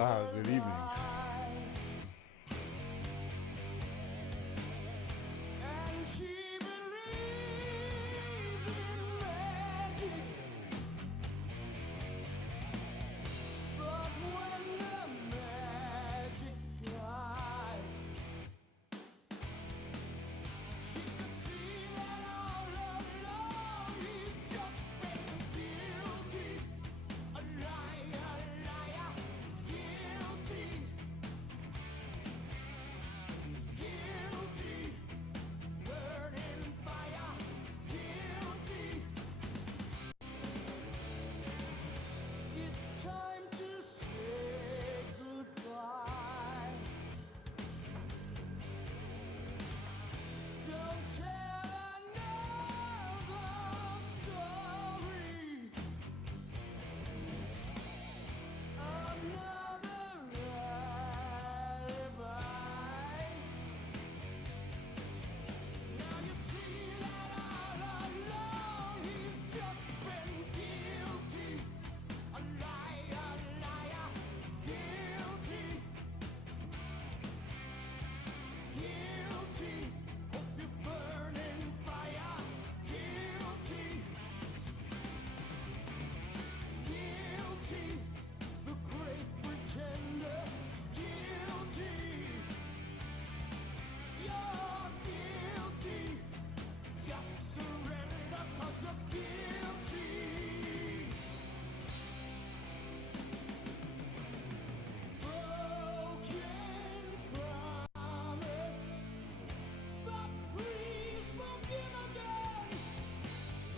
Good evening. And she believed in magic, but when the magic died, she could see that all along he's just been guilty, a liar, liar, guilty, guilty. Burning fire, guilty. It's time to say goodbye. Don't tell another story, another alibi. Now you see that all along he's just been guilty, a liar, liar, guilty, guilty. Hope you burn in fire, guilty, guilty. The great pretender, guilty. You're guilty. Just surrender 'cause you're guilty. Broken promise, but please forgive again.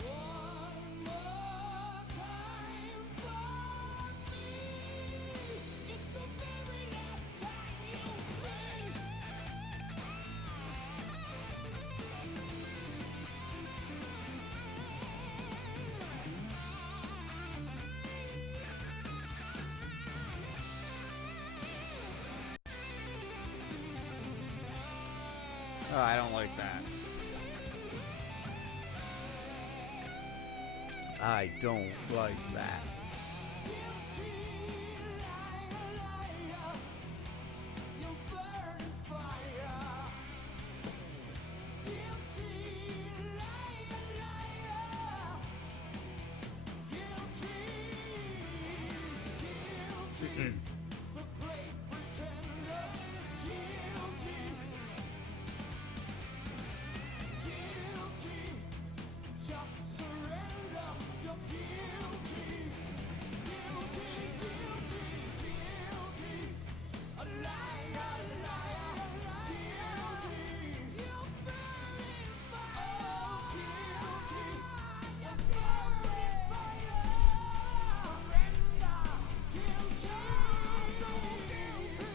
One more time for me. It's the very last time you'll sing. Oh, I don't like that. I don't like that. Guilty, liar, liar, you burn in fire. Guilty, liar, liar, guilty, guilty. The great pretender, guilty, guilty. Just surrender, you're guilty, guilty, guilty, guilty. A liar, liar, guilty. You're burning fire. Oh, guilty. You're burning fire. Surrender, guilty, so guilty.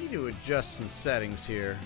Need to adjust some settings here.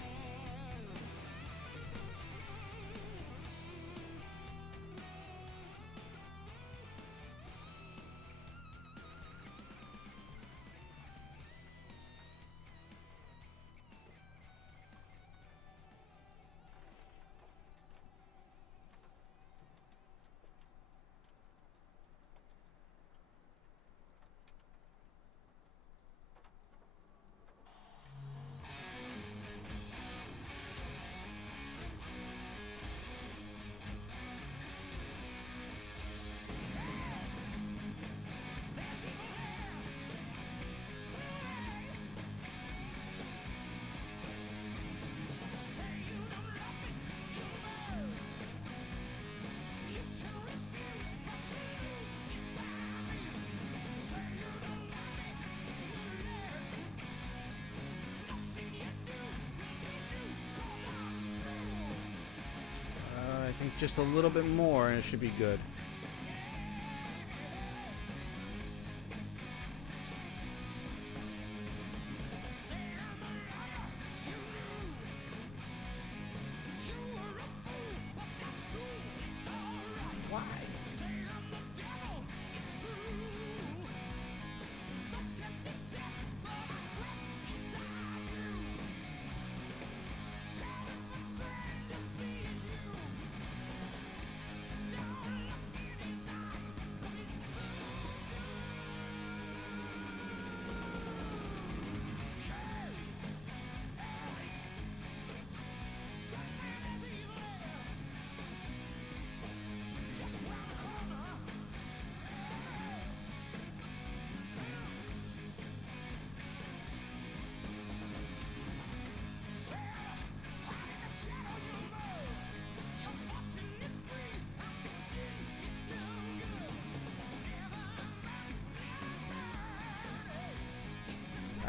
I think just a little bit more and it should be good.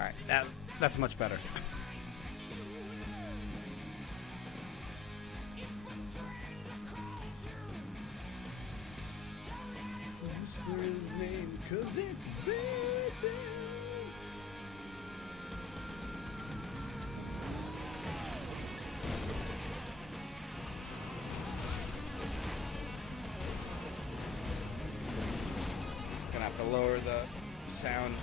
Alright, that's much better. Whisper his name, 'cause it's baby. Gonna have to lower the sound.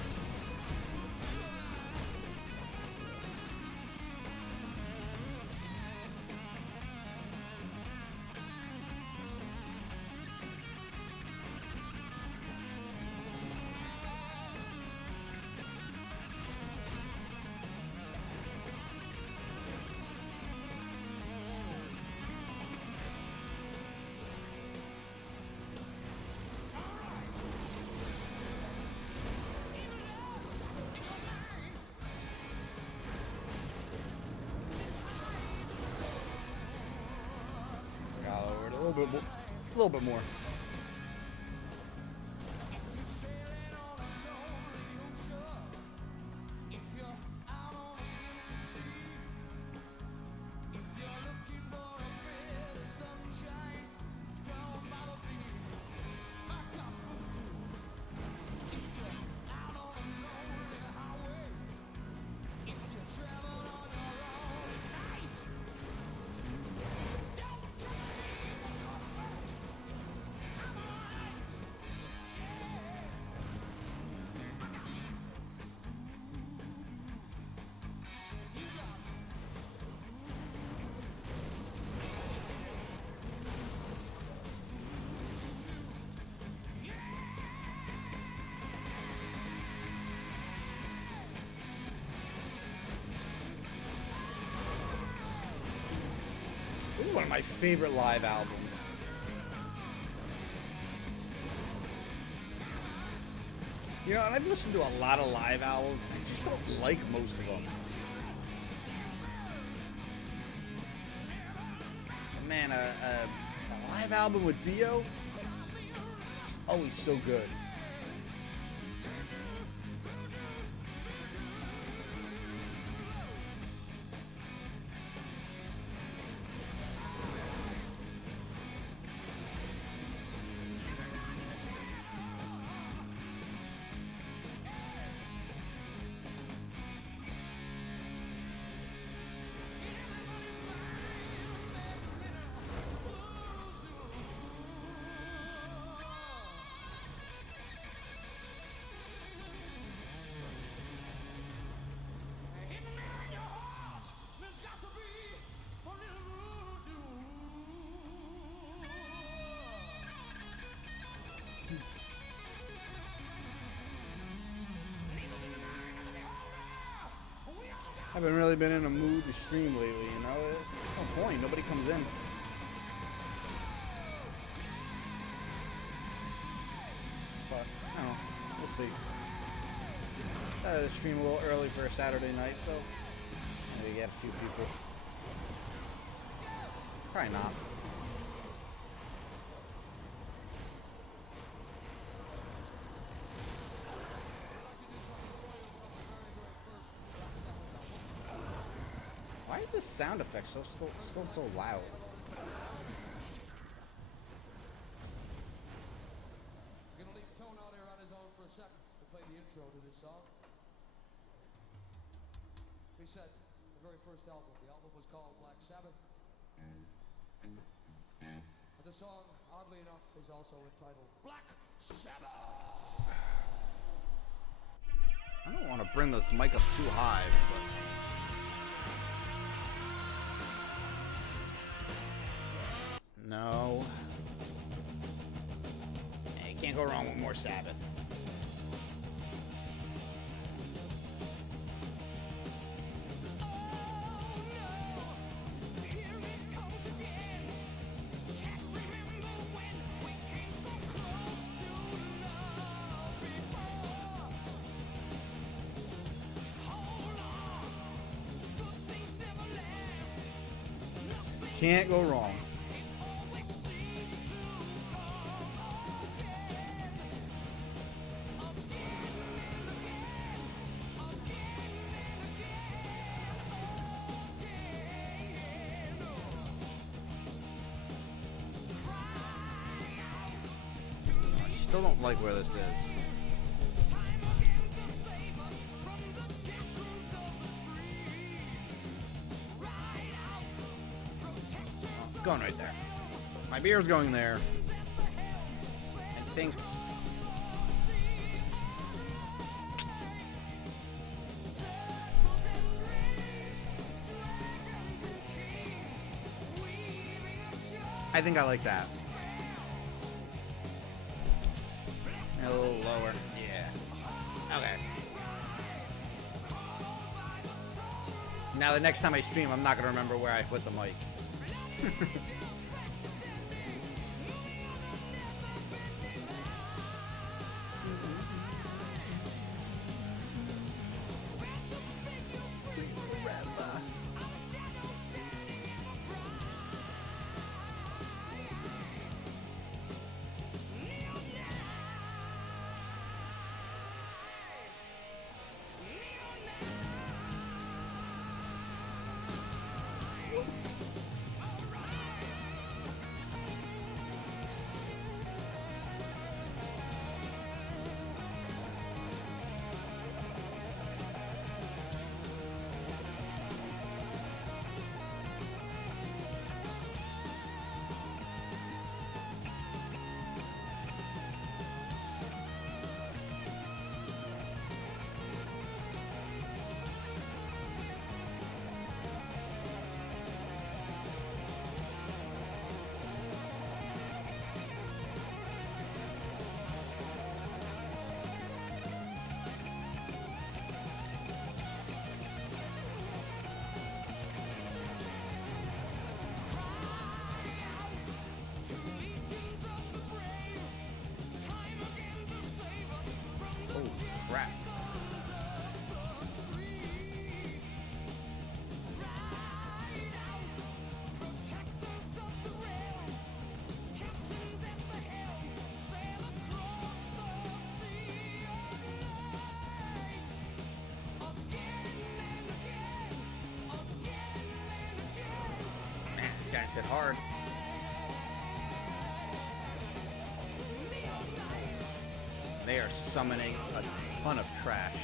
I'll lower it a little bit more. A little bit more. This is one of my favorite live albums. You know, and I've listened to a lot of live albums, and I just don't like most of them. Man, a live album with Dio? Oh, he's so good. I haven't really been in a mood to stream lately, you know? There's no point, nobody comes in. But, I don't know, we'll see. Started the stream a little early for a Saturday night, so maybe get a few people. Probably not. Why is this sound effect so loud? We're gonna leave Tone out here on his own for a second to play the intro to this song. As we said, the very first album. The album was called Black Sabbath. And the song, oddly enough, is also entitled Black Sabbath. I don't want to bring this mic up too high, but... No. You can't go wrong with more Sabbath. Can't go wrong. Still don't like where this is. It's going right there. My beer's going there. I think. I think I like that. A little lower. Yeah. Okay. Now the next time I stream, I'm not going to remember where I put the mic. Crap. Man, this guy's hit hard. They are summoning a ton of trash.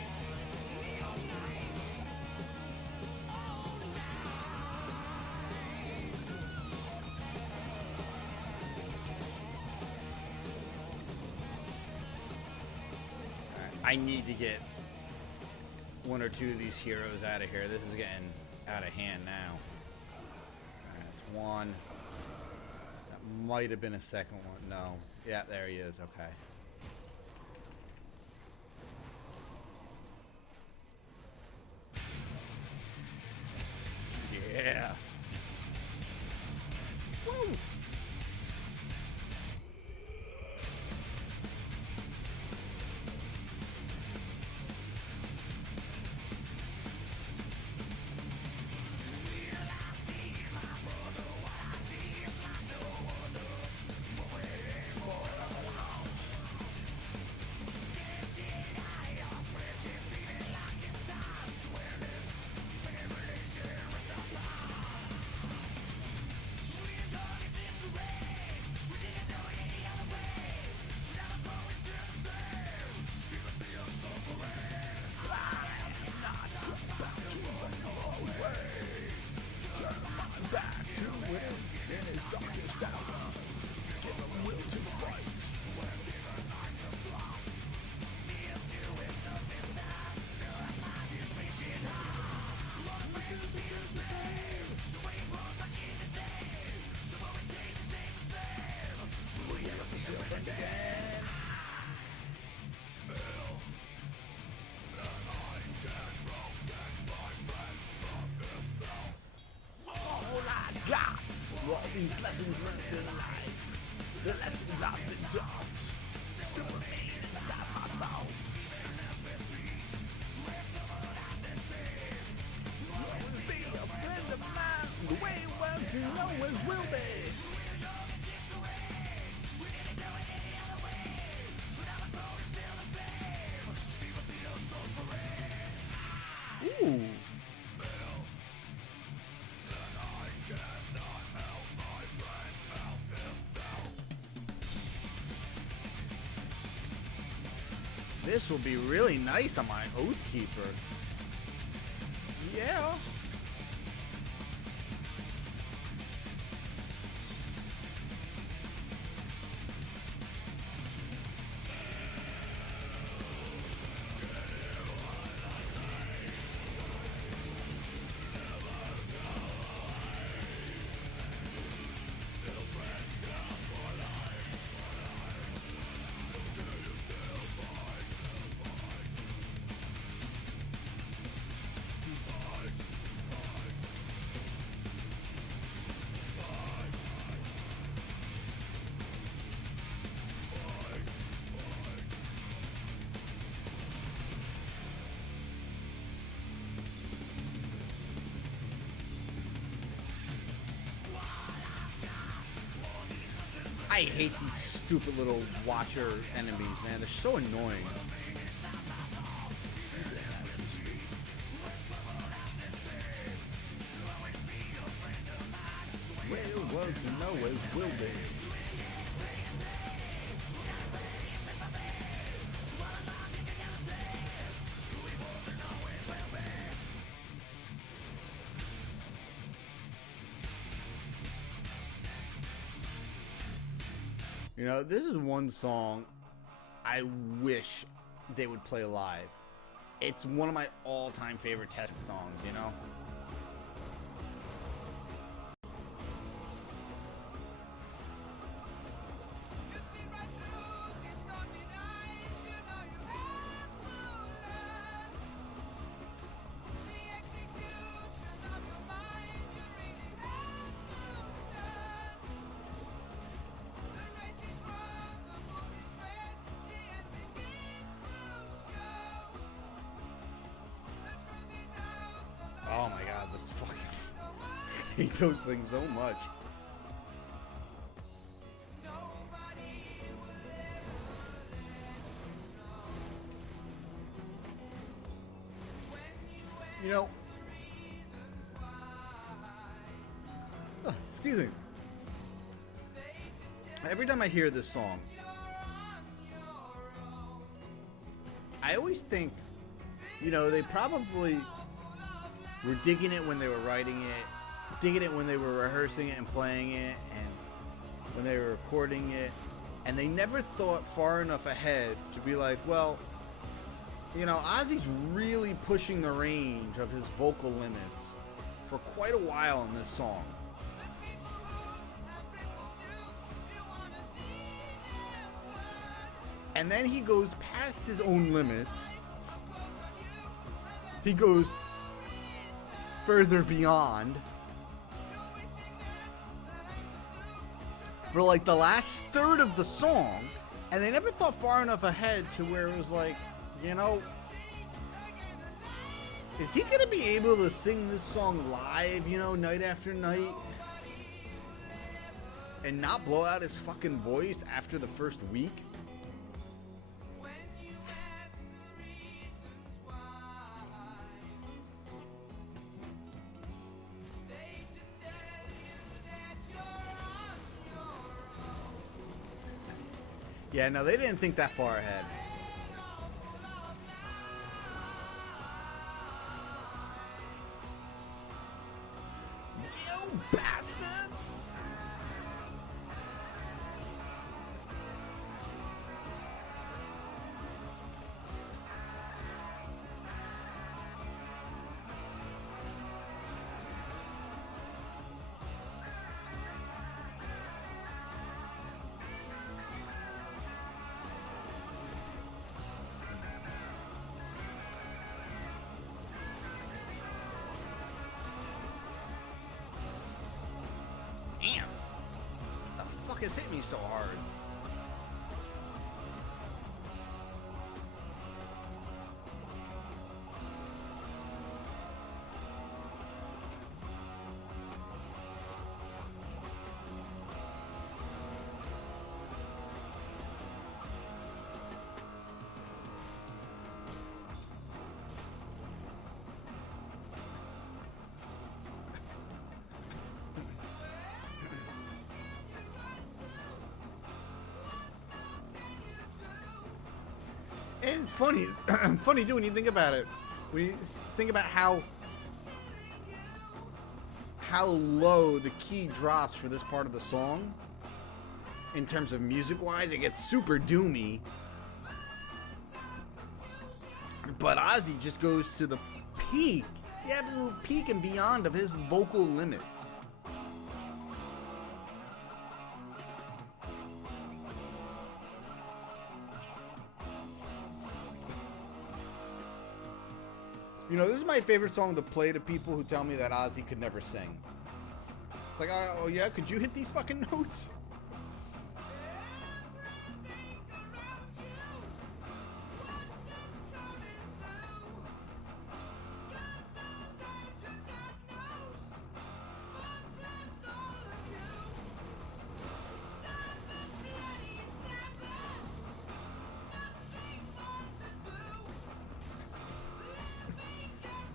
Alright, I need to get one or two of these heroes out of here. This is getting out of hand now. Alright, that's one. That might have been a second one. No. Yeah, there he is. Okay. Yeah. Woo! These lessons learned in life, the lessons I've been taught, still remain inside my thoughts. Always be a friend of mine, the way it was and always will be. Ooh. This will be really nice on my Oathkeeper. Yeah. I hate these stupid little watcher enemies, man. They're so annoying. Well, once and always will be. You know, this is one song I wish they would play live. It's one of my all-time favorite Test songs, you know? Oh my god, that's fucking... I hate those things so much. You know... excuse me. Every time I hear this song, I always think, you know, they probably were digging it when they were writing it, digging it when they were rehearsing it and playing it, and when they were recording it, and they never thought far enough ahead to be like, well, you know, Ozzy's really pushing the range of his vocal limits for quite a while in this song. And then he goes past his own limits. He goes further beyond for like the last third of the song, and they never thought far enough ahead to where it was like, you know, is he gonna be able to sing this song live, you know, night after night, and not blow out his fucking voice after the first week? Yeah, no, they didn't think that far ahead. You bastards! Damn! The fuck has hit me so hard? it's funny. Funny too when you think about it. When you think about how low the key drops for this part of the song, in terms of music-wise, it gets super doomy. But Ozzy just goes to the peak, the absolute peak and beyond of his vocal limits. You know, this is my favorite song to play to people who tell me that Ozzy could never sing. It's like, oh yeah, could you hit these fucking notes?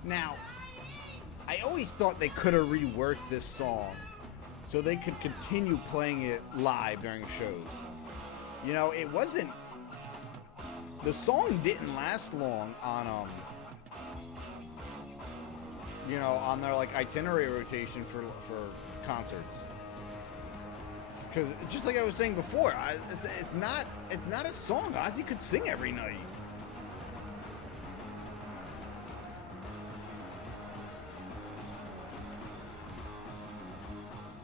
Now, I always thought they could have reworked this song so they could continue playing it live during shows. You know, it wasn't... The song didn't last long on, you know, on their, like, itinerary rotation for concerts. Because, just like I was saying before, it's not a song Ozzy could sing every night.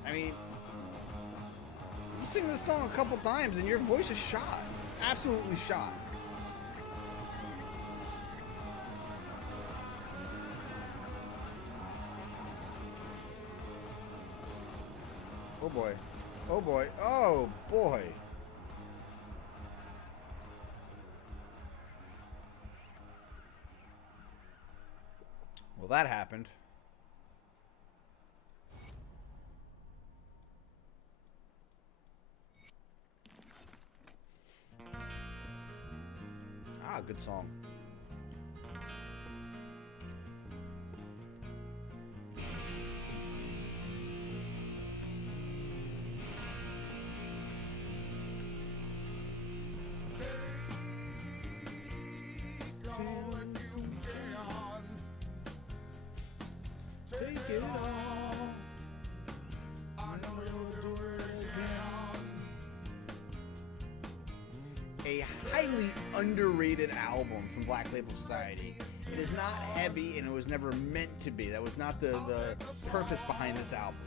I mean, you sing this song a couple times and your voice is shot. Absolutely shot. Oh boy. Oh boy. Oh boy. Well, that happened. Ah, good song. Take it all. I know you'll do it again. A highly underrated album from Black Label Society. It is not heavy and it was never meant to be. That was not the purpose behind this album.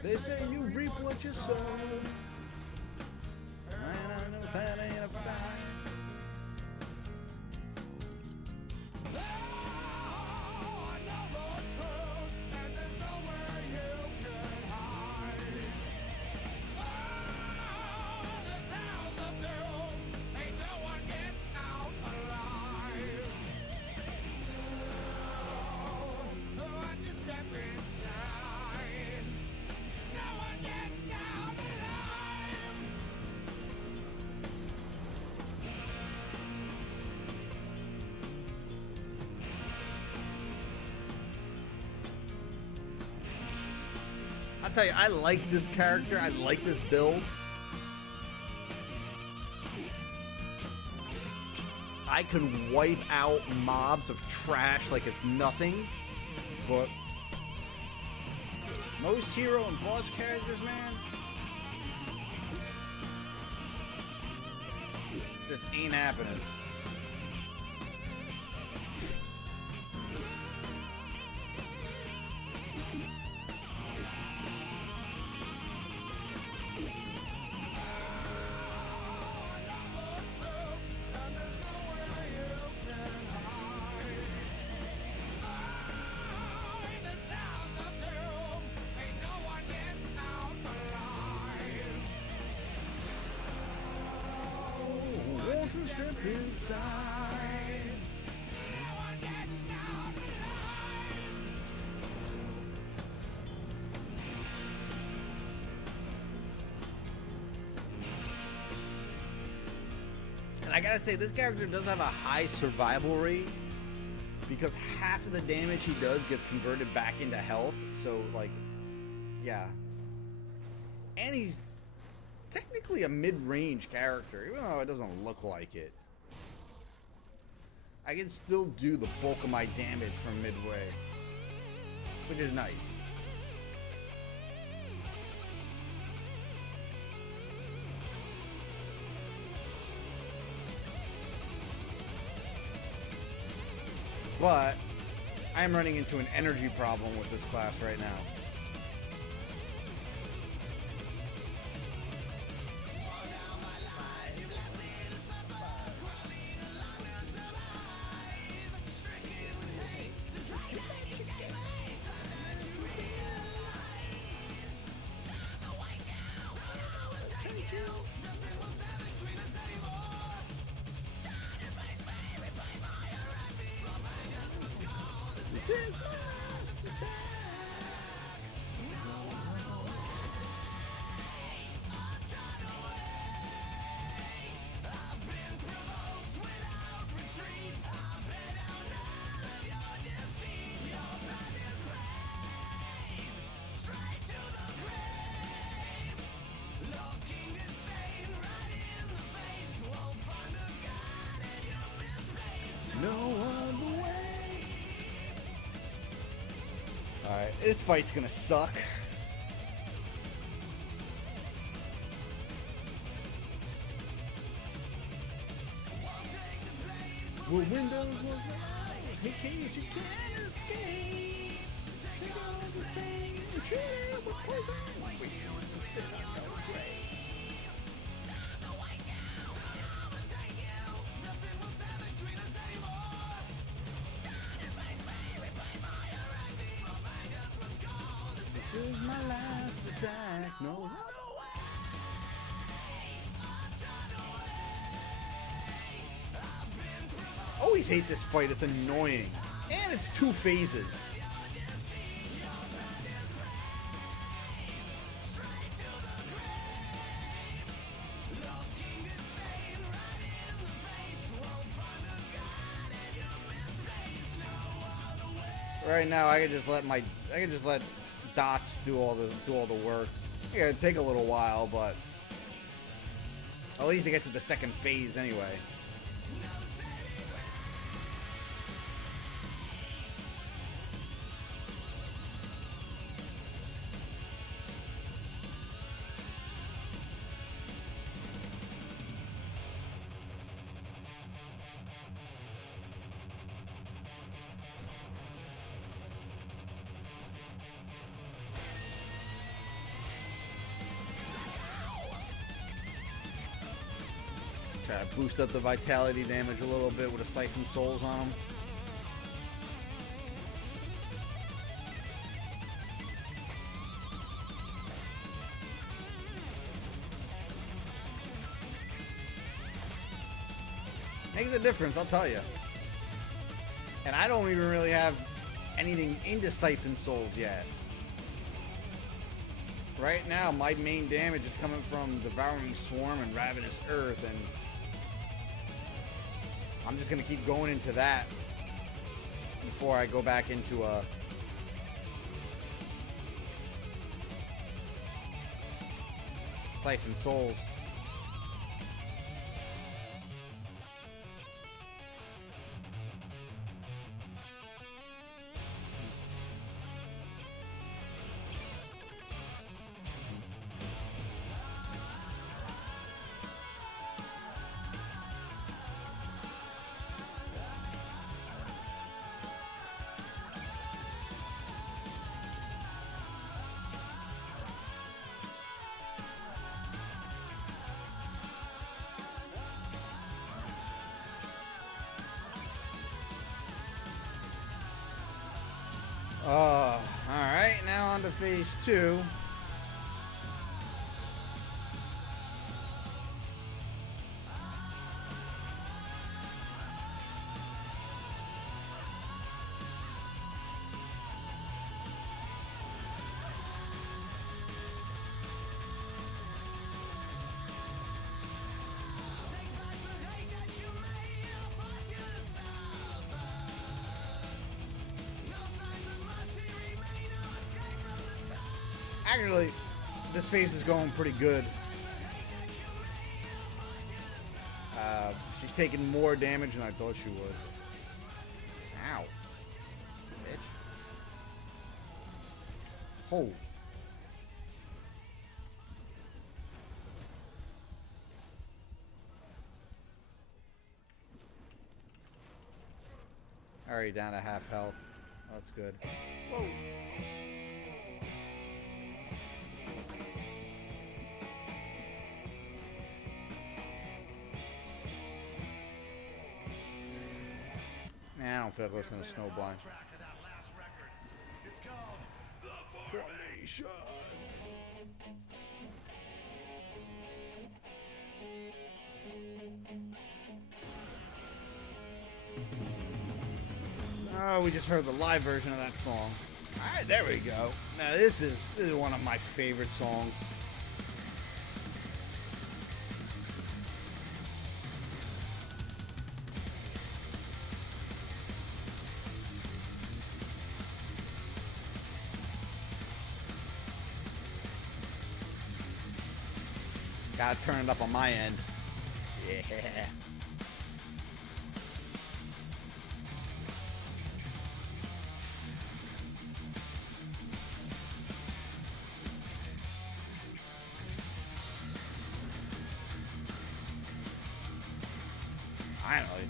They say you reap what you sow. And I know that ain't a fact. I'll tell you, I like this character. I like this build. I can wipe out mobs of trash like it's nothing. But most hero and boss characters, man, just ain't happening. side. And I gotta say, this character does have a high survival rate because half of the damage he does gets converted back into health. So, like, yeah. And he's technically a mid-range character, even though it doesn't look like it. I can still do the bulk of my damage from midway, which is nice. But I'm running into an energy problem with this class right now. No other way. Alright, this fight's gonna suck. Well, windows will fly, in case you can't escape. Take everything and treat it with poison. We use and spit out no gray. This is my last attack. No. Always hate this fight. It's annoying. And it's 2 phases. Right now I can just let dots do all the work. Yeah, it'd take a little while, but at least to get to the second phase anyway. Try to boost up the vitality damage a little bit with a Siphon Souls on them. Makes a difference, I'll tell you. And I don't even really have anything into Siphon Souls yet. Right now, my main damage is coming from Devouring Swarm and Ravenous Earth, and I'm just going to keep going into that before I go back into Siphon Souls. Alright, now on to phase 2. Actually, this phase is going pretty good. She's taking more damage than I thought she would. Ow. Bitch. Oh. Already down to half health. That's good. Whoa. Nah, I don't feel like listening to Snowblind. It's called The Formation. Oh, we just heard the live version of that song. Alright, there we go. Now this is one of my favorite songs. Gotta turn it up on my end. Yeah. Finally.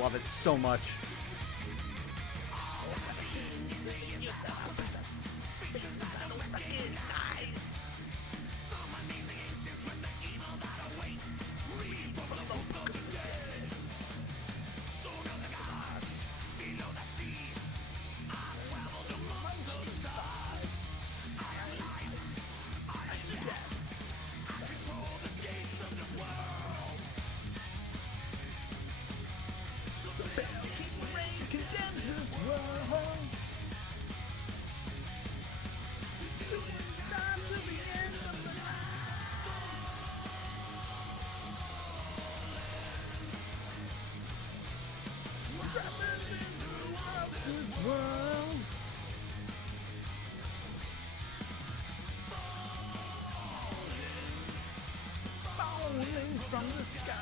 Love it so much. From the skies.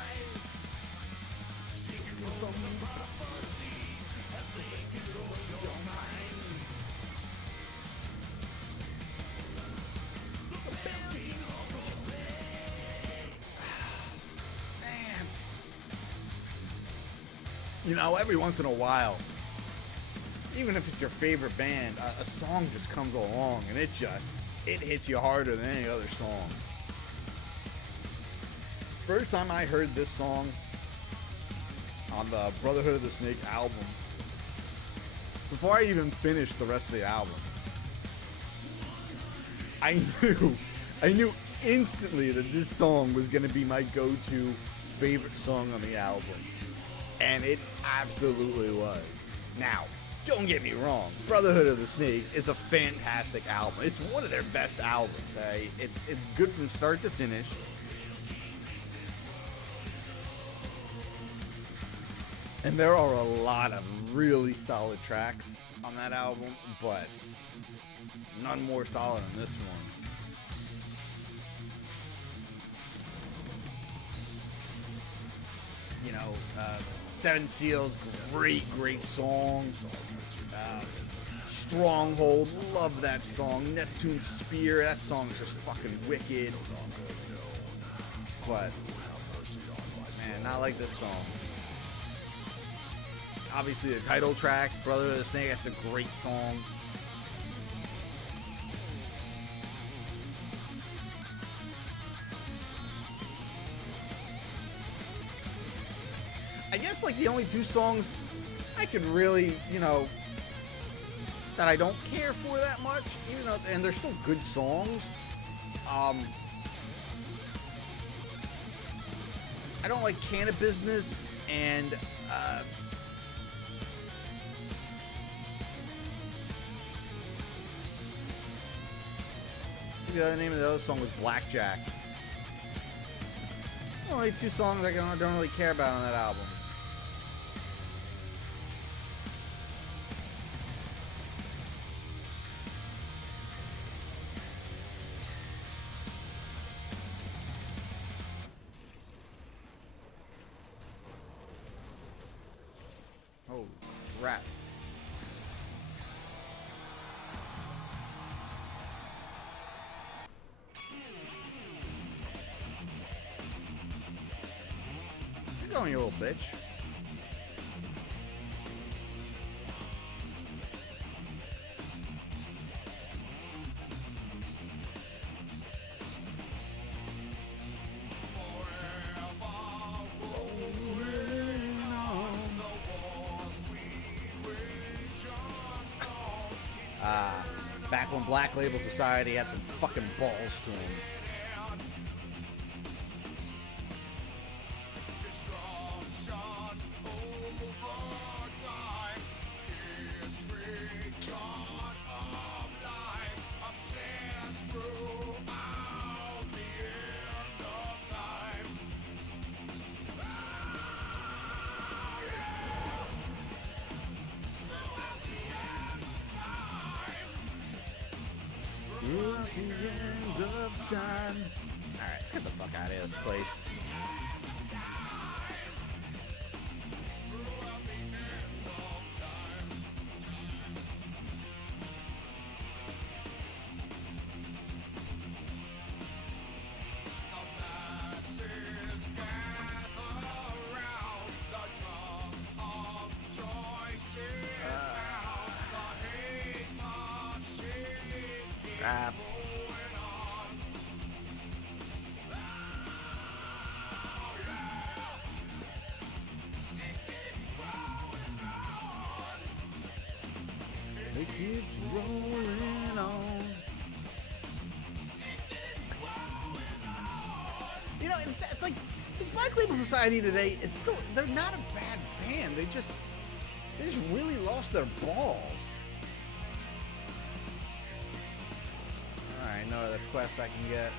You know, every once in a while, even if it's your favorite band, a song just comes along and it hits you harder than any other song. First time I heard this song on the Brotherhood of the Snake album, before I even finished the rest of the album, I knew instantly that this song was going to be my go-to favorite song on the album. And it absolutely was. Now, don't get me wrong, Brotherhood of the Snake is a fantastic album. It's one of their best albums. It's good from start to finish. And there are a lot of really solid tracks on that album, but none more solid than this one. You know, Seven Seals, great song. Stronghold, love that song. Neptune's Spear, that song is just fucking wicked. But, man, not like this song. Obviously the title track, Brotherhood of the Snake, that's a great song. I guess like the only two songs I could really, you know, that I don't care for that much, even though, and they're still good songs. I don't like Can of Business and the other name of the other song was Blackjack. Only two songs I don't really care about on that album. Oh, crap. You're going, you little bitch. Back when Black Label Society had some fucking balls to them. Through the end of time. Alright, let's get the fuck out of this place. Crap. It keeps rolling on. You know, it's like this Black Label Society today. It's still, they're not a bad band. They just really lost their balls. Alright, no other quest I can get.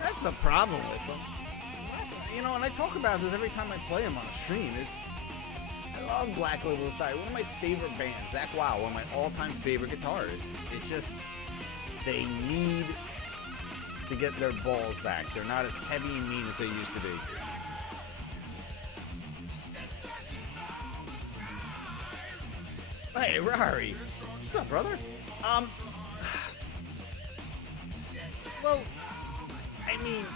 That's the problem with them. You know, and I talk about this every time I play them on a stream. I love Black Label Society, one of my favorite bands. Zach Wild, one of my all-time favorite guitarists. It's just, they need to get their balls back. They're not as heavy and mean as they used to be. Hey, Rari. What's up, brother? Well, I mean,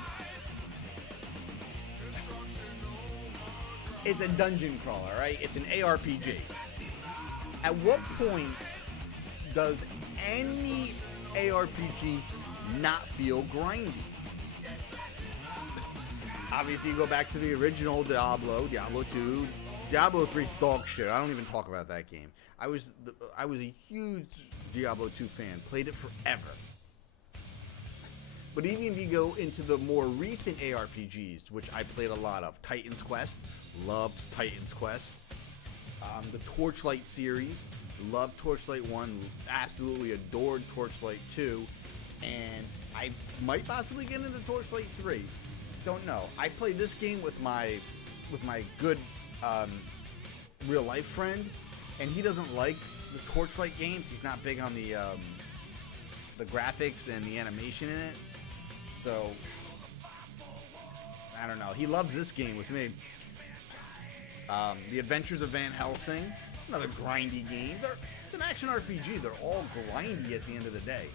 it's a dungeon crawler, right? It's an ARPG. At what point does any ARPG not feel grindy? Obviously, you go back to the original Diablo 2. Diablo 3's dog shit. I don't even talk about that game. I was a huge Diablo 2 fan. Played it forever. But even if you go into the more recent ARPGs, which I played a lot of, Titan's Quest, loved Titan's Quest. The Torchlight series, loved Torchlight 1, absolutely adored Torchlight 2, and I might possibly get into Torchlight 3. Don't know. I played this game with my good real life friend, and he doesn't like the Torchlight games. He's not big on the graphics and the animation in it. So I don't know. He loves this game with me. The Adventures of Van Helsing, another grindy game. It's an action RPG. They're all grindy at the end of the day.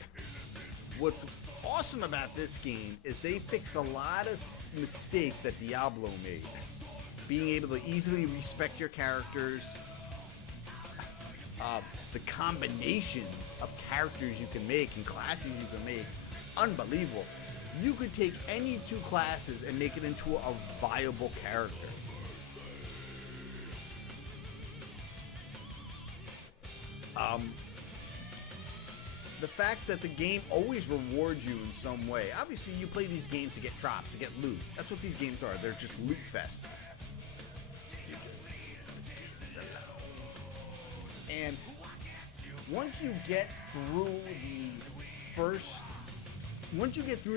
What's awesome about this game is they fixed a lot of mistakes that Diablo made. Being able to easily respect your characters, the combinations of characters you can make and classes you can make, unbelievable. you could take any two classes and make it into a viable character. The fact that the game always rewards you in some way. Obviously, you play these games to get drops, to get loot. That's what these games are. They're just loot fest. And once you get through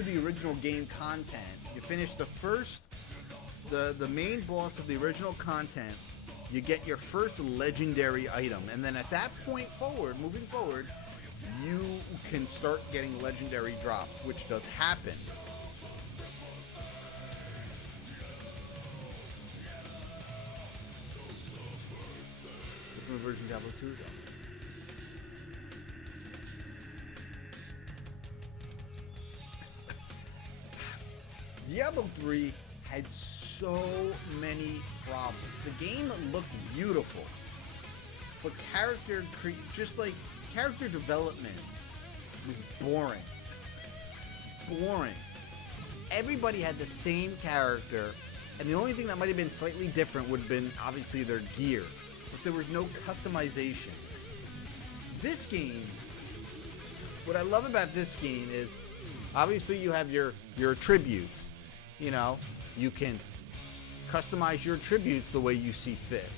the original game content, you finish the main boss of the original content, you get your first legendary item, and then at that point moving forward, you can start getting legendary drops, which does happen. Different version of Diablo 2 though. Diablo 3 had so many problems. The game looked beautiful, but character development was boring. Everybody had the same character, and the only thing that might have been slightly different would have been obviously their gear, but there was no customization. This game, what I love about this game is obviously you have your attributes. You know, you can customize your attributes the way you see fit.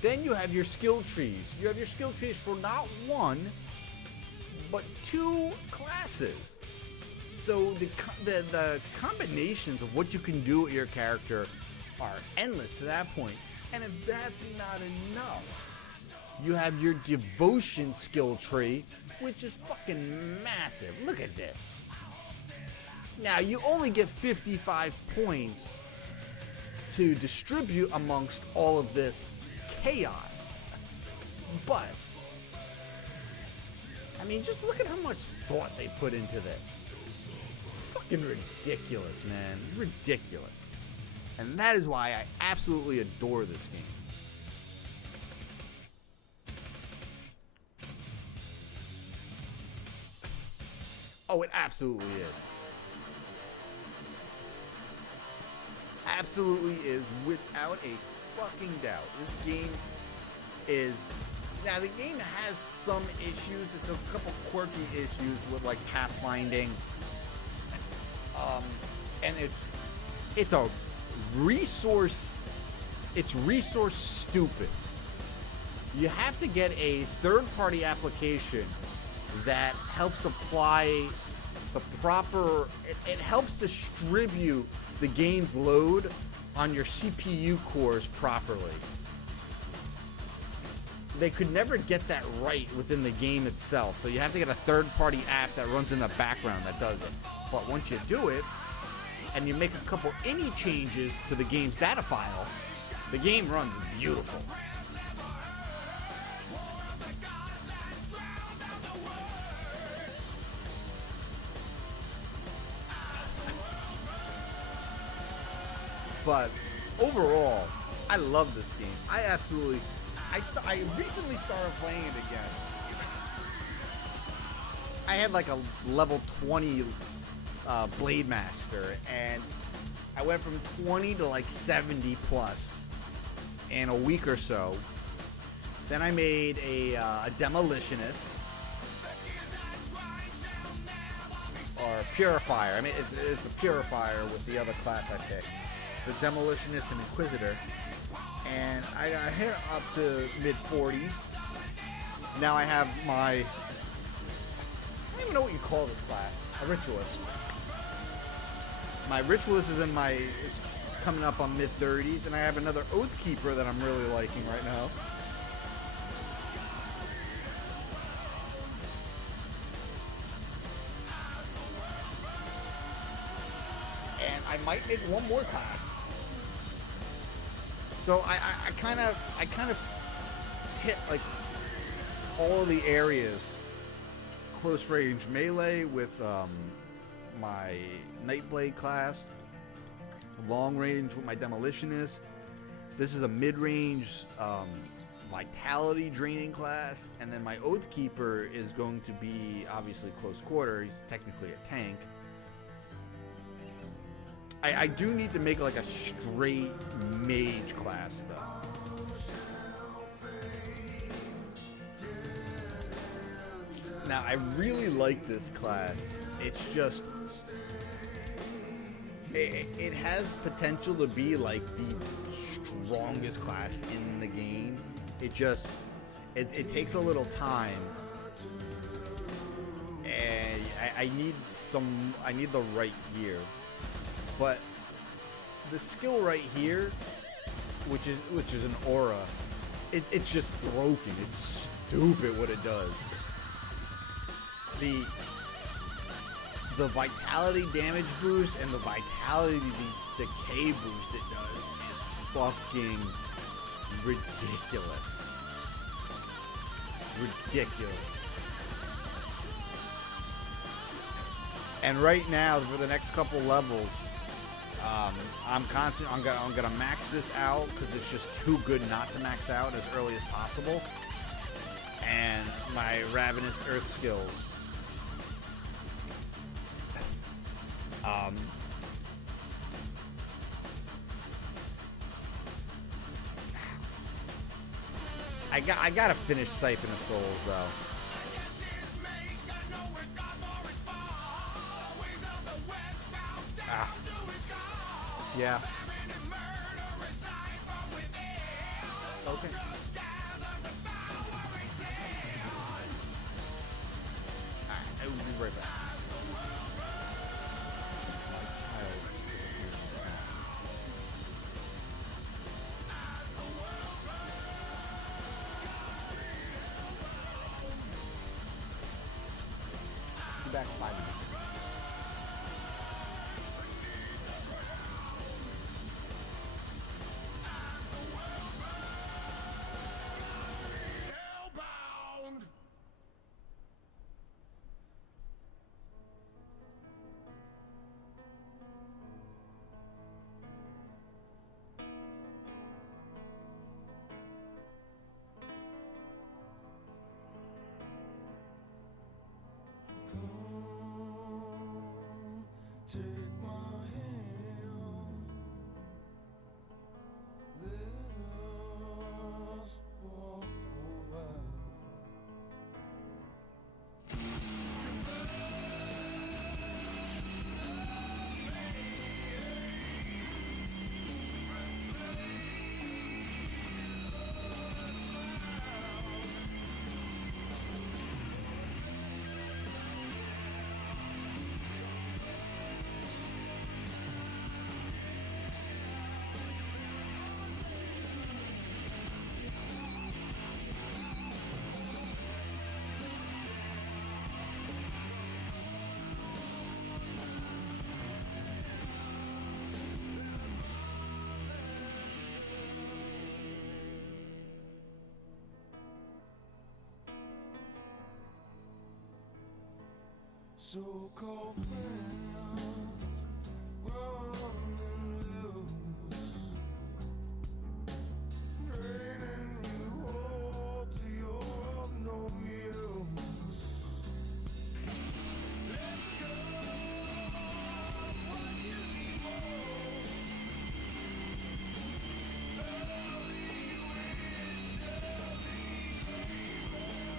Then you have your skill trees. You have your skill trees for not one, but two classes. So the combinations of what you can do with your character are endless to that point. And if that's not enough, you have your devotion skill tree, which is fucking massive. Look at this. Now, you only get 55 points to distribute amongst all of this chaos. But, I mean, just look at how much thought they put into this. Fucking ridiculous, man. Ridiculous. And that is why I absolutely adore this game. Oh, it absolutely is. Absolutely is, without a fucking doubt. This game is... Now, the game has some issues. It's a couple quirky issues with, like, pathfinding. And it's a resource... It's resource stupid. You have to get a third-party application that helps apply the proper... It helps distribute the game's load on your CPU cores properly. They could never get that right within the game itself, so you have to get a third-party app that runs in the background that does it. But once you do it, and you make a couple any changes to the game's data file, the game runs beautiful. But overall, I love this game. I absolutely... I recently started playing it again. I had like a level 20 Blade Master, and I went from 20 to like 70 plus in a week or so. Then I made a Demolitionist. Or Purifier. I mean, it's a Purifier with the other class I picked. The Demolitionist and Inquisitor, and I got hit up to mid-40s. Now I have my... I don't even know what you call this class. A Ritualist. My Ritualist is coming up on mid-30s, and I have another Oathkeeper that I'm really liking right now. And I might make one more class. So I kind of hit like all of the areas. Close range melee with my Nightblade class. Long range with my Demolitionist. This is a mid-range vitality draining class, and then my Oathkeeper is going to be obviously close quarter. He's technically a tank. I do need to make like a straight mage class though. Now I really like this class. It's just it has potential to be like the strongest class in the game. It just it takes a little time, and I need the right gear. But the skill right here, which is an aura, it's just broken. It's stupid what it does. The vitality damage boost and the vitality decay boost it does is fucking ridiculous. Ridiculous. And right now, for the next couple levels, I'm gonna max this out because it's just too good not to max out as early as possible. And my Ravenous Earth skills. I gotta finish Siphon of Souls though. Ah. Yeah. Okay. Alright, I will be right back. Be back in 5 minutes. Take my hand, let us walk for a while. So-called friends running loose, draining you all till you're of no use. Let go of what you need most. Early wish, early dream, early ghost.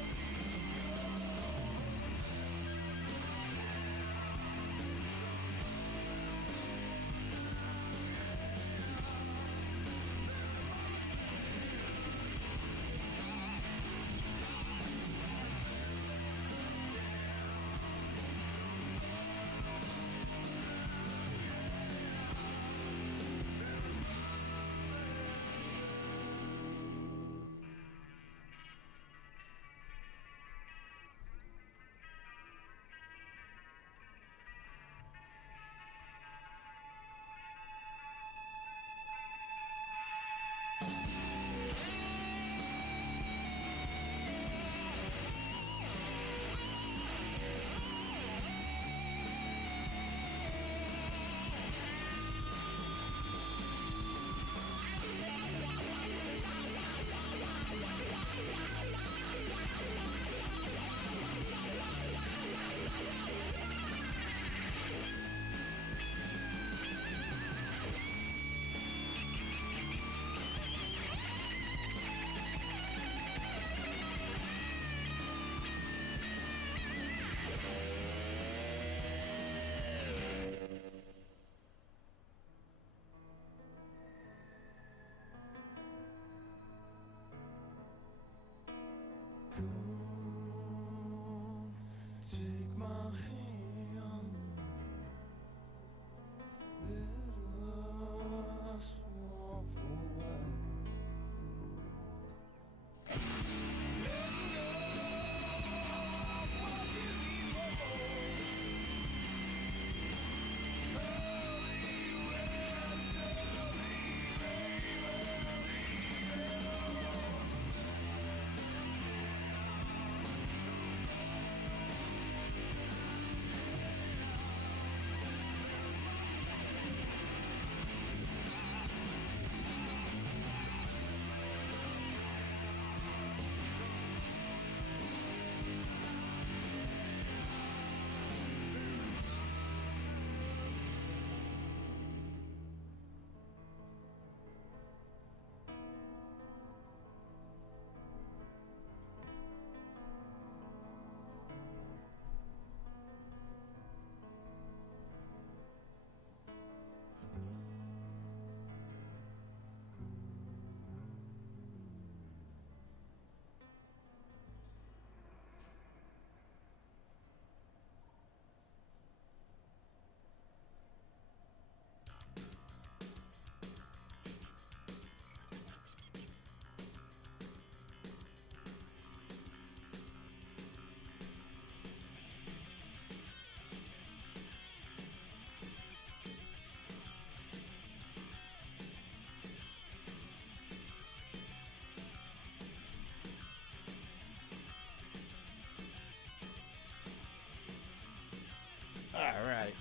right.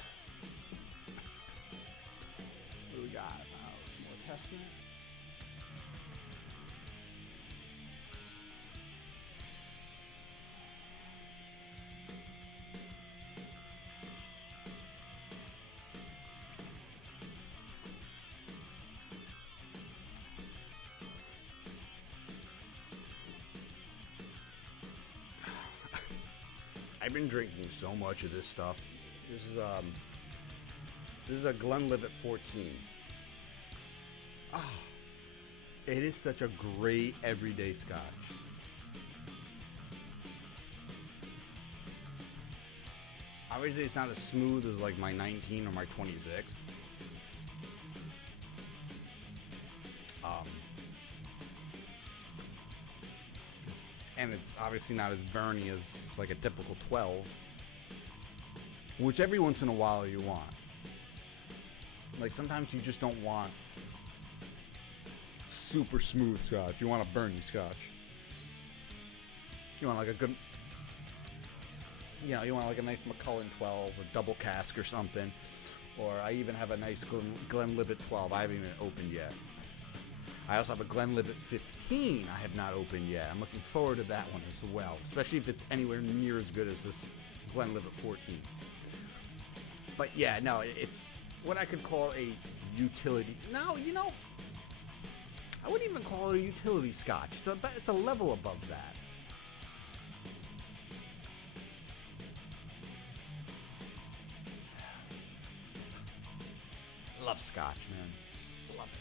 What do we got? Some more Testament. I've been drinking so much of this stuff. This is a Glenlivet 14. Ah, it is such a great everyday scotch. Obviously, it's not as smooth as like my 19 or my 26. And it's obviously not as burny as like a typical 12, which every once in a while you want. Like sometimes you just don't want super smooth scotch. You want a burny scotch. You want like a good, you know, you want like a nice Macallan 12 or double cask or something. Or I even have a nice Glenlivet 12 I haven't even opened yet. I also have a Glenlivet 15 I have not opened yet. I'm looking forward to that one as well, especially if it's anywhere near as good as this Glenlivet 14. But yeah, no, it's what I could call a utility. No, you know, I wouldn't even call it a utility scotch. It's a level above that. Love scotch, man. Love it.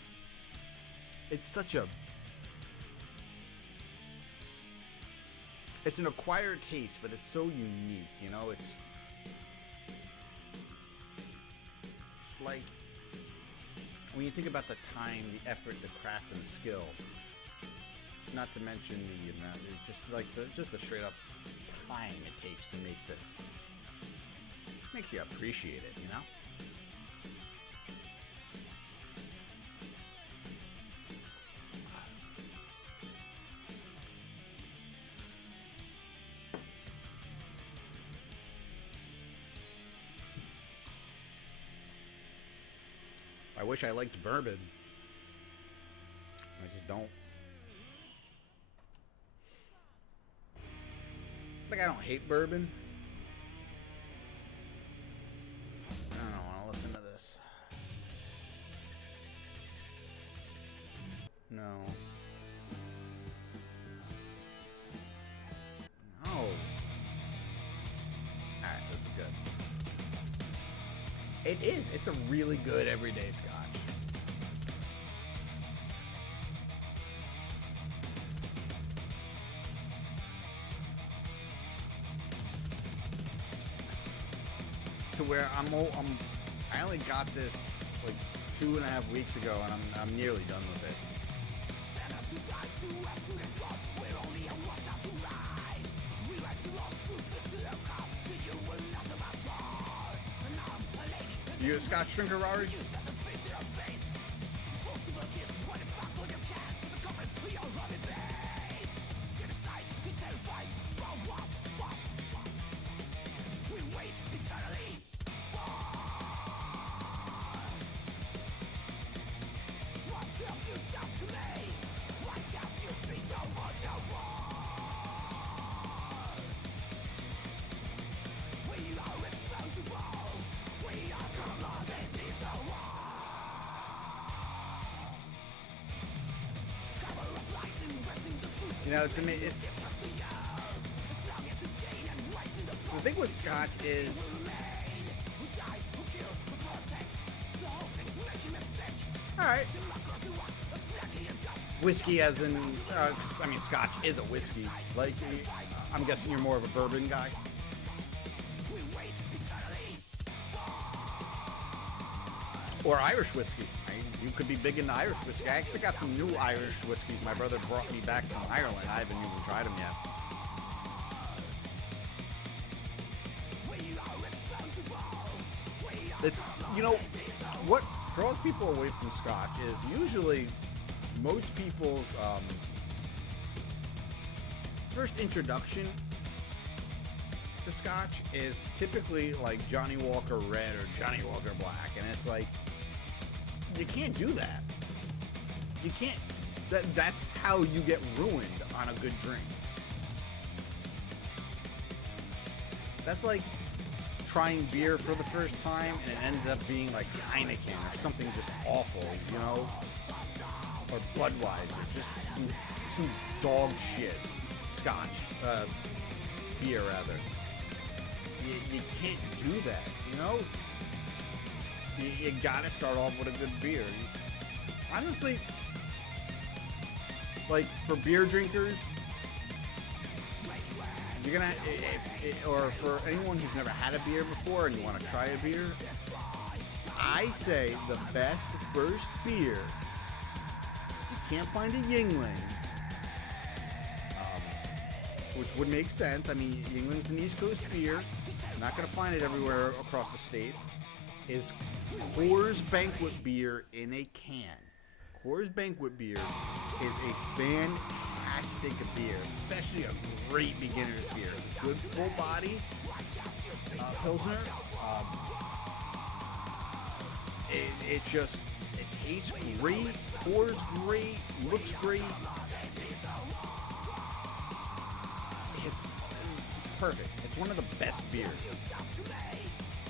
It's such a... It's an acquired taste, but it's so unique, you know? It's... like... when you think about the time, the effort, the craft, and the skill, not to mention the amount, it's just like just the straight up time it takes to make this. Makes you appreciate it, you know? I wish I liked bourbon. I just don't. Like, I don't hate bourbon. I don't want to listen to this. No. No. Alright, this is good. It is. It's a really good everyday scotch. To where I only got this like 2.5 weeks ago, and I'm nearly done with it. You a scotch drinker, Rory? You know, to me, it's... the thing with scotch is... Alright. Whiskey as in... I mean, scotch is a whiskey. Like, I'm guessing you're more of a bourbon guy. Or Irish whiskey. You could be big into Irish whiskey. I actually got some new Irish whiskeys my brother brought me back from Ireland. I haven't even tried them yet. It's, you know, what draws people away from scotch is usually most people's first introduction to Scotch is typically like Johnny Walker Red or Johnny Walker Black, and it's like you can't do that. You can't. That's how you get ruined on a good drink. That's like trying beer for the first time and it ends up being like Heineken or something just awful, you know? Or Budweiser, just some dog shit. Scotch. Beer, rather. You can't do that, you know? You gotta start off with a good beer. Honestly, like, for beer drinkers, you're gonna, or for anyone who's never had a beer before and you want to try a beer, I say the best first beer, if you can't find a Yuengling, which would make sense. I mean, Yuengling's an East Coast beer. You're not gonna find it everywhere across the states. Is Coors Banquet beer in a can. Coors Banquet beer is a fantastic beer, especially a great beginner's beer. It's a good full body Pilsner. It tastes great, pours great, looks great. It's perfect. It's one of the best beers.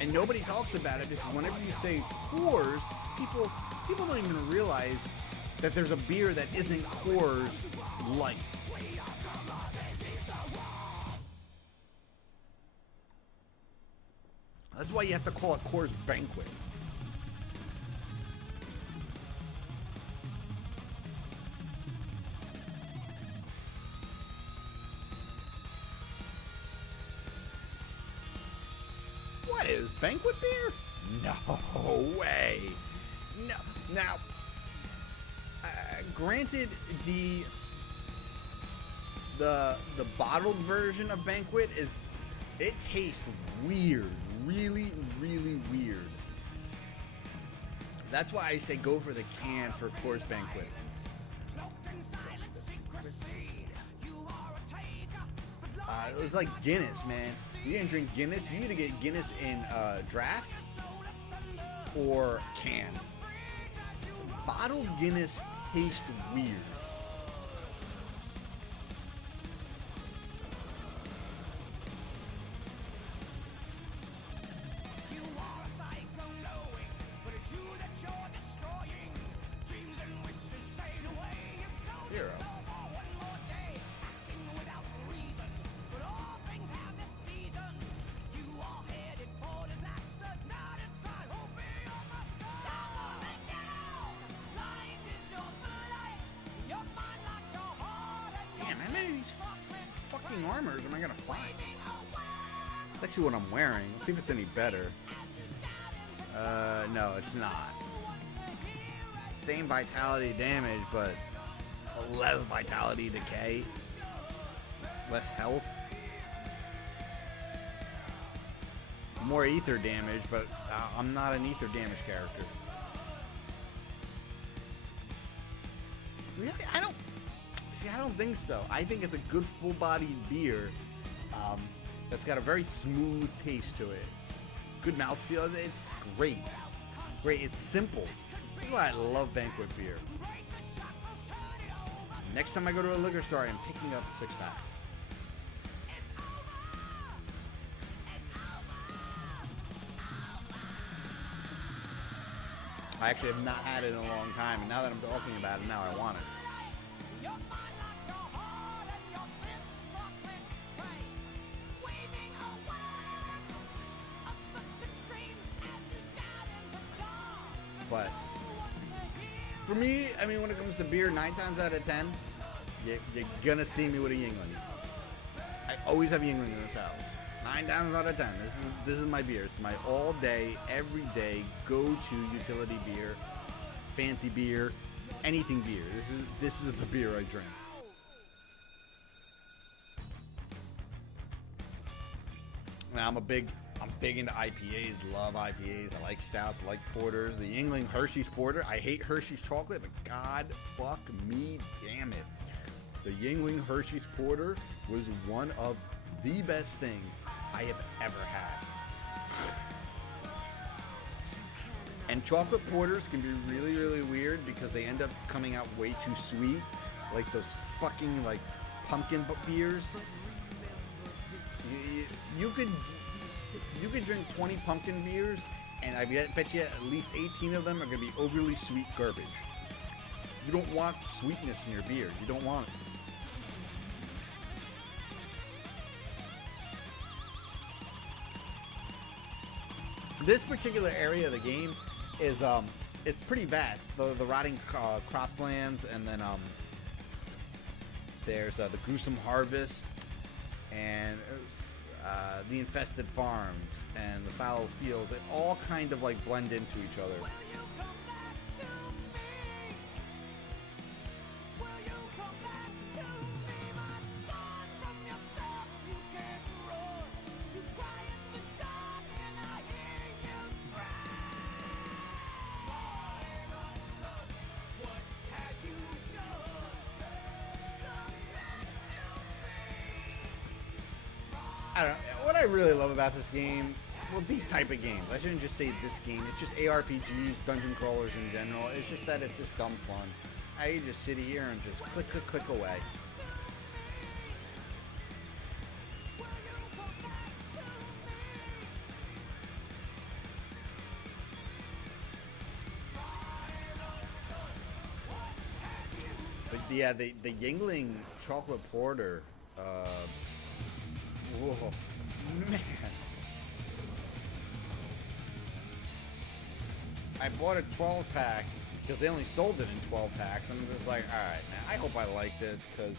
And nobody talks about it because whenever you say Coors, people don't even realize that there's a beer that isn't Coors Light. That's why you have to call it Coors Banquet. What is banquet beer? No way. No. Now, granted, the bottled version of Banquet it tastes weird, really, really weird. That's why I say go for the can for Coors Banquet. It's like Guinness, man. You didn't drink Guinness, you either get Guinness in draft or can. Bottled Guinness tastes weird. Hero. Damn, how many of these fucking armors am I gonna find? That's actually what I'm wearing. Let's see if it's any better. No, it's not. Same vitality damage, but less vitality decay. Less health. More ether damage, but I'm not an ether damage character. Really? I don't think so. I think it's a good full-bodied beer that's got a very smooth taste to it. Good mouthfeel. It's great. Great. It's simple. That's why I love Banquet beer. Next time I go to a liquor store, I'm picking up a 6-pack. I actually have not had it in a long time, and now that I'm talking about it, now I want it. But for me, I mean, when it comes to beer, 9 times out of 10, you're gonna see me with a Yuengling. I always have Yuengling in this house. 9 times out of 10. This is my beer. It's my all day, every day go-to utility beer, fancy beer, anything beer. This is the beer I drink. Now I'm big into IPAs. Love IPAs. I like stouts. I like porters. The Yuengling Hershey's porter. I hate Hershey's chocolate, but God fuck me, damn it. The Yuengling Hershey's porter was one of the best things I have ever had. And chocolate porters can be really, really weird because they end up coming out way too sweet. Like those fucking, like, pumpkin beers. You could drink 20 pumpkin beers, and I bet you at least 18 of them are going to be overly sweet garbage. You don't want sweetness in your beer. You don't want it. This particular area of the game is it's pretty vast. The rotting croplands, and then there's the gruesome harvest, and the infested farms, and the fallow fields. They all kind of like blend into each other. I don't know. What I really love about this game, well, these type of games, I shouldn't just say this game, it's just ARPGs, dungeon crawlers in general, it's just that it's just dumb fun. I just sit here and just click, click, click away. But yeah, the Yuengling chocolate porter, whoa, man. I bought a 12 pack because they only sold it in 12 packs. I'm just like, alright, man, I hope I like this because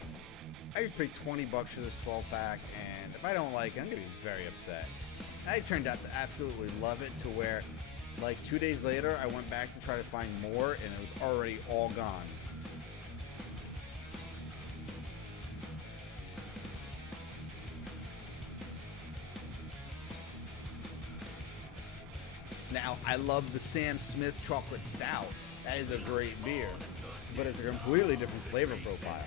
I just paid $20 for this 12 pack, and if I don't like it, I'm going to be very upset. And I turned out to absolutely love it to where, like, 2 days later, I went back to try to find more, and it was already all gone. Now, I love the Sam Smith Chocolate Stout. That is a great beer, but it's a completely different flavor profile.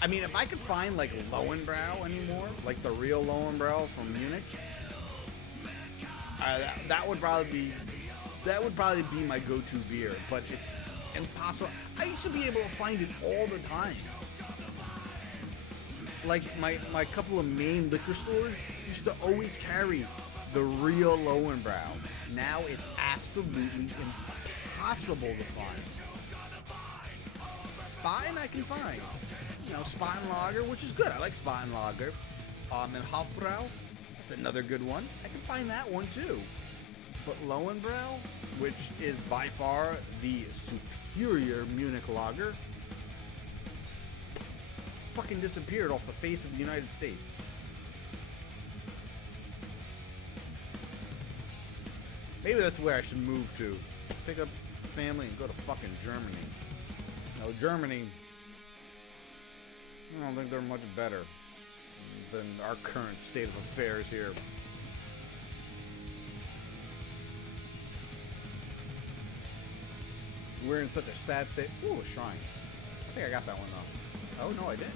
I mean, if I could find like Lowenbrau anymore, like the real Lowenbrau from Munich, that would probably be my go-to beer. But it's impossible. I used to be able to find it all the time. Like my couple of main liquor stores used to always carry the real Lowenbrau. Now it's absolutely impossible to find. Spaten I can find. You know, Spaten Lager, which is good. I like Spaten Lager. And Hofbrau, that's another good one. I can find that one too. But Lowenbrau, which is by far the superior Munich lager, fucking disappeared off the face of the United States. Maybe that's where I should move to. Pick up the family and go to fucking Germany. No, Germany, I don't think they're much better than our current state of affairs here. We're in such a sad state. Ooh, a shrine. I think I got that one though. Oh no, I didn't.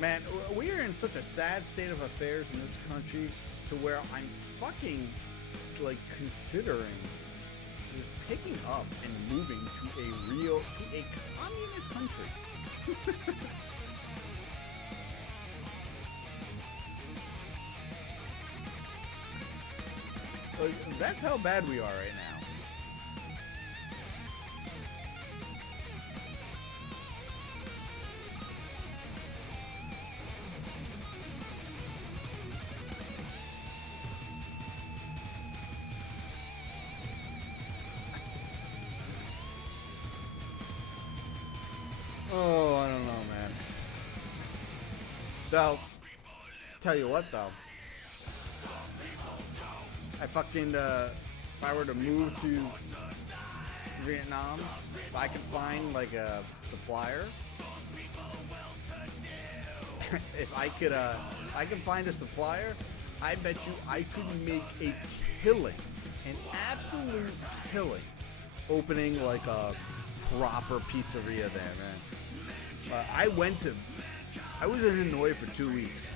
Man, we are in such a sad state of affairs in this country to where I'm fucking like considering just picking up and moving to a communist country. Like, That's how bad we are right now. Oh, I don't know, man. Though, tell you what, though. I fucking, if I were to move to Vietnam, if I could find, like, a supplier, if I could find a supplier, I bet you I could make a killing, an absolute killing, opening, like, a proper pizzeria there, man. I was in Hanoi for 2 weeks.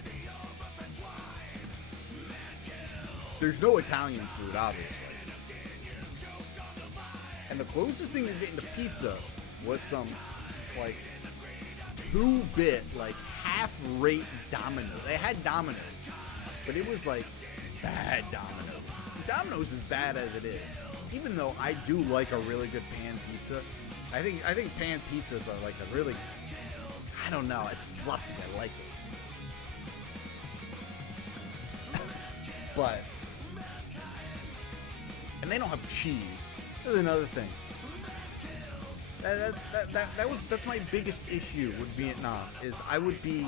There's no Italian food, obviously. And the closest thing to getting to pizza was some, like, 2-bit, like, half-rate Domino's. They had Domino's, but it was, like, bad Domino's. Domino's is bad as it is. Even though I do like a really good pan pizza, I think pan pizzas are, like, a really... I don't know. It's fluffy. I like it. But... And they don't have cheese. That's another thing. That's my biggest issue with Vietnam, is I would be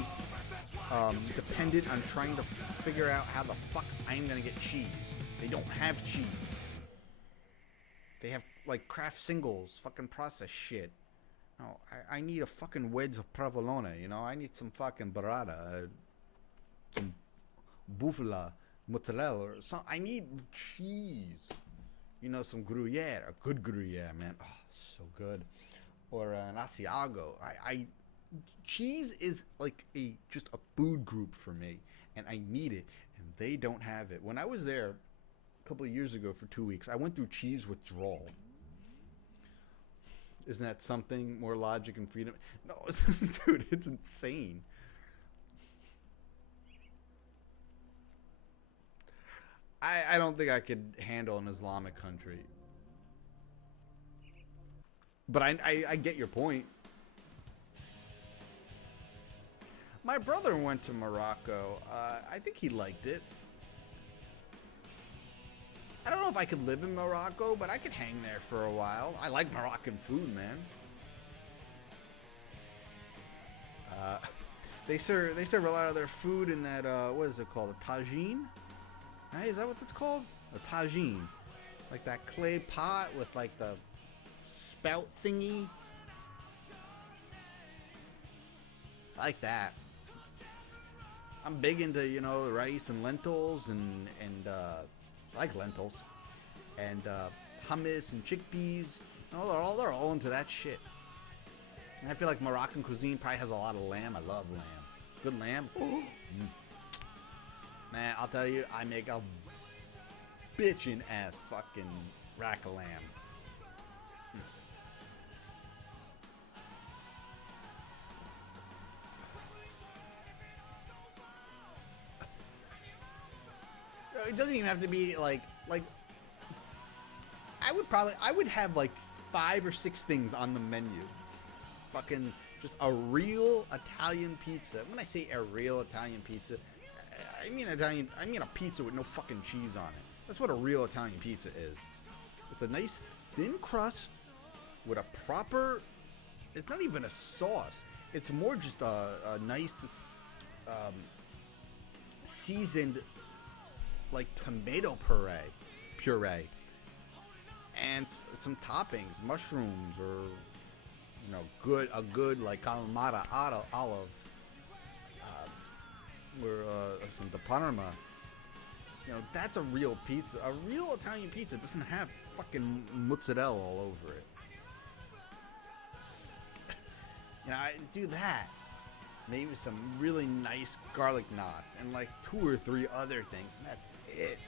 dependent on trying to figure out how the fuck I'm gonna get cheese. They don't have cheese. They have, like, Kraft Singles, fucking processed shit. No, I need a fucking wedge of provolone, you know? I need some fucking burrata, some bufala, mozzarella, or something. I need cheese. You know, some Gruyere, a good Gruyere, man. Oh, so good. Or an Asiago. Cheese is like just a food group for me, and I need it, and they don't have it. When I was there a couple of years ago for 2 weeks, I went through cheese withdrawal. Isn't that something? More logic and freedom? No, dude, it's insane. I don't think I could handle an Islamic country. But I get your point. My brother went to Morocco. I think he liked it. I don't know if I could live in Morocco, but I could hang there for a while. I like Moroccan food, man. They serve a lot of their food in that, what is it called? A tagine? Right? Is that what it's called? A tagine. Like that clay pot with, like, the spout thingy. I like that. I'm big into, you know, rice and lentils and I like lentils and hummus and chickpeas. You know, they're all into that shit. And I feel like Moroccan cuisine probably has a lot of lamb. I love lamb. Good lamb. Mm. Man, I'll tell you, I make a bitchin' ass fucking rack of lamb. It doesn't even have to be like I would have like 5 or 6 things on the menu. Fucking just a real Italian pizza. When I say a real Italian pizza, I mean a pizza with no fucking cheese on it. That's what a real Italian pizza is. It's a nice thin crust with a proper, it's not even a sauce. It's more just a nice seasoned, like, tomato puree, and some toppings, mushrooms, or, you know, a good like Kalamata olive, or some de Parma. You know, that's a real pizza. A real Italian pizza doesn't have fucking mozzarella all over it. You know, I do that. Maybe some really nice garlic knots and like 2 or 3 other things, and that's it.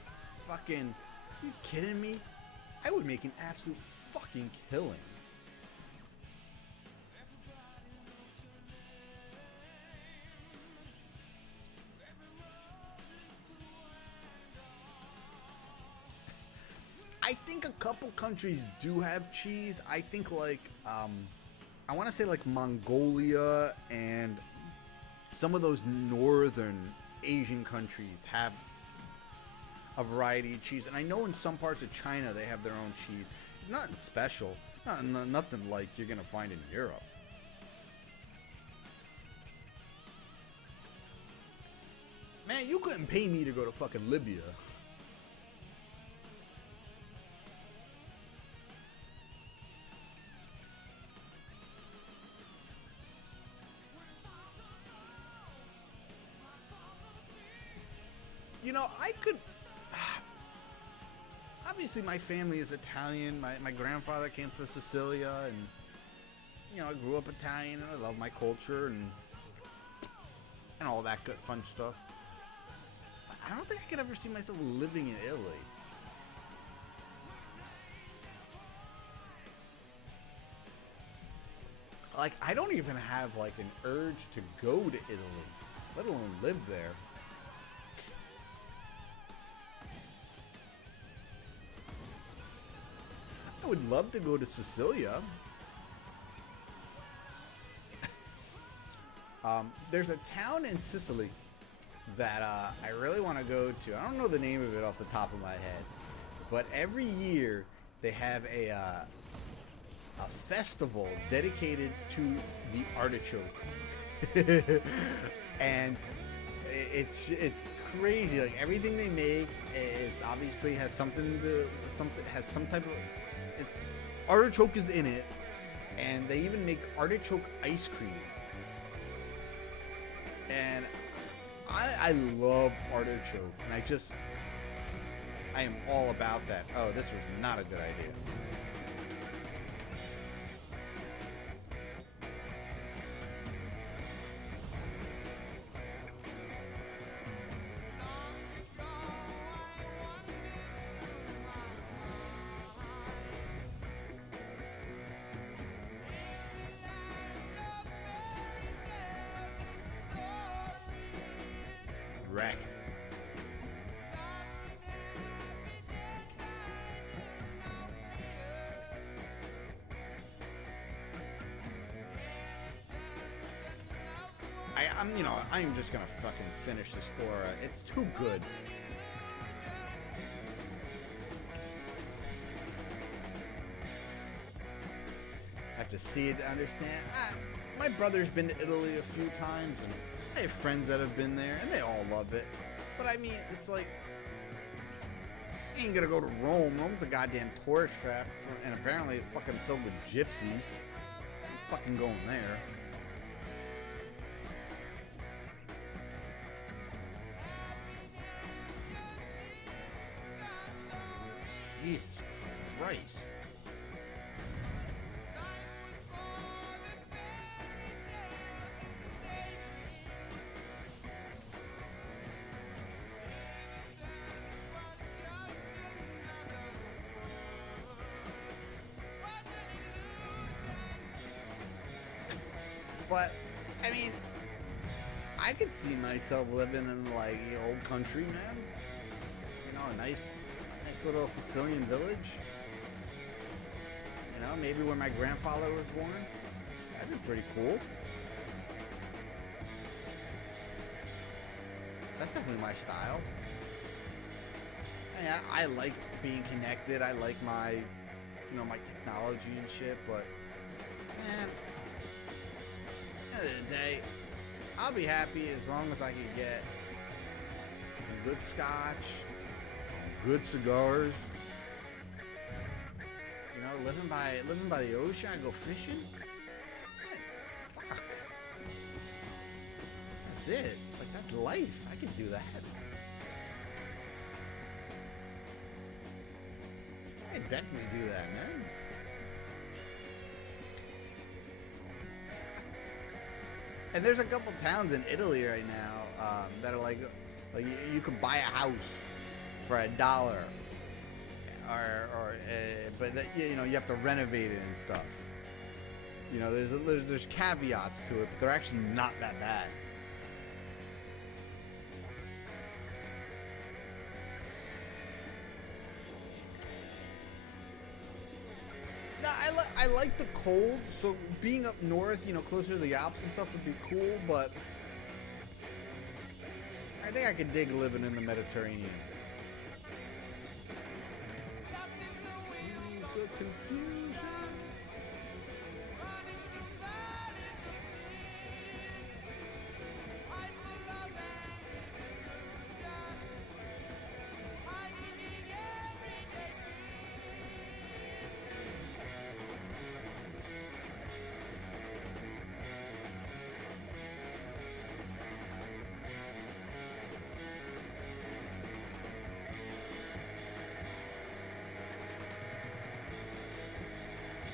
Fucking, are you kidding me? I would make an absolute fucking killing. I think a couple countries do have cheese. I think like I want to say like Mongolia and some of those northern Asian countries have a variety of cheese, and I know in some parts of China they have their own cheese. Nothing special, nothing like you're gonna find in Europe. Man, you couldn't pay me to go to fucking Libya. You know, I could... Obviously, my family is Italian. My grandfather came from Sicilia, and, you know, I grew up Italian, and I love my culture, and all that good fun stuff. But I don't think I could ever see myself living in Italy. Like, I don't even have, like, an urge to go to Italy, let alone live there. I would love to go to Sicilia. There's a town in Sicily that I really want to go to. I don't know the name of it off the top of my head, but every year they have a festival dedicated to the artichoke, and it's crazy. Like everything they make is obviously has some type of artichoke is in it, and they even make artichoke ice cream. And I love artichoke, and I am all about that. Oh, this was not a good idea. Rex. I'm just gonna fucking finish this score. It's too good. Have to see it to understand. My brother's been to Italy a few times, and I have friends that have been there, and they all love it. But I mean, it's like, I ain't gonna go to Rome. Rome's a goddamn tourist trap, and apparently it's fucking filled with gypsies. I'm fucking going there. Jesus Christ. But, I mean, I could see myself living in, like, the old country, man. You know, a nice little Sicilian village. You know, maybe where my grandfather was born. That'd be pretty cool. That's definitely my style. I like being connected. I like my, my technology and shit, but, man, at the end of the day, I'll be happy as long as I can get a good scotch, good cigars. You know, living by the ocean, I go fishing. Man, fuck. That's it. Like, that's life. I can do that. I can definitely do that, man. And there's a couple towns in Italy right now that are like you could buy a house for $1, but that, you have to renovate it and stuff. You know, there's caveats to it, but they're actually not that bad. like the cold, so being up north, you know, closer to the Alps and stuff would be cool, but I think I could dig living in the Mediterranean.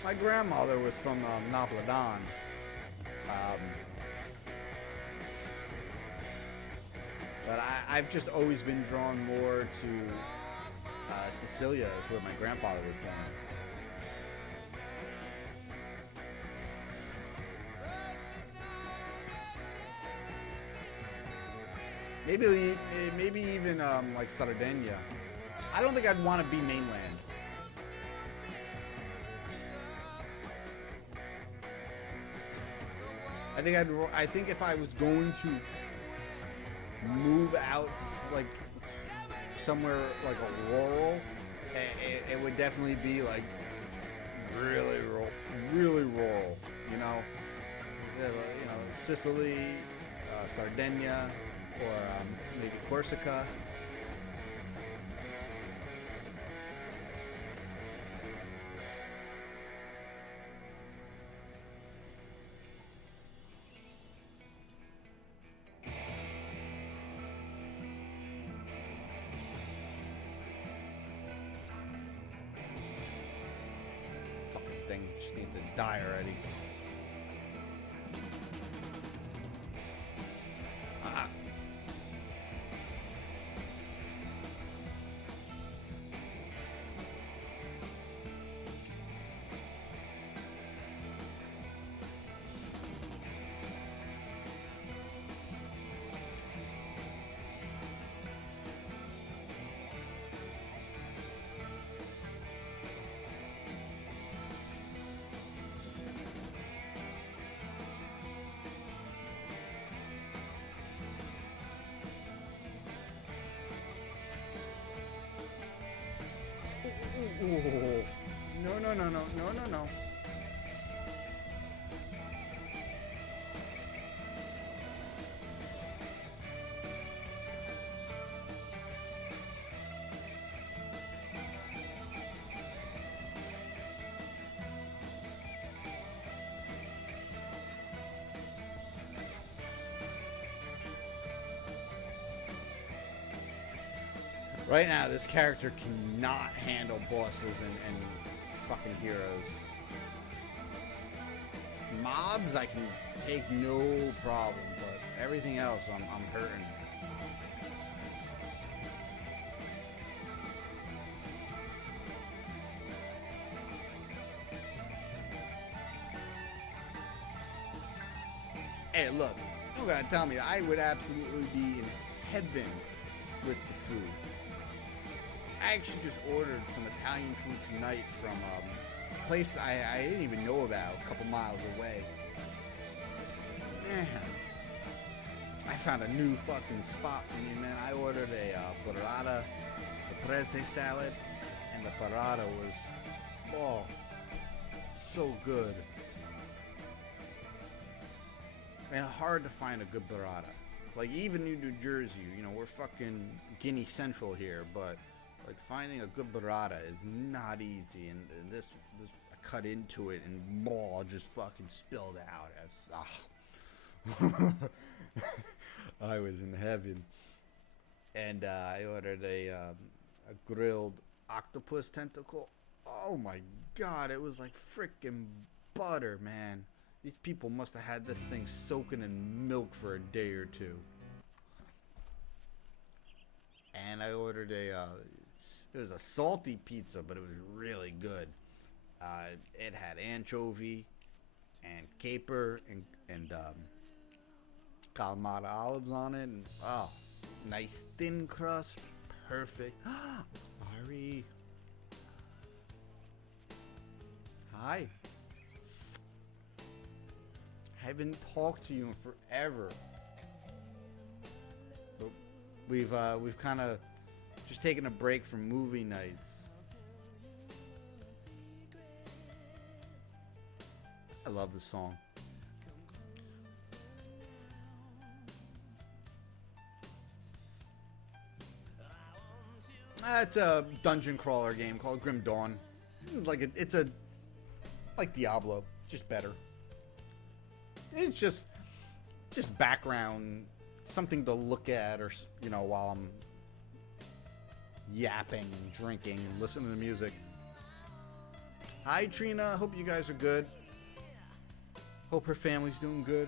My grandmother was from Nabladan. But I've just always been drawn more to Sicilia, is where my grandfather was born. Maybe even like Sardinia. I don't think I'd want to be mainland. I think if I was going to move out to like somewhere like a rural, it would definitely be like really rural. You know, Sicily, Sardinia, or maybe Corsica. Thing just needs to die already. Ooh. No. Right now, this character cannot handle bosses and fucking heroes. Mobs, I can take no problem, but everything else, I'm hurting. Hey, look, you don't gotta tell me. I would absolutely be in heaven with the food. I actually just ordered some Italian food tonight from a place I didn't even know about, a couple miles away. Man, I found a new fucking spot for me, man. I ordered a burrata, caprese salad, and the burrata was, so good. And hard to find a good burrata. Like, even in New Jersey, you know, we're fucking Guinea Central here, but like finding a good burrata is not easy, and this I cut into it and just fucking spilled out. I was in heaven, and I ordered a grilled octopus tentacle. Oh my god, it was like freaking butter, man. These people must have had this thing soaking in milk for a day or two. And I ordered it was a salty pizza, but it was really good. It had anchovy and caper and Kalamata olives on it. And, nice thin crust. Perfect. Ari. Hi. haven't talked to you in forever. But we've kind of just taken a break from movie nights. I love this song. It's a dungeon crawler game called Grim Dawn. It's like Diablo, just better. It's just background, something to look at, or while I'm yapping and drinking and listening to music. Hi Trina, hope you guys are good. Hope her family's doing good.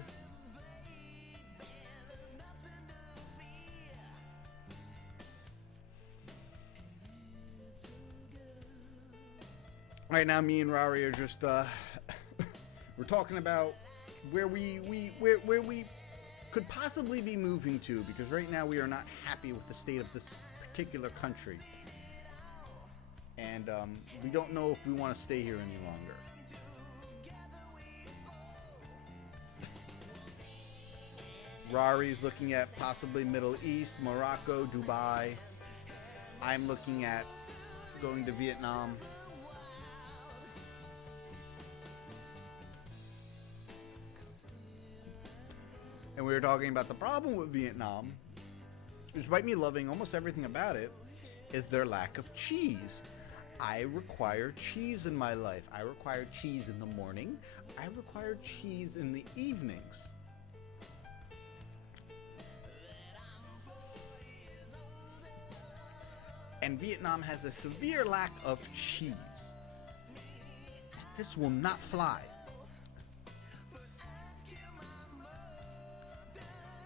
Right now, me and Rari are just we're talking about where we could possibly be moving to, because right now we are not happy with the state of this particular country, and we don't know if we want to stay here any longer. Rari's looking at possibly Middle East, Morocco, Dubai. I'm looking at going to Vietnam. And we were talking about the problem with Vietnam, despite me loving almost everything about it, is their lack of cheese. I require cheese in my life. I require cheese in the morning. I require cheese in the evenings. And Vietnam has a severe lack of cheese. This will not fly.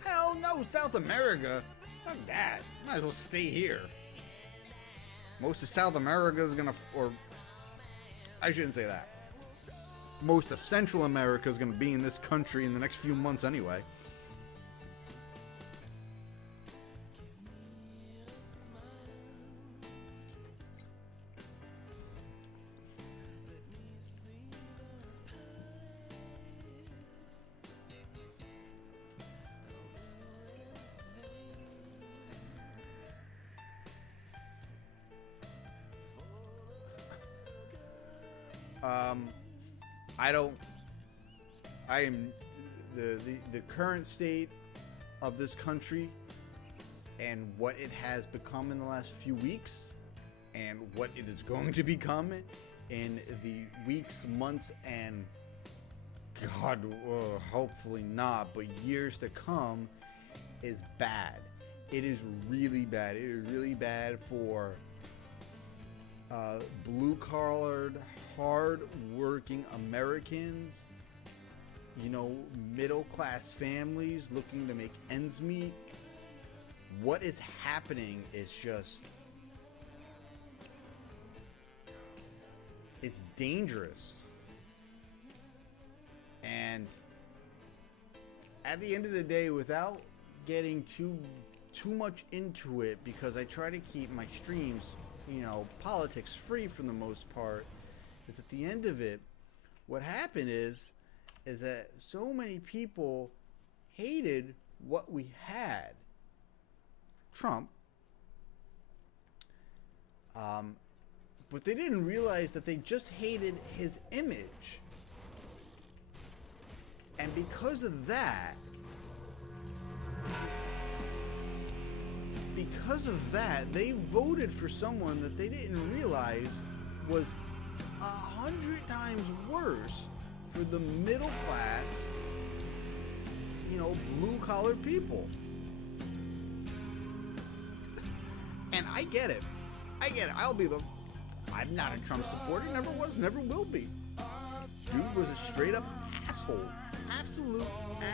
Hell no, South America. Fuck that. Might as well stay here. Most of South America is gonna, or I shouldn't say that. Most of Central America is gonna be in this country in the next few months anyway. I am the current state of this country and what it has become in the last few weeks and what it is going to become in the weeks, months, and God, hopefully not, but years to come is bad. It is really bad. It is really bad for blue-collared, hard-working Americans, middle-class families looking to make ends meet. What is happening is just, it's dangerous. And at the end of the day, without getting too much into it, because I try to keep my streams, politics free for the most part, is at the end of it, what happened is that so many people hated what we had. Trump. But they didn't realize that they just hated his image. And because of that, they voted for someone that they didn't realize was 100 times worse for the middle class, blue-collar people. And I get it. I'm not a Trump supporter, never was, never will be. Dude was a straight-up asshole. Absolute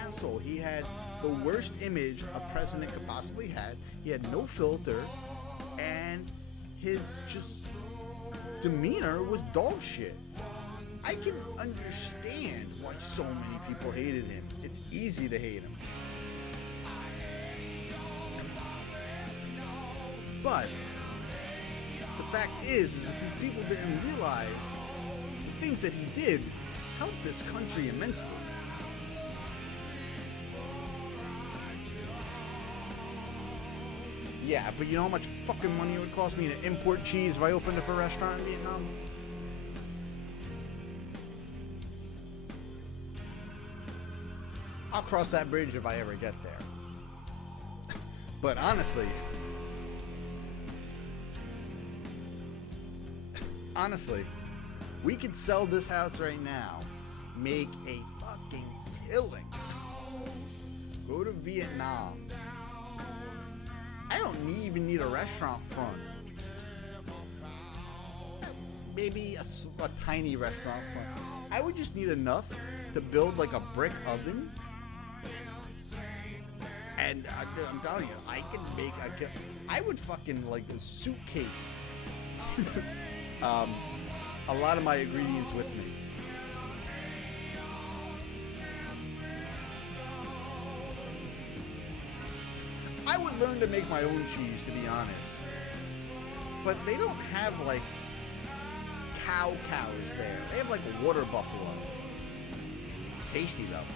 asshole. He had the worst image a president could possibly have. He had no filter, and his just demeanor was dog shit. I can understand why so many people hated him. It's easy to hate him. But the fact is that these people didn't realize the things that he did helped this country immensely. Yeah, but you know how much fucking money it would cost me to import cheese if I opened up a restaurant in Vietnam? I'll cross that bridge if I ever get there. But honestly, we could sell this house right now, make a fucking killing, go to Vietnam. I don't even need a restaurant front. Maybe a tiny restaurant front. I would just need enough to build like a brick oven. And I'm telling you, I would fucking like a suitcase. A lot of my ingredients with me. I would learn to make my own cheese, to be honest. But they don't have like cows there. They have like water buffalo. Tasty though.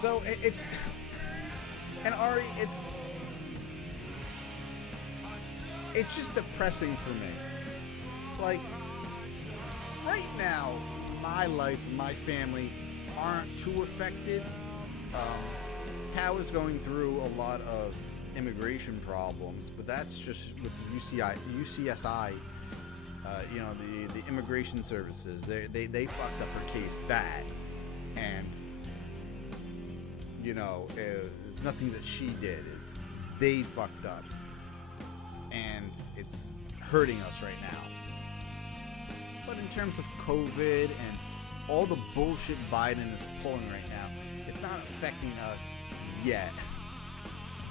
So it's, and Ari, it's just depressing for me. Like, right now, my life and my family aren't too affected. Tao is going through a lot of immigration problems, but that's just with the UCSI, the immigration services. They fucked up her case bad, and it's nothing that she did. Is they fucked up, and it's hurting us right now. But in terms of COVID and all the bullshit Biden is pulling right now, it's not affecting us yet.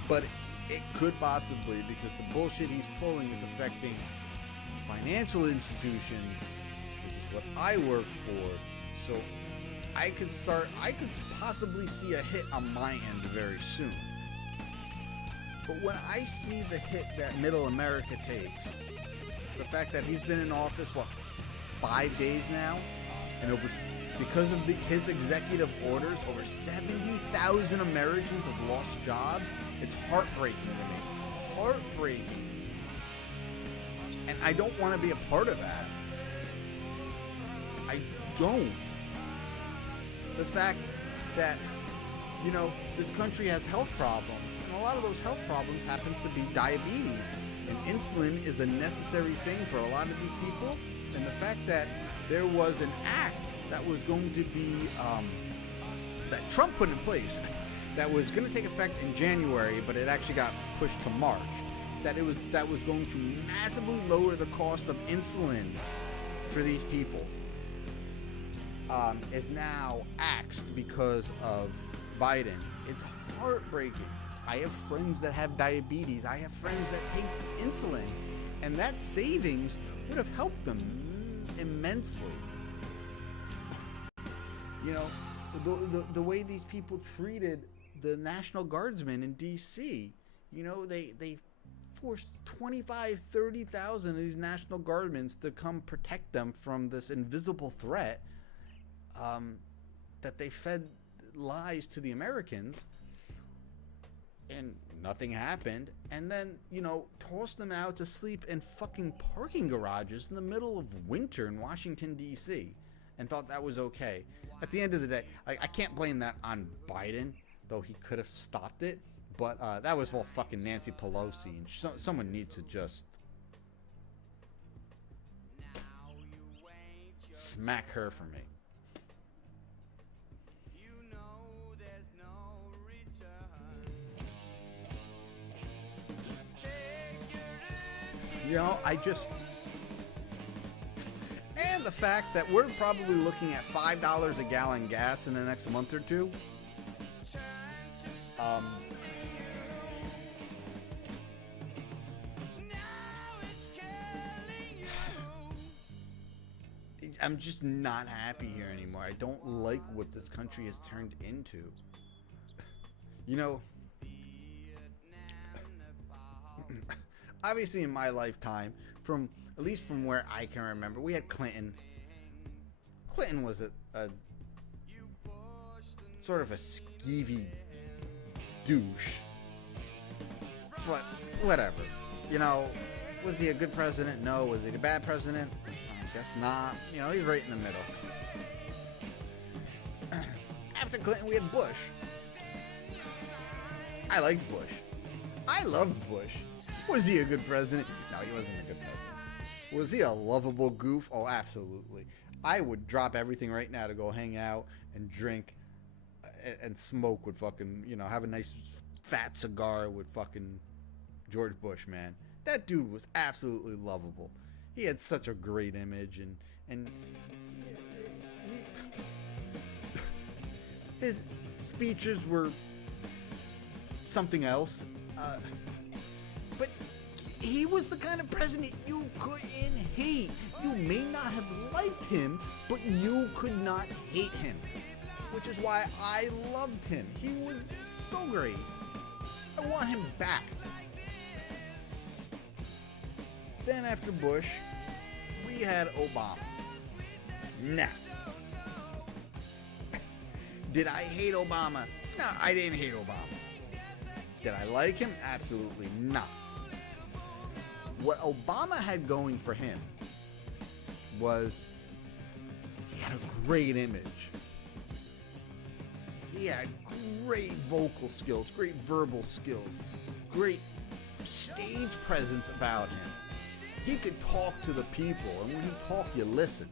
But it could possibly, because the bullshit he's pulling is affecting financial institutions, which is what I work for. So I could possibly see a hit on my end very soon. But when I see the hit that Middle America takes, the fact that he's been in office, 5 days now, and because of his executive orders, over 70,000 Americans have lost jobs. It's heartbreaking to me. Heartbreaking. And I don't want to be a part of that. I don't. The fact that, this country has health problems, and a lot of those health problems happens to be diabetes. And insulin is a necessary thing for a lot of these people. And the fact that there was an act that was going to be, that Trump put in place, that was going to take effect in January, but it actually got pushed to March. That was going to massively lower the cost of insulin for these people, is now axed because of Biden. It's heartbreaking. I have friends that have diabetes. I have friends that take insulin, and that savings would have helped them immensely. The way these people treated the National Guardsmen in D.C., they forced 25,000, 30,000 of these National Guardsmen to come protect them from this invisible threat, that they fed lies to the Americans, and nothing happened, and then, tossed them out to sleep in fucking parking garages in the middle of winter in Washington, D.C., and thought that was okay. At the end of the day, I can't blame that on Biden, though he could have stopped it, but that was all fucking Nancy Pelosi, and someone needs to just smack her for me. And the fact that we're probably looking at $5 a gallon gas in the next month or two. I'm just not happy here anymore. I don't like what this country has turned into. Obviously in my lifetime, at least from where I can remember, we had Clinton. Clinton was a sort of a skeevy douche. But whatever. You know, was he a good president? No. Was he a bad president? I guess not. You know, he's right in the middle. After Clinton, we had Bush. I liked Bush. I loved Bush. Was he a good president? No, he wasn't a good president. Was he a lovable goof? Oh, absolutely. I would drop everything right now to go hang out and drink and smoke with fucking, you know, have a nice fat cigar with fucking George Bush, man. That dude was absolutely lovable. He had such a great image, and his speeches were something else. But he was the kind of president you couldn't hate. You may not have liked him, but you could not hate him. Which is why I loved him. He was so great. I want him back. Then after Bush, we had Obama. Nah. Did I hate Obama? No, I didn't hate Obama. Did I like him? Absolutely not. What Obama had going for him was he had a great image. He had great vocal skills, great verbal skills, great stage presence about him. He could talk to the people, and when he talked, you listened.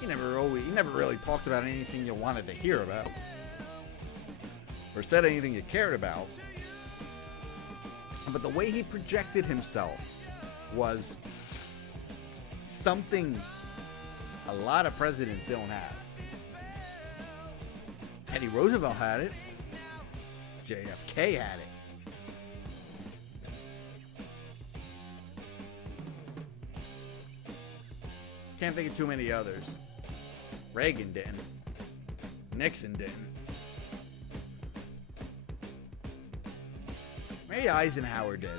He never really talked about anything you wanted to hear about, or said anything you cared about. But the way he projected himself was something a lot of presidents don't have. Teddy Roosevelt had it. JFK had it. Can't think of too many others. Reagan didn't. Nixon didn't. Maybe Eisenhower did.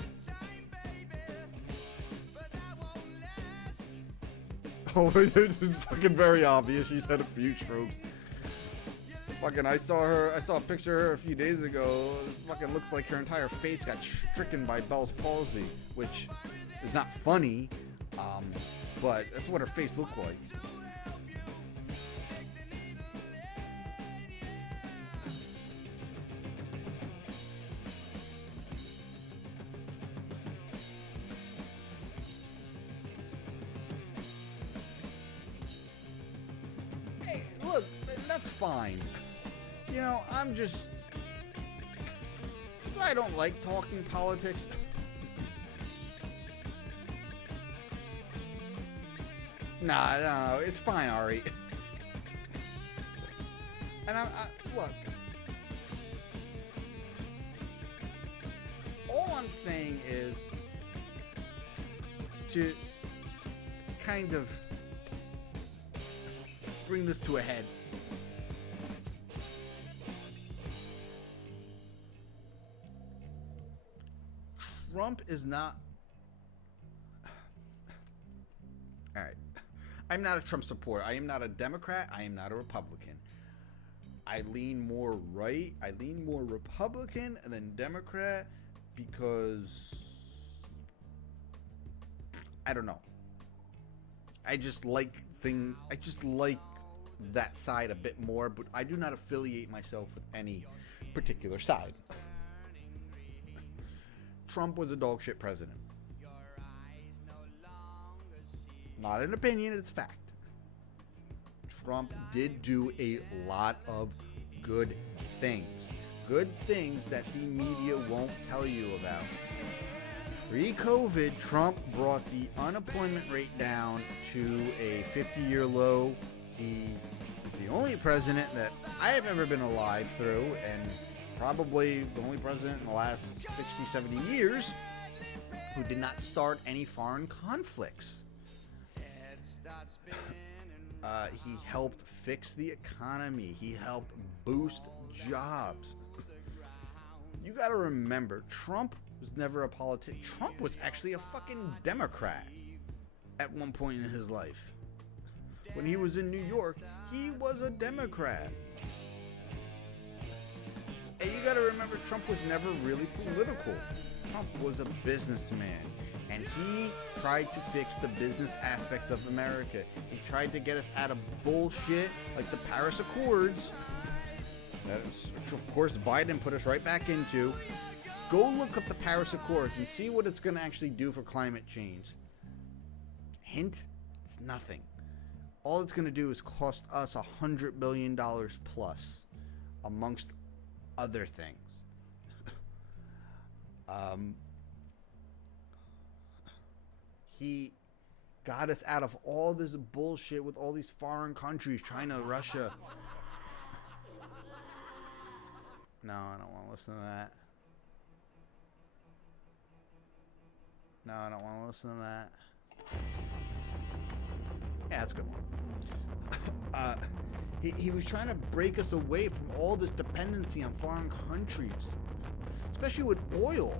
Oh, it's fucking very obvious. She's had a few strokes. Fucking, I saw a picture of her a few days ago. It fucking looked like her entire face got stricken by Bell's palsy, which is not funny, but that's what her face looked like. Hey, look, that's fine. You know, that's why I don't like talking politics. Nah, no, it's fine, Ari. And look. All I'm saying is to kind of bring this to a head. Trump is not... All right. I'm not a Trump supporter. I am not a Democrat. I am not a Republican. I lean more right. I lean more Republican than Democrat because... I don't know. I just like that side a bit more, but I do not affiliate myself with any particular side. Trump was a dog shit president. Not an opinion, it's fact. Trump did do a lot of good things. Good things that the media won't tell you about. Pre-COVID, Trump brought the unemployment rate down to a 50-year low. He was the only president that I have ever been alive through, and probably the only president in the last 60, 70 years who did not start any foreign conflicts. He helped fix the economy. He helped boost jobs. You gotta remember, Trump was never a politician. Trump was actually a fucking Democrat at one point in his life. When he was in New York, he was a Democrat. you got to remember, Trump was never really political. Trump was a businessman, and he tried to fix the business aspects of America. He tried to get us out of bullshit like the Paris Accords. That is, of course, Biden put us right back into. Go look up the Paris Accords and see what it's going to actually do for climate change. Hint, it's nothing. All it's going to do is cost us $100 billion plus, amongst other things. He got us out of all this bullshit with all these foreign countries, China, Russia. No, I don't want to listen to that. No, I don't want to listen to that. Yeah, that's a good one. He was trying to break us away from all this dependency on foreign countries, especially with oil.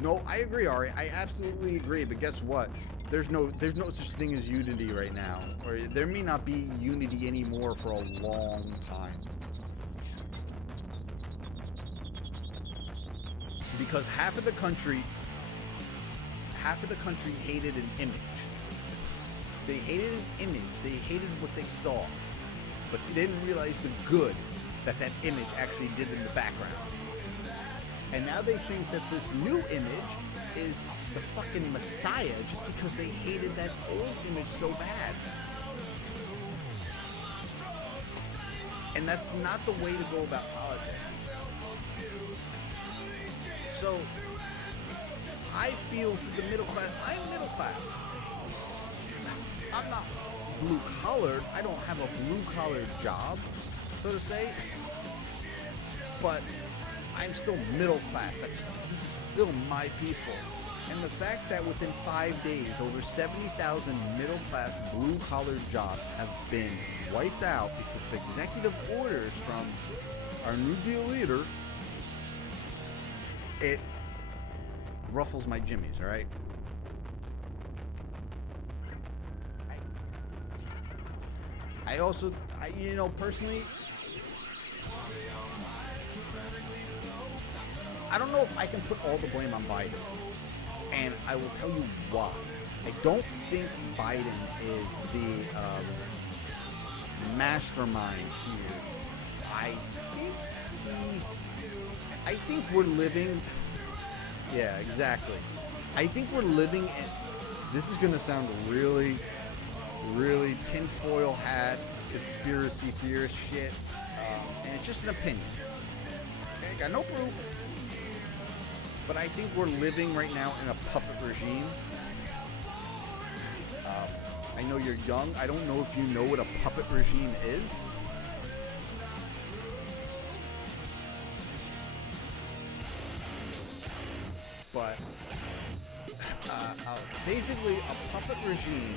No, I agree, Ari. I absolutely agree. But guess what? There's no such thing as unity right now, or there may not be unity anymore for a long time. Because half of the country hated an image. They hated an image. They hated what they saw, but they didn't realize the good that image actually did in the background. And now they think that this new image is the fucking Messiah just because they hated that old image so bad. And that's not the way to go about politics. So, I feel for the middle class. I'm middle class. I'm not blue collared. I don't have a blue collar job, so to say. But I'm still middle class. This is still my people. And the fact that within 5 days, over 70,000 middle class blue collar jobs have been wiped out because of executive orders from our New Deal leader, it ruffles my jimmies, all right? I also, personally, I don't know if I can put all the blame on Biden, and I will tell you why. I don't think Biden is the mastermind here. I think we're living, yeah, exactly. I think we're living in, this is gonna sound really, really tinfoil hat, conspiracy theorist shit, and it's just an opinion. Okay, got no proof. But I think we're living right now in a puppet regime. I know you're young. I don't know if you know what a puppet regime is. But basically, a puppet regime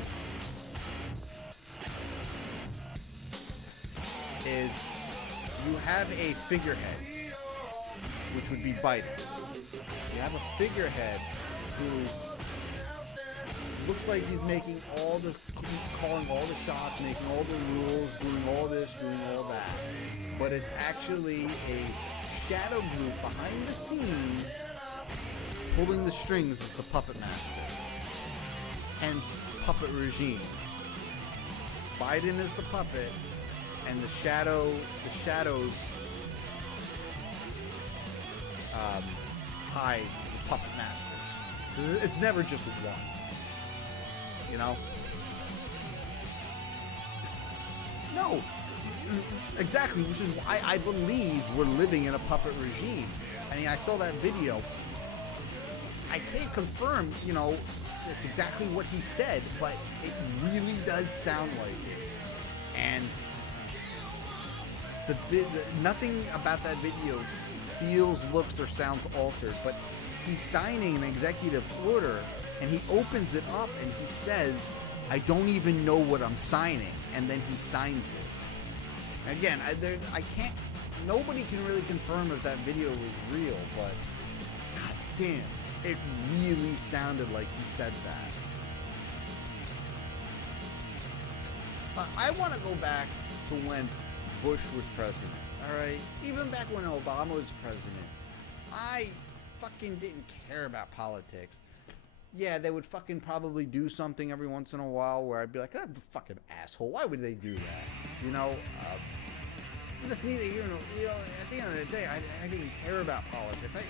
is you have a figurehead, which would be Biden. You have a figurehead who looks like he's making all the, calling all the shots, making all the rules, doing all this, doing all that. But it's actually a shadow group behind the scenes pulling the strings of the puppet master. Hence, puppet regime. Biden is the puppet, and the shadows hide the puppet masters. It's never just one. You know? No. Exactly, which is why I believe we're living in a puppet regime. I mean, I saw that video. I can't confirm, it's exactly what he said, but it really does sound like it. And nothing about that video feels, looks, or sounds altered, but he's signing an executive order, and he opens it up and he says, I don't even know what I'm signing, and then he signs it. Again, I can't, nobody can really confirm if that video was real, but god damn, it really sounded like he said that. I want to go back to when Bush was president, alright? Even back when Obama was president, I fucking didn't care about politics. Yeah, they would fucking probably do something every once in a while where I'd be like, oh, the fucking asshole, why would they do that? You know? But it's neither here nor, you know, at the end of the day, I didn't care about politics.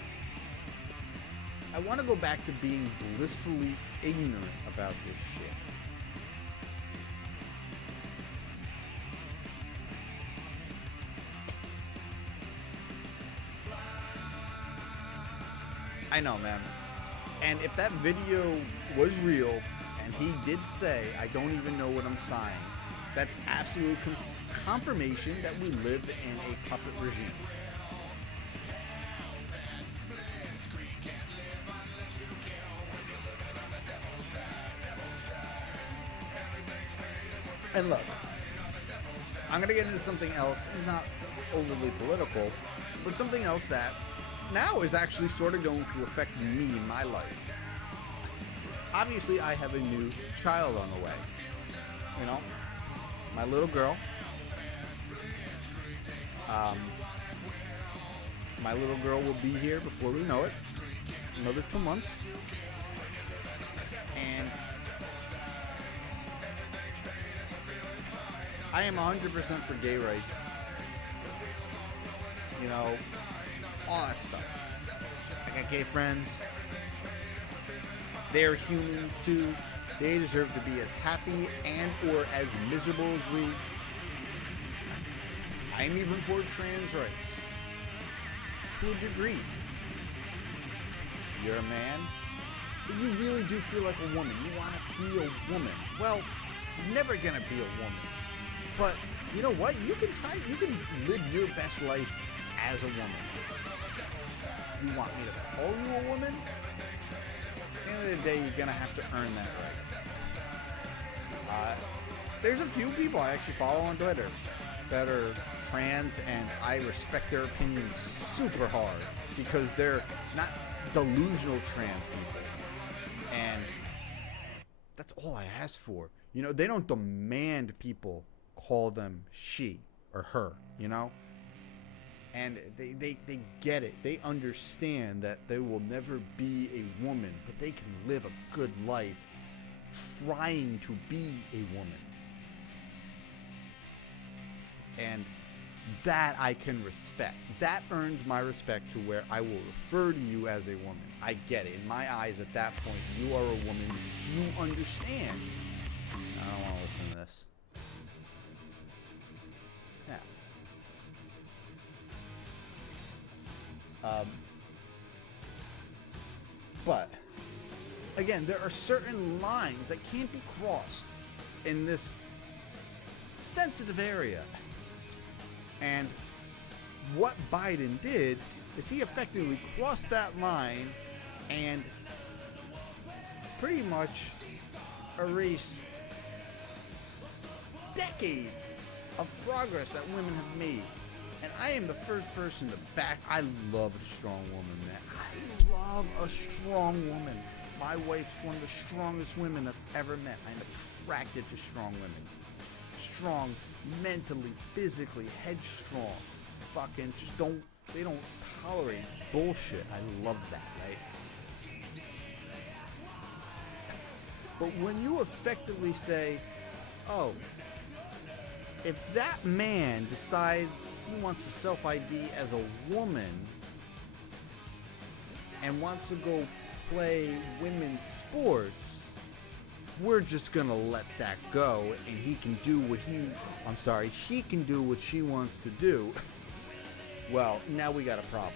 I want to go back to being blissfully ignorant about this shit. I know, man. And if that video was real, and he did say, I don't even know what I'm signing, that's absolute confirmation that we live in a puppet regime. And look, I'm going to get into something else, not overly political, but something else that now is actually sort of going to affect me in my life. Obviously, I have a new child on the way. You know, my little girl. My little girl will be here before we know it. Another 2 months. And I am 100% for gay rights. You know, all that stuff. I got gay friends. They're humans too. They deserve to be as happy and or as miserable as we. I'm even for trans rights. To a degree. You're a man, but you really do feel like a woman. You want to be a woman. Well, you're never gonna be a woman. But you know what? You can live your best life as a woman. You want me to call you a woman? At the end of the day, you're gonna have to earn that right. There's a few people I actually follow on Twitter that are trans, and I respect their opinions super hard because they're not delusional trans people. And that's all I ask for. You know, they don't demand people call them she or her, you know? And they get it. They understand that they will never be a woman, but they can live a good life trying to be a woman. And that I can respect. That earns my respect to where I will refer to you as a woman. I get it. In my eyes, at that point, you are a woman. You understand. I don't want to listen to this. Yeah. But again, there are certain lines that can't be crossed in this sensitive area. And what Biden did is he effectively crossed that line and pretty much erased decades of progress that women have made. And I am the first person to back. I love a strong woman, man. I love a strong woman. My wife's one of the strongest women I've ever met. I'm attracted to strong women. Strong mentally, physically, headstrong. Fucking just they don't tolerate bullshit. I love that, right? But when you effectively say, oh, if that man decides he wants to self-ID as a woman and wants to go play women's sports, we're just gonna let that go and he can do what she can do what she wants to do. Well, now we got a problem.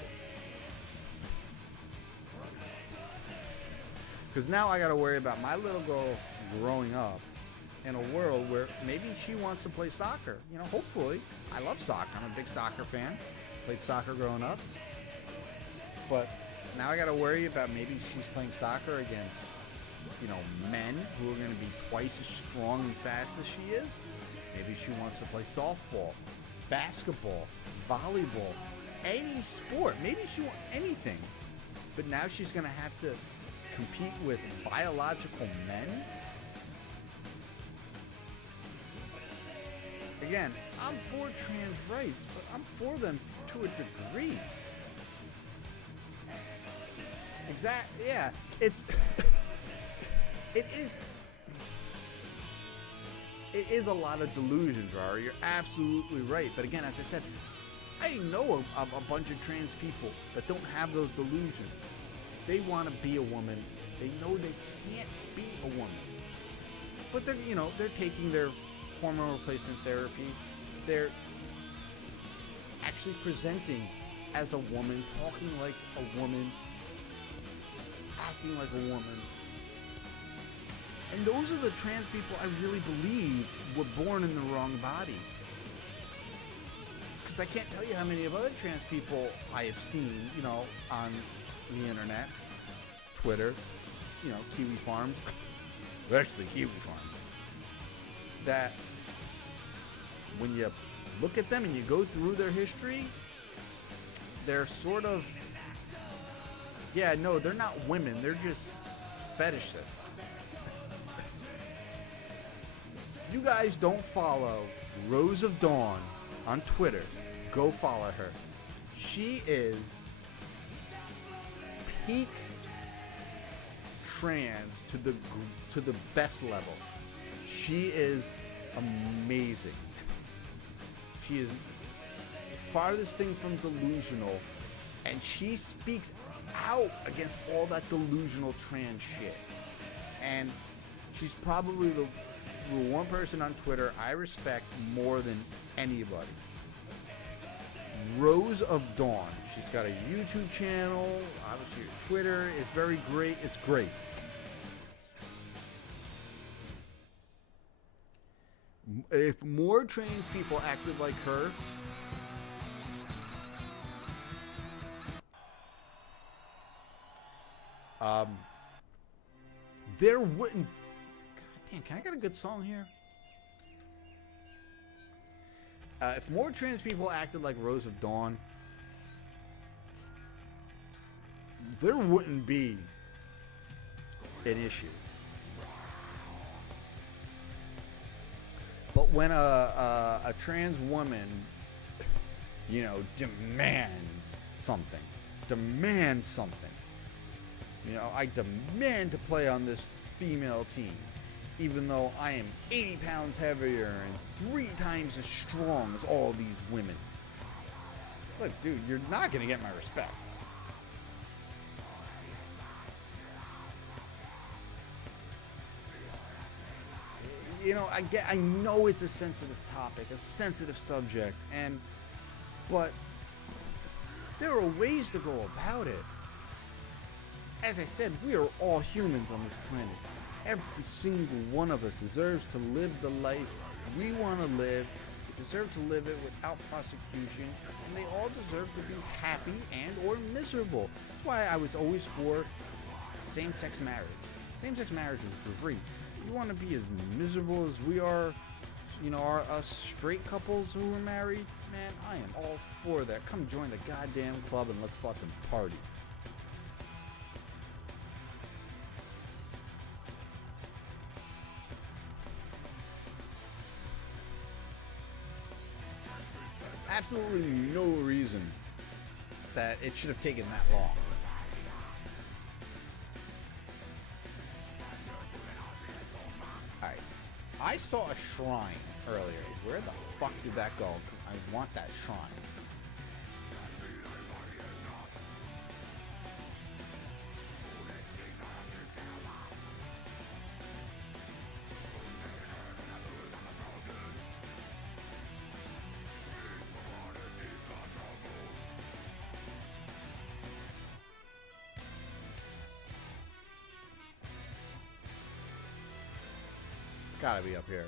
Because now I gotta worry about my little girl growing up in a world where maybe she wants to play soccer. You know, hopefully. I love soccer. I'm a big soccer fan. Played soccer growing up. But now I got to worry about maybe she's playing soccer against, you know, men who are going to be twice as strong and fast as she is. Maybe she wants to play softball, basketball, volleyball, any sport. Maybe she wants anything. but now she's gonna have to compete with biological men? Again, I'm for trans rights, but I'm for them to a degree. Exactly. Yeah, it is a lot of delusions, Rara. You're absolutely right. But again, as I said, I know a bunch of trans people that don't have those delusions. They want to be a woman. They know they can't be a woman. But they're taking their hormone replacement therapy. They're actually presenting as a woman, talking like a woman, acting like a woman. And those are the trans people I really believe were born in the wrong body. Because I can't tell you how many of other trans people I have seen, on the internet, Twitter, Kiwi Farms, especially Kiwi Farms, that when you look at them and you go through their history, they're sort of, they're not women, they're just fetishists. You guys don't follow Rose of Dawn on Twitter, go follow her. She is peak trans to the best level. She is amazing. She is farthest thing from delusional, and she speaks out against all that delusional trans shit. And she's probably the one person on Twitter I respect more than anybody. Rose of Dawn. She's got a YouTube channel. Obviously, her Twitter is very great. It's great. If more trans people acted like her, there wouldn't. God damn, can I get a good song here? If more trans people acted like Rose of Dawn, there wouldn't be an issue. But when a trans woman, demands something, I demand to play on this female team, even though I am 80 pounds heavier and 3 times as strong as all these women. Look, dude, you're not gonna get my respect. I know it's a sensitive topic, a sensitive subject, but there are ways to go about it. As I said, we are all humans on this planet. Every single one of us deserves to live the life we want to live. We deserve to live it without prosecution, and they all deserve to be happy and or miserable. That's why I was always for same-sex marriage. Same-sex marriage is great. You want to be as miserable as we are, us straight couples who are married? Man, I am all for that. Come join the goddamn club and let's fucking party. Absolutely no reason that it should have taken that long. Alright, I saw a shrine earlier. Where the fuck did that go? I want that shrine. Gotta be up here.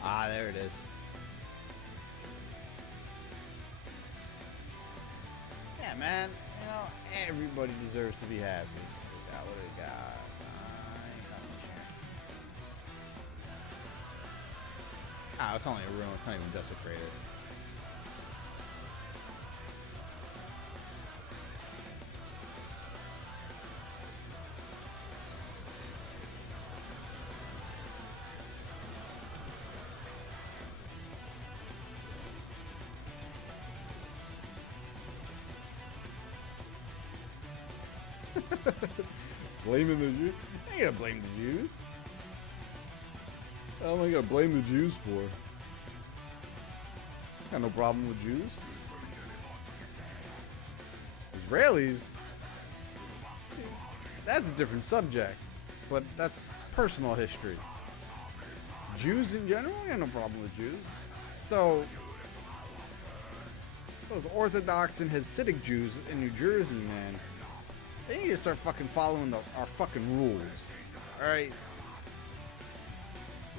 Ah, there it is. Yeah, man. Everybody deserves to be happy. What do we got? Ah, it's only a room. It's not even desecrated. Blaming the Jews? I ain't gonna blame the Jews. What am I gonna blame the Jews for? Got no problem with Jews. Israelis? That's a different subject. But that's personal history. Jews in general, I got no problem with Jews. Though, those Orthodox and Hasidic Jews in New Jersey, man, they need to start fucking following our fucking rules. Alright?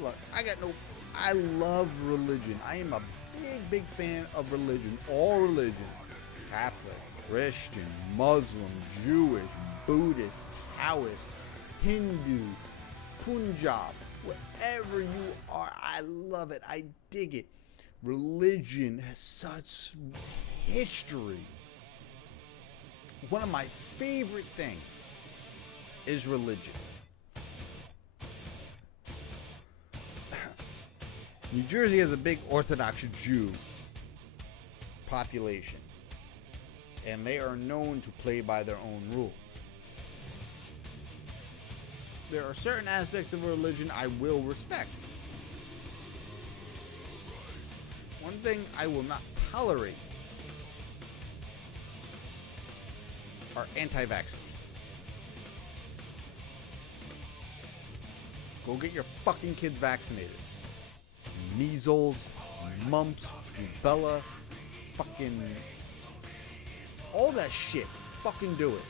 Look, I love religion. I am a big fan of religion. All religion. Catholic, Christian, Muslim, Jewish, Buddhist, Taoist, Hindu, Punjab, wherever you are, I love it. I dig it. Religion has such history. One of my favorite things is religion. New Jersey has a big Orthodox Jew population, and they are known to play by their own rules. There are certain aspects of religion I will respect. One thing I will not tolerate are anti-vaxxers. Go get your fucking kids vaccinated. Measles, mumps, rubella, fucking all that shit. Fucking do it.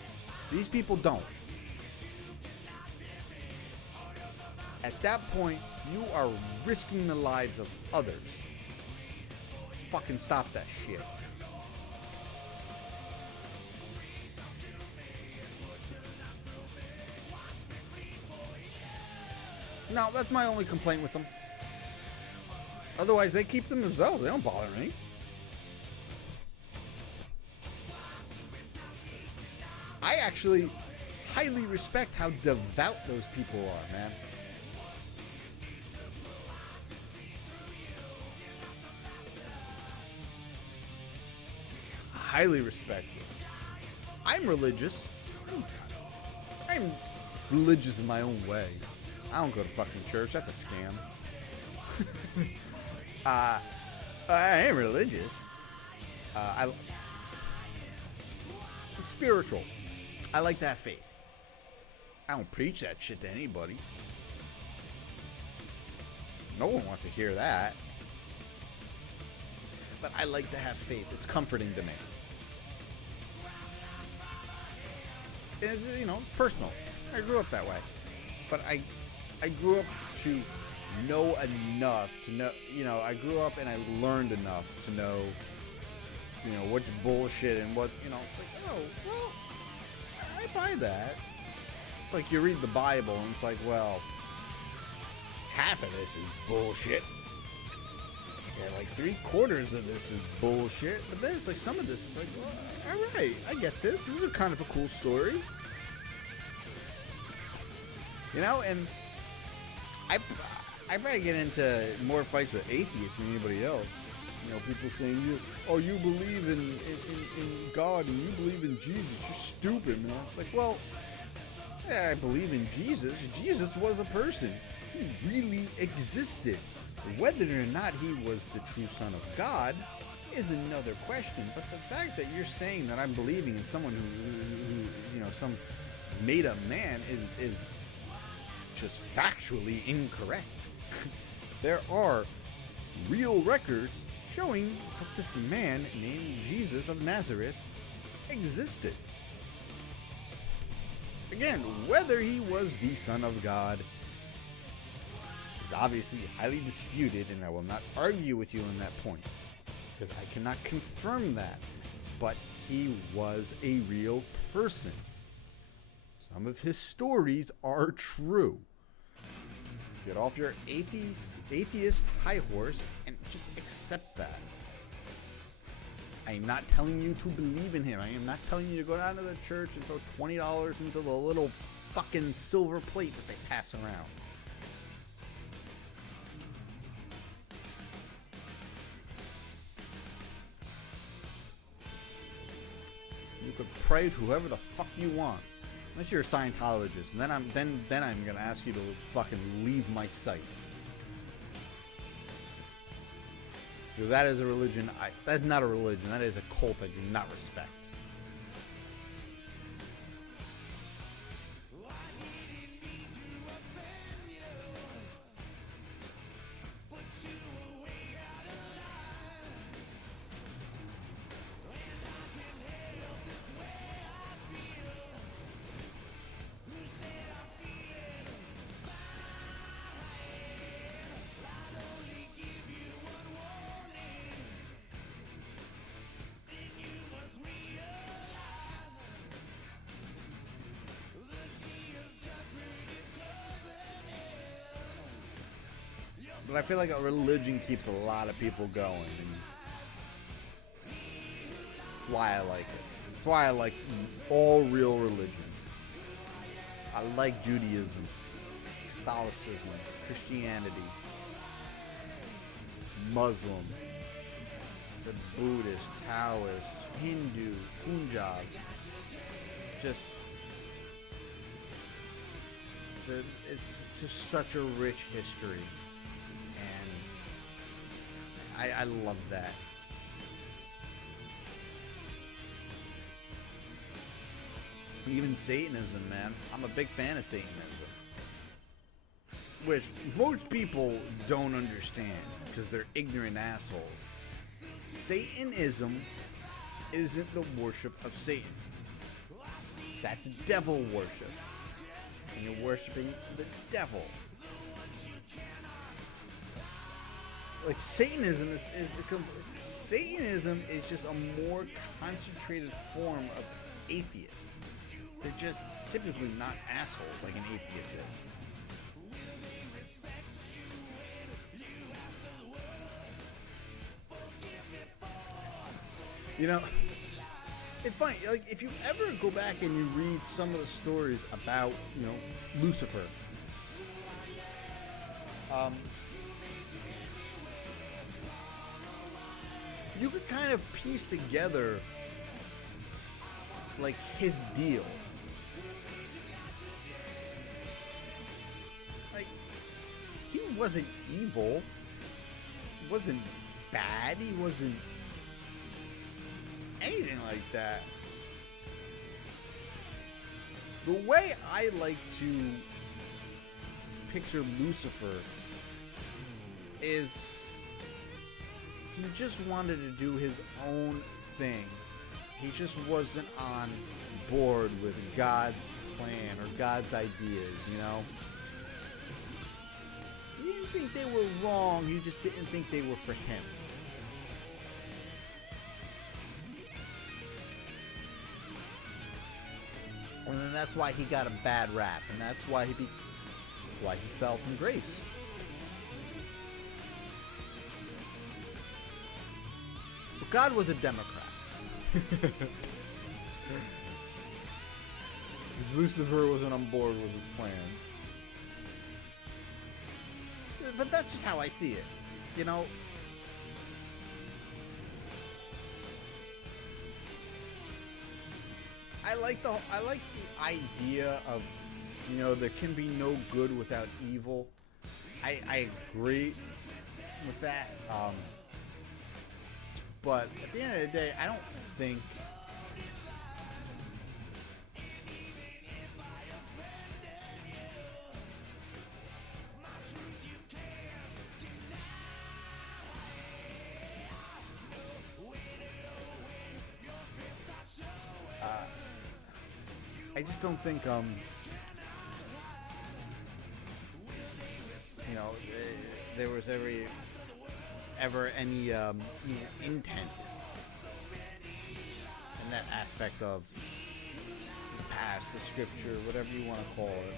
These people don't. At that point, you are risking the lives of others. Fucking stop that shit. No, that's my only complaint with them. Otherwise, they keep them themselves. They don't bother me. I actually highly respect how devout those people are, man. Highly respect it. I'm religious. I'm religious in my own way. I don't go to fucking church. That's a scam. I am religious. I'm spiritual. I like that faith. I don't preach that shit to anybody. No one wants to hear that. But I like to have faith. It's comforting to me. And, you know, it's personal. I grew up that way. But I grew up to know enough to know, you know, I grew up and I learned enough to know, you know, what's bullshit and what, you know, it's like, oh, well, I buy that. It's like you read the Bible and it's like, well, half of this is bullshit. Yeah, like 3/4 of this is bullshit. But then it's like some of this is like, well, alright, I get this. This is a kind of a cool story. You know, and I probably get into more fights with atheists than anybody else. You know, people saying, you believe in God and you believe in Jesus. You're stupid, man. It's like, well, yeah, I believe in Jesus. Jesus was a person. He really existed. Whether or not he was the true Son of God is another question. But the fact that you're saying that I'm believing in someone who you know, some made-up man is just factually incorrect. There are real records showing that this man named Jesus of Nazareth existed. Again, whether he was the Son of God is obviously highly disputed, and I will not argue with you on that point, because I cannot confirm that. But he was a real person. Some of his stories are true. Get off your atheist high horse and just accept that. I am not telling you to believe in him. I am not telling you to go down to the church and throw $20 into the little fucking silver plate that they pass around. You could pray to whoever the fuck you want. Unless you're a Scientologist, and then I'm gonna ask you to fucking leave my site. Because that is a religion. That's not a religion. That is a cult I do not respect. But I feel like a religion keeps a lot of people going. And why I like it. That's why I like all real religion. I like Judaism, Catholicism, Christianity, Muslim, the Buddhist, Taoist, Hindu, Punjab. Just it's just such a rich history. I love that. Even Satanism, man. I'm a big fan of Satanism. Which most people don't understand because they're ignorant assholes. Satanism isn't the worship of Satan. That's devil worship. And you're worshiping the devil. Like Satanism Satanism is just a more concentrated form of atheists. They're just typically not assholes like an atheist is. You know, it's funny. Like if you ever go back and you read some of the stories about, you know, Lucifer. You could kind of piece together like his deal. Like he wasn't evil. He wasn't bad. He wasn't anything like that. The way I like to picture Lucifer is he just wanted to do his own thing. He just wasn't on board with God's plan or God's ideas, you know? He didn't think they were wrong, he just didn't think they were for him. And then that's why he got a bad rap, and that's why he fell from grace. So God was a Democrat. Lucifer wasn't on board with his plans. But that's just how I see it. You know? I like the idea of, you know, there can be no good without evil. I agree with that. But at the end of the day, I don't think I just don't think you know, there was ever any intent in that aspect of the past, the scripture, whatever you want to call it.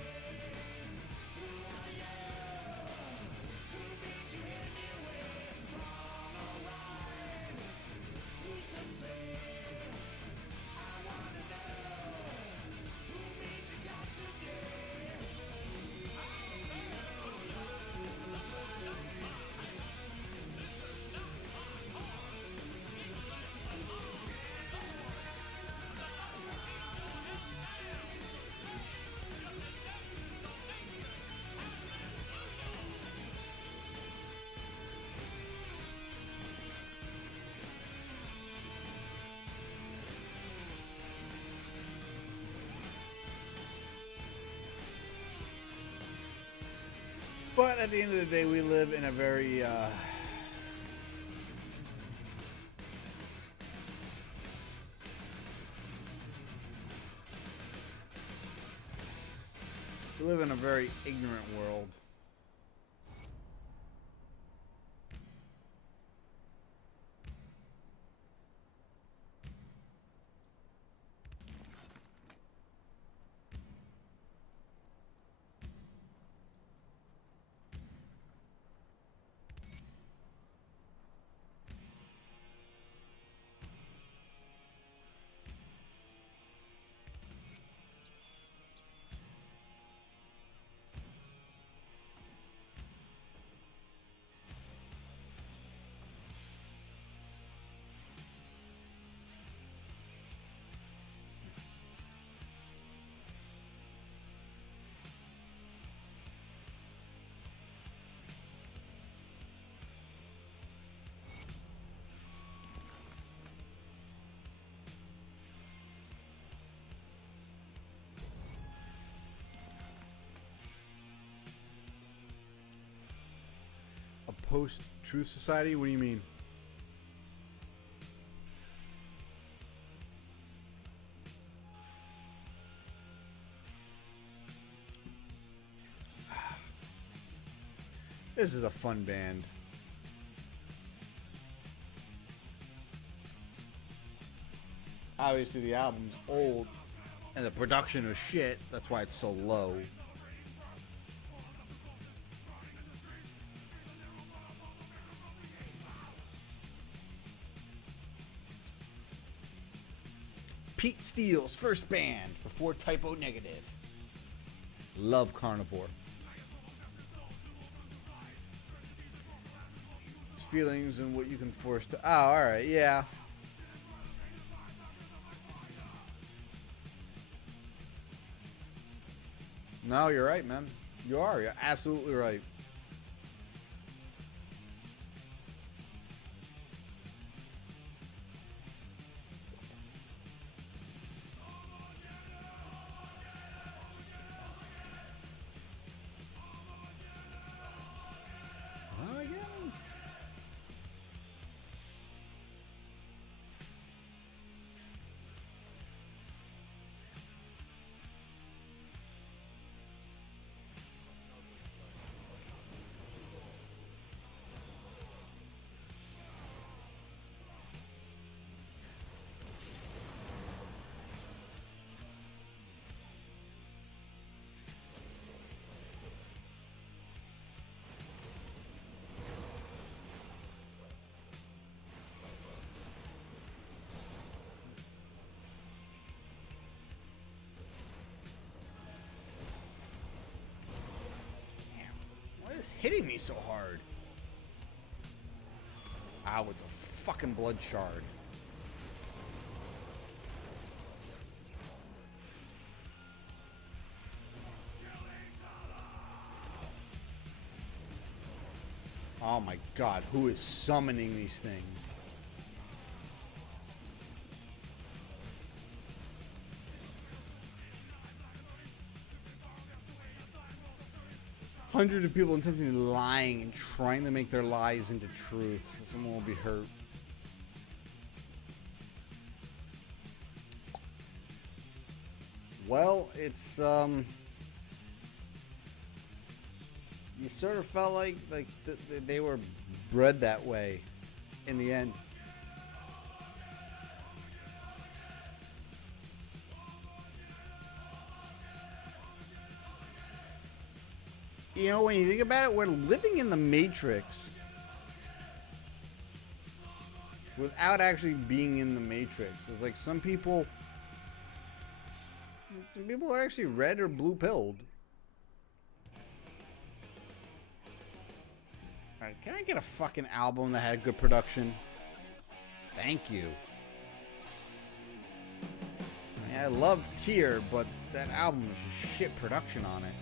But at the end of the day, we live in a very we live in a very ignorant world. A post-truth society? What do you mean? This is a fun band. Obviously the album's old and the production is shit. That's why it's so low. Pete Steele's first band before Typo Negative. Love Carnivore. It's feelings and what you can force to. Oh, alright, yeah. No, you're right, man. You are. You're absolutely right. Well, again. Why is it hitting me so hard? Ow, it's a fucking blood shard. Oh my god, who is summoning these things? Hundreds of people intentionally lying and trying to make their lies into truth. Someone will be hurt. Well, it's you sort of felt like they were bred that way in the end. You know, when you think about it, we're living in the Matrix without actually being in the Matrix. It's like some people are actually red or blue pilled. Alright, can I get a fucking album that had good production? Thank you. I mean, I love Tear, but that album was just shit production on it.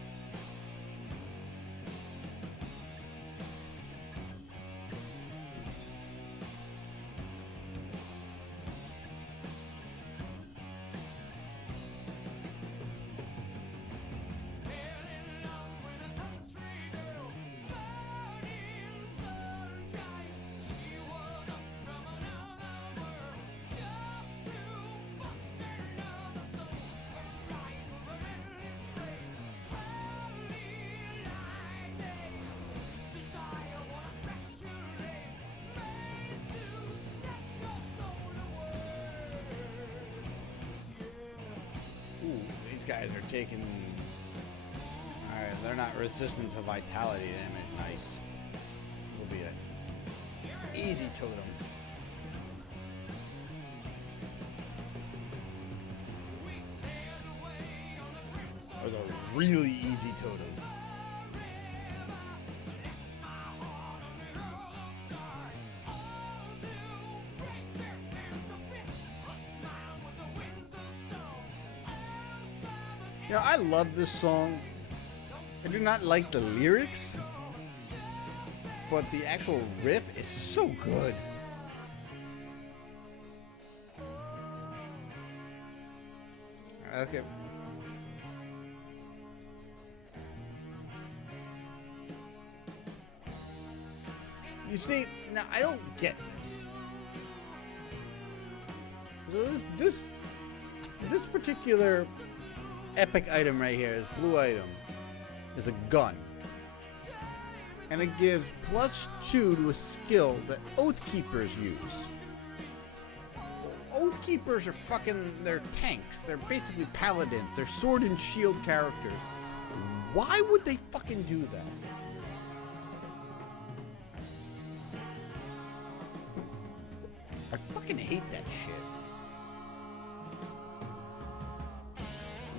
guys are taking... Alright, they're not resistant to vitality damage. Nice. Will be a easy totem. Or the really easy totem. You know, I love this song. I do not like the lyrics, but the actual riff is so good. Okay. You see, now I don't get this. So this particular epic item right here, this blue item, is a gun. And it gives +2 to a skill that Oathkeepers use. Oathkeepers are fucking, they're tanks. They're basically paladins. They're sword and shield characters. Why would they fucking do that? I fucking hate that shit.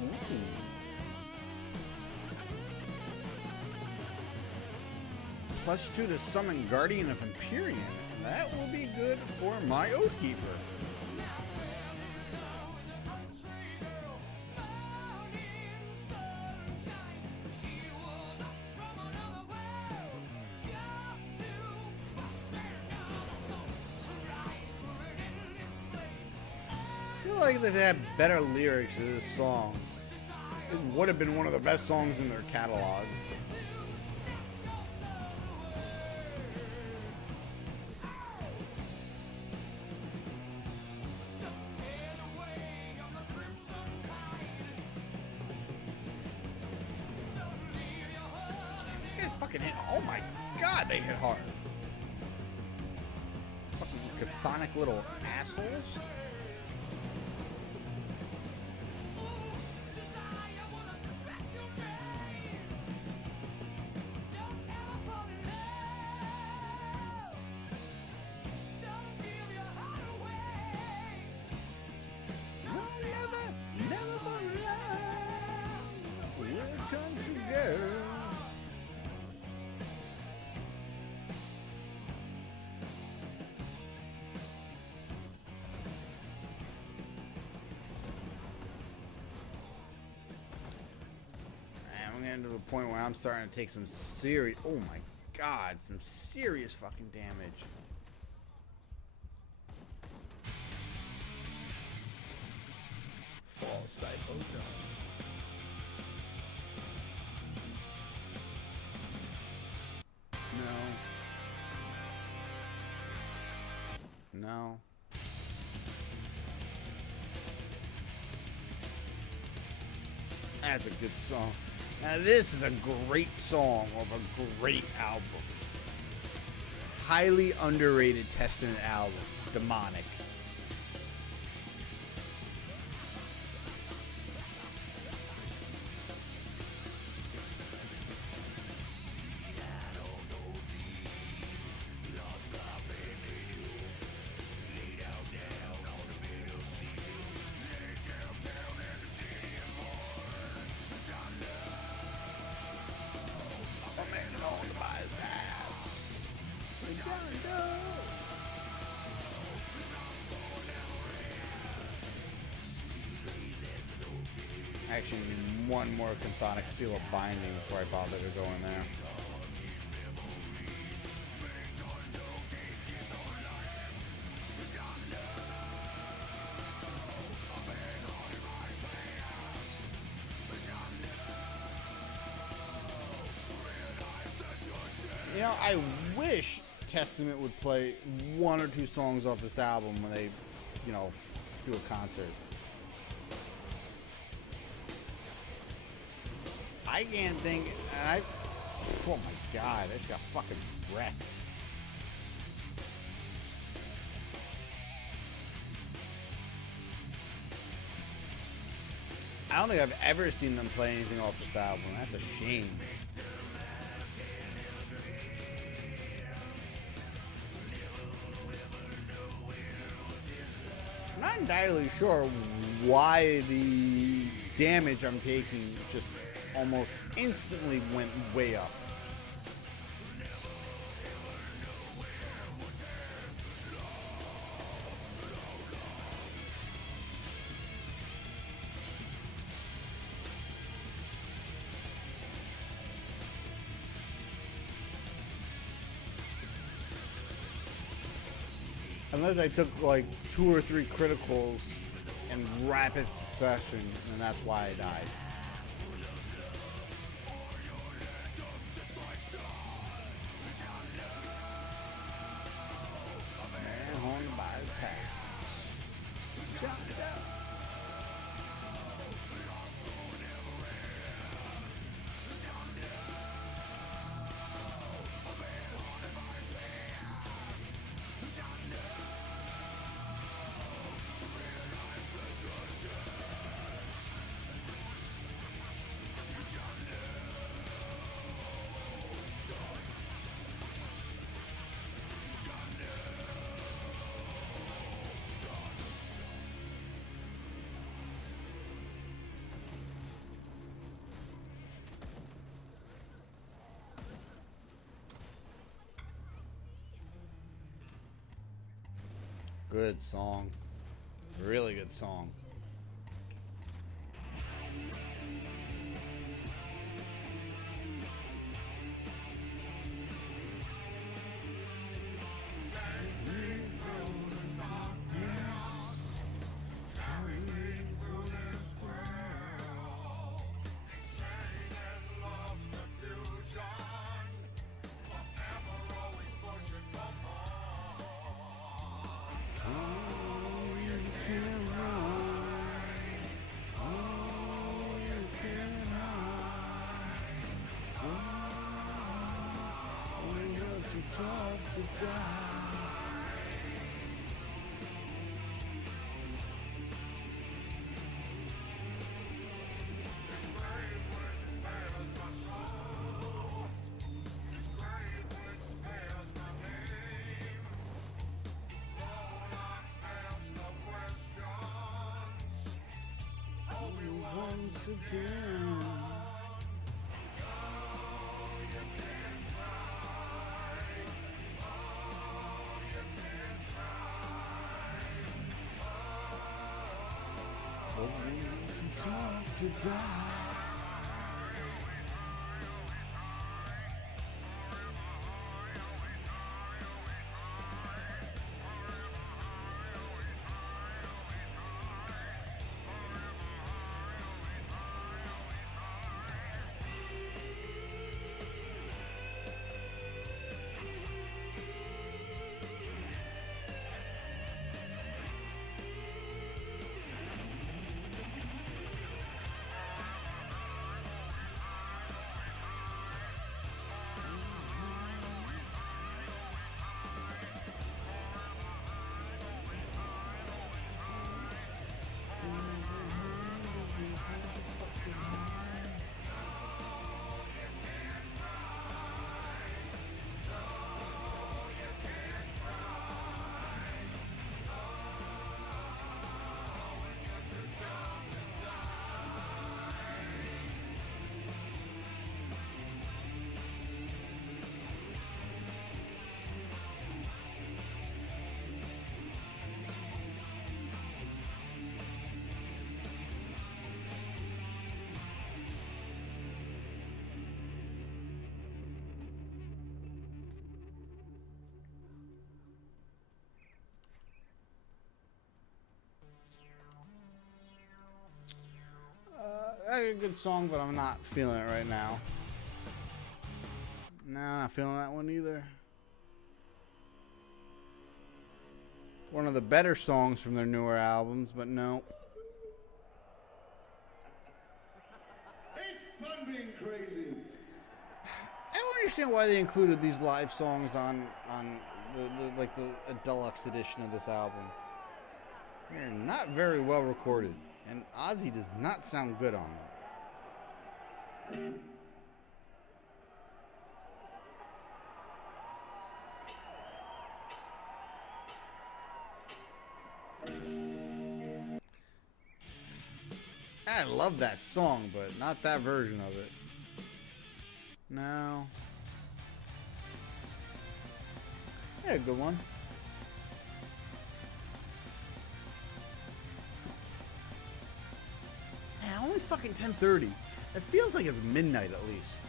Ooh. +2 to summon Guardian of Empyrean. That will be good for my Oathkeeper. I feel like if they had better lyrics to this song, it would have been one of the best songs in their catalog. You guys fucking hit, oh my god, they hit hard. Fucking chthonic little assholes. To the point where I'm starting to take some serious, oh my god, some serious fucking damage. Fall Cypher No. No. That's a good song. Now this is a great song of a great album. Highly underrated Testament album, Demonic. Actually, one more chthonic seal of binding before I bother to go in there. You know, I wish Testament would play 1 or 2 songs off this album when they, you know, do a concert. I can't think, oh my god, I just got fucking wrecked. I don't think I've ever seen them play anything off this album. That's a shame. I'm not entirely sure why the damage I'm taking just almost instantly went way up. Unless I took like 2 or 3 criticals in rapid succession, and that's why I died. Man, haunted by his past. Good song. Really good song. Tough to die. Once again. Too tough to die. A good song, but I'm not feeling it right now. No, not feeling that one either. One of the better songs from their newer albums, but no. It's fun being crazy. I don't understand why they included these live songs on the deluxe edition of this album. They're not very well recorded. And Ozzy does not sound good on them. I love that song, but not that version of it. No. Yeah, good one. Man, only fucking 10:30. It feels like it's midnight at least.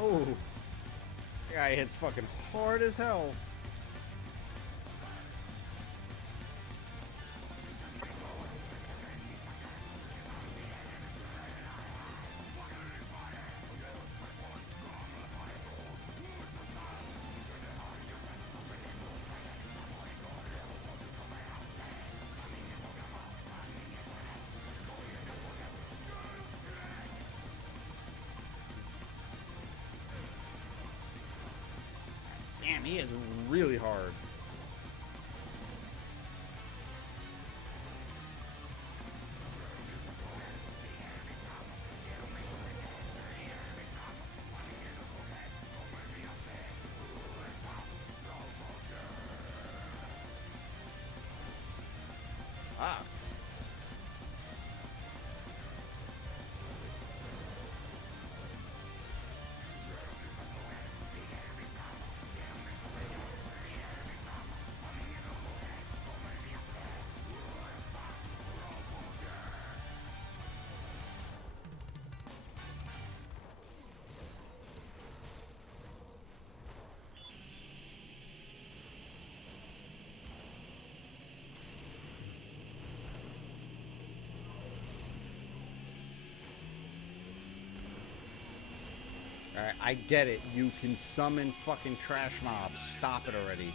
Oh, guy hits fucking hard as hell. Damn, he is really hard. Ah. Alright, I get it. You can summon fucking trash mobs. Stop it already.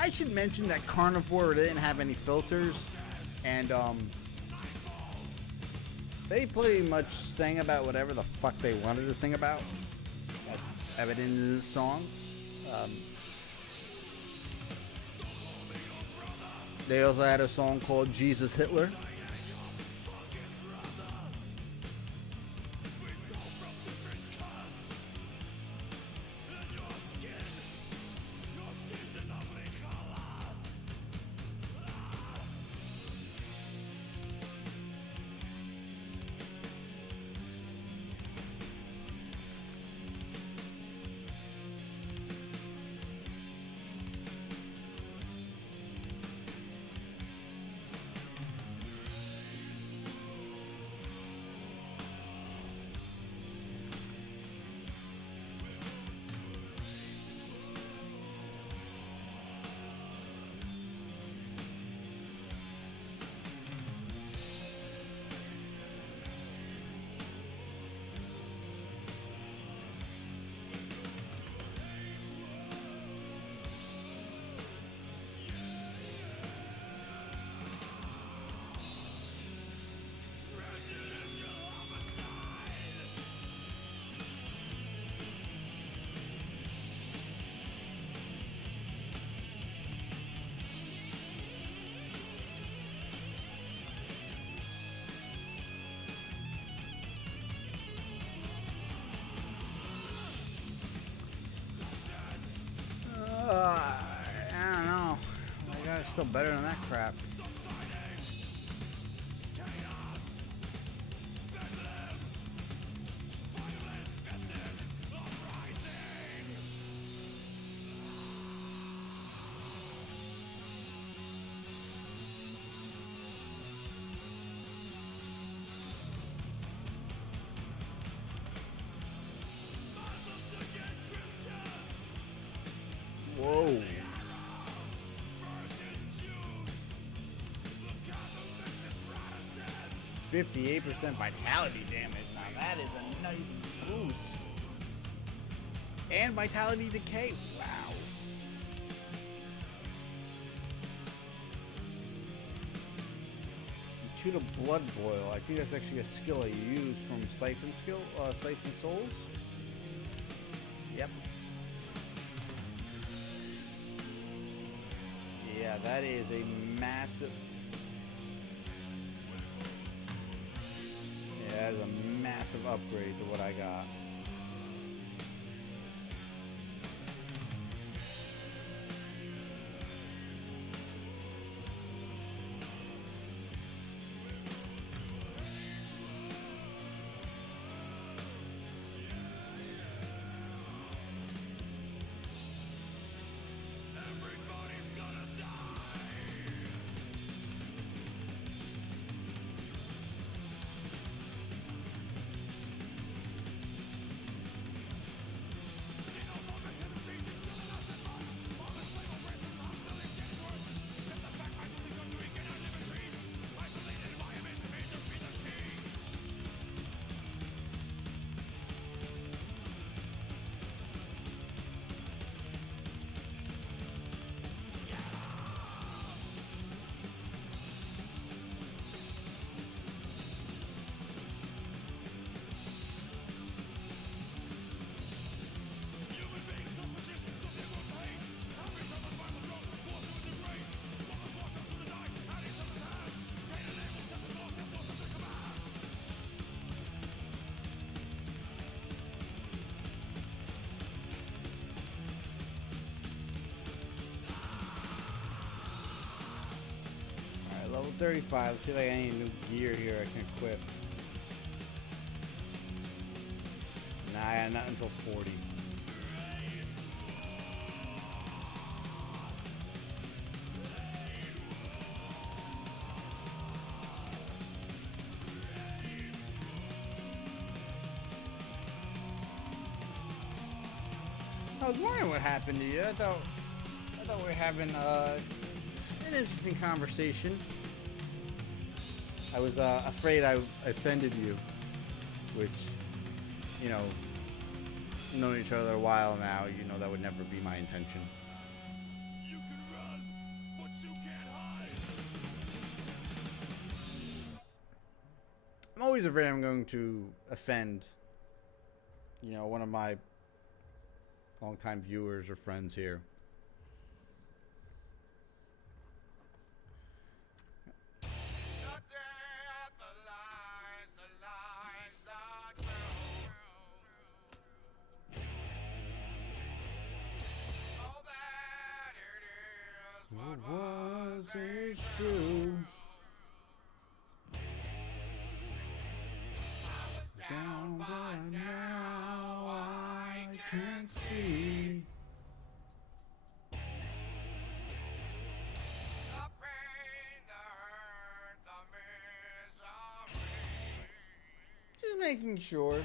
I should mention that Carnivore didn't have any filters, and they pretty much sang about whatever the fuck they wanted to sing about. That's evident in this song. They also had a song called Jesus Hitler. still better than that crap. Whoa. 58% vitality damage. Now that is a nice boost. And vitality decay. Wow. Shoot a blood boil. I think that's actually a skill I use from Siphon Souls. Yep. Yeah, that is a massive. Yeah, that is a massive upgrade to what I got. Level 35. Let's see if I got any new gear here I can equip. Nah, not until 40. I was wondering what happened to you. I thought we were having an interesting conversation. I was afraid I offended you, which, you know, known each other a while now, you know that would never be my intention. You can run, but you can't hide. I'm always afraid I'm going to offend, you know, one of my longtime viewers or friends here. What was true? Down by now I can see. The pain, the hurt, the misery. Just making sure.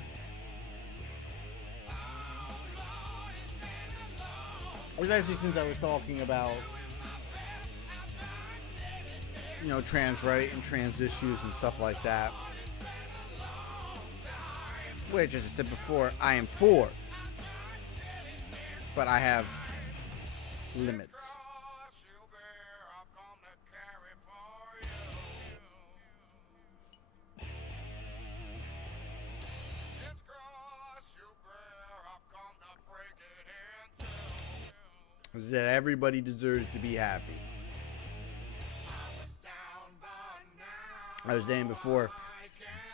Especially since I was talking about, you know, trans right and trans issues and stuff like that. Which, as I said before, I am for. But I have limits. That everybody deserves to be happy. I was saying before,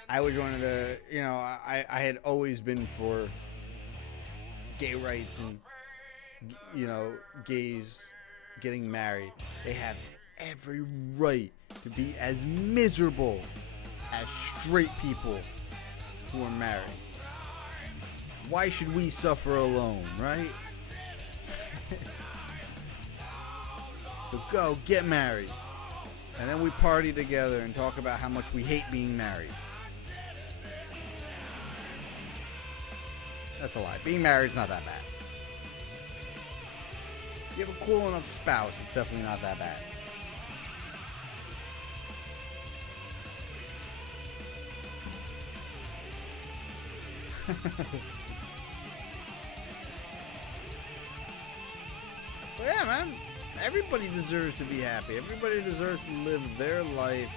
I was one of the, you know, I had always been for gay rights and, you know, gays getting married. They have every right to be as miserable as straight people who are married. Why should we suffer alone, right? So go get married. And then we party together and talk about how much we hate being married. That's a lie. Being married is not that bad. If you have a cool enough spouse, it's definitely not that bad. But yeah, man. Everybody deserves to be happy. Everybody deserves to live their life.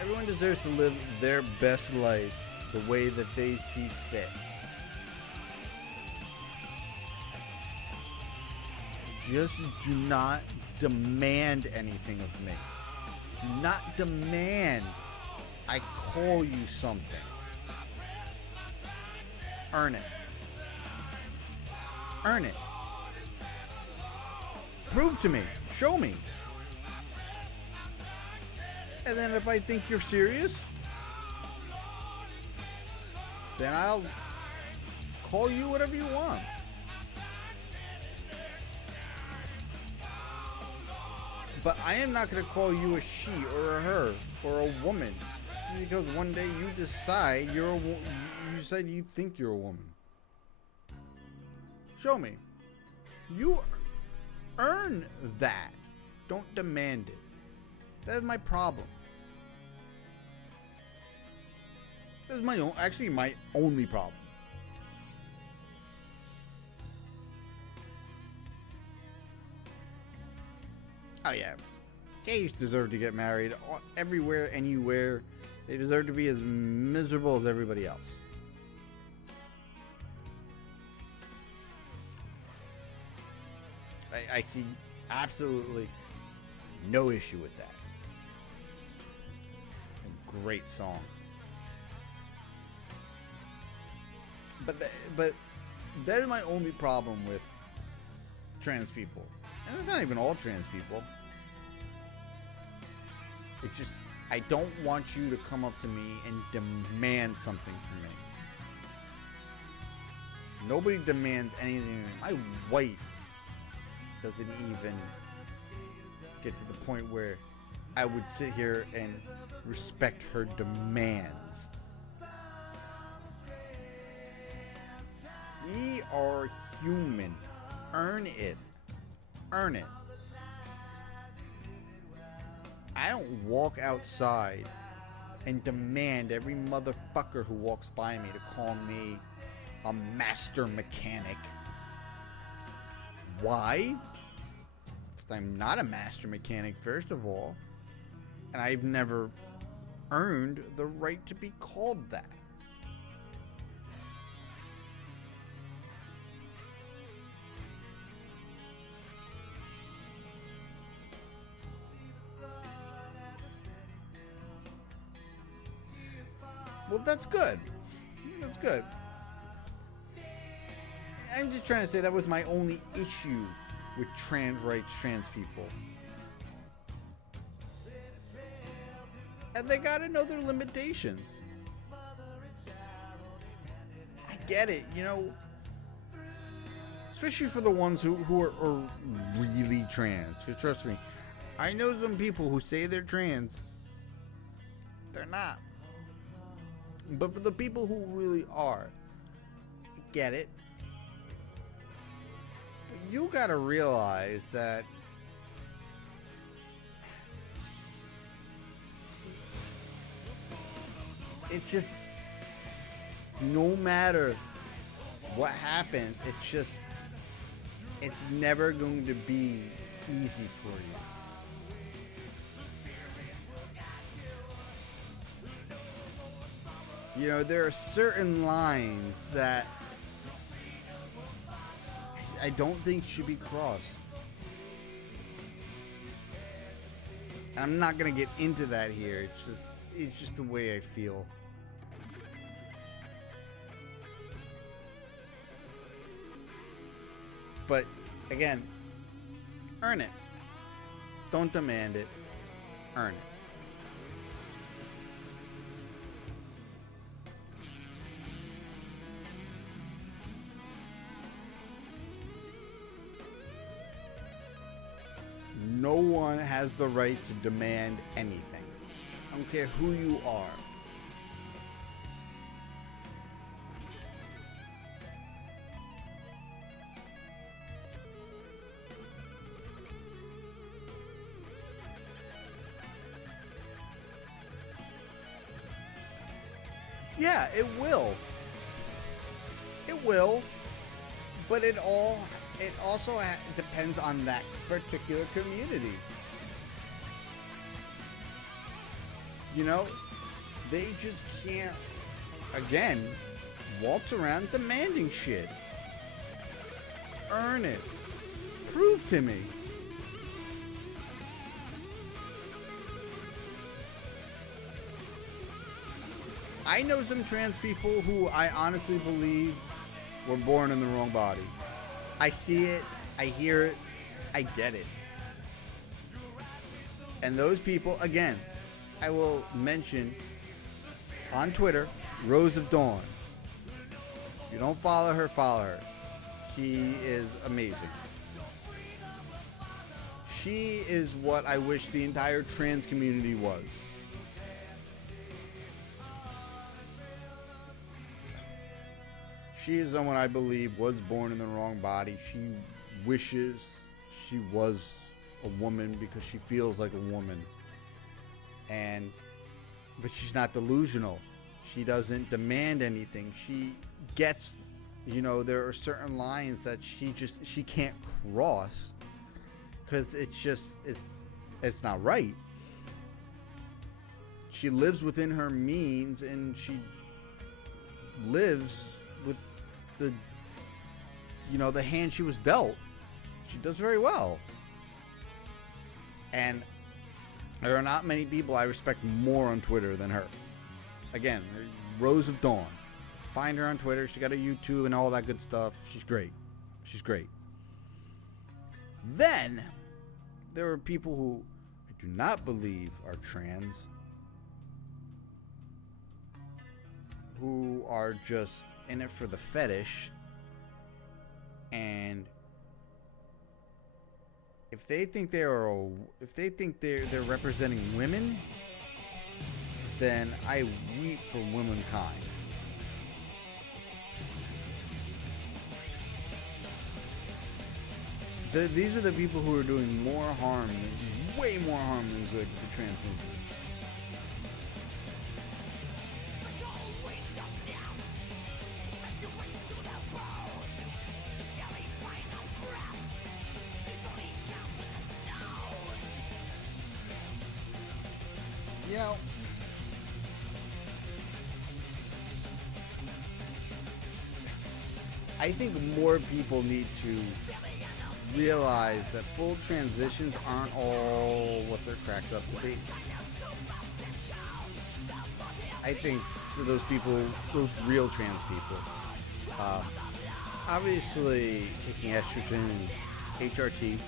Everyone deserves to live their best life the way that they see fit. Just do not demand anything of me. Do not demand I call you something. Earn it. Earn it. Prove to me. Show me. And then if I think you're serious, then I'll call you whatever you want. But I am not going to call you a she or a her or a woman because one day you decide you said you think you're a woman. Show me. You earn that. Don't demand it. That is my problem. That is my only problem. Oh yeah, gays deserve to get married everywhere, anywhere. They deserve to be as miserable as everybody else. I see absolutely no issue with that. A great song. But that is my only problem with trans people. And it's not even all trans people. It's just, I don't want you to come up to me and demand something from me. Nobody demands anything. My wife doesn't even get to the point where I would sit here and respect her demands. We are human. Earn it. Earn it. I don't walk outside and demand every motherfucker who walks by me to call me a master mechanic. Why? Because I'm not a master mechanic, first of all. And I've never earned the right to be called that. Well, that's good. That's good. I'm just trying to say that was my only issue with trans rights, trans people. And they gotta know their limitations. I get it, you know. Especially for the ones who are really trans. Because trust me, I know some people who say they're trans. They're not. But for the people who really are, I get it. But you gotta realize that it's just, no matter what happens, it's never going to be easy for you. You know, there are certain lines that I don't think should be crossed. I'm not gonna get into that here. It's just the way I feel. But again, earn it. Don't demand it. Earn it. No one has the right to demand anything. I don't care who you are. Yeah, it will. It will. But it also depends on that particular community. You know, they just can't, again, waltz around demanding shit. Earn it. Prove to me. I know some trans people who I honestly believe were born in the wrong body. I see it, I hear it, I get it. And those people, again, I will mention on Twitter, Rose of Dawn. If you don't follow her, follow her. She is amazing. She is what I wish the entire trans community was. She is someone I believe was born in the wrong body. She wishes she was a woman because she feels like a woman. But she's not delusional. She doesn't demand anything. She gets, there are certain lines that she can't cross because it's not right. She lives within her means and she lives with the hand she was dealt. She does very well. And there are not many people I respect more on Twitter than her. Again, Rose of Dawn. Find her on Twitter. She got a YouTube and all that good stuff. She's great. She's great. Then, there are people who I do not believe are trans, who are just in it for the fetish, and if they think they're representing women, then I weep for womankind. These are the people who are doing more harm, way more harm than good to the trans movement. I think more people need to realize that full transitions aren't all what they're cracked up to be. I think for those people, those real trans people, obviously taking estrogen and HRT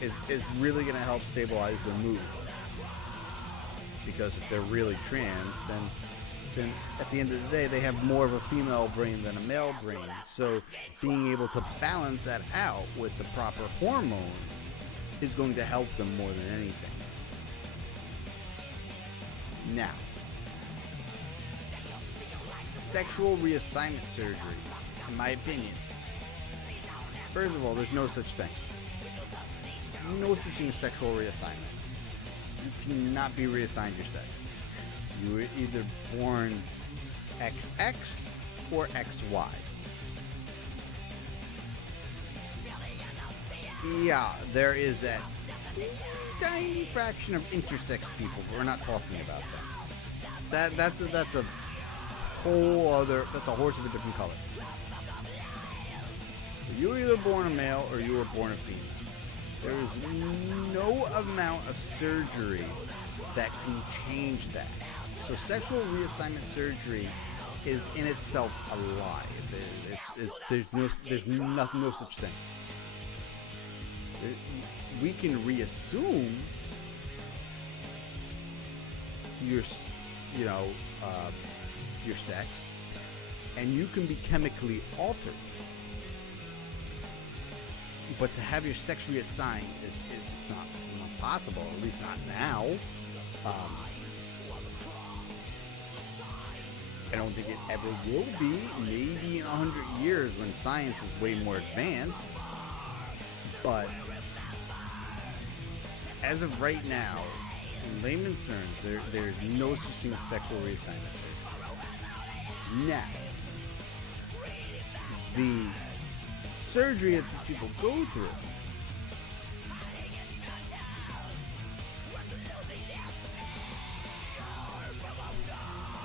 is really going to help stabilize their mood. Because if they're really trans, then at the end of the day, they have more of a female brain than a male brain. So being able to balance that out with the proper hormones is going to help them more than anything. Now, sexual reassignment surgery, in my opinion, first of all, there's no such thing. No such thing as sexual reassignment. You cannot be reassigned your sex. You were either born XX or XY. Yeah, there is that tiny fraction of intersex people, but we're not talking about that. That's a whole other, that's a horse of a different color. You were either born a male or you were born a female. There is no amount of surgery that can change that. So sexual reassignment surgery is in itself a lie. There's no such thing. we can reassume your, you know, your sex, and you can be chemically altered. But to have your sex reassigned is not possible, at least not now. I don't think it ever will be. Maybe in 100 years when science is way more advanced. But as of right now, in layman's terms, there's no such thing as sexual reassignment surgery. Now, the surgery that these people go through,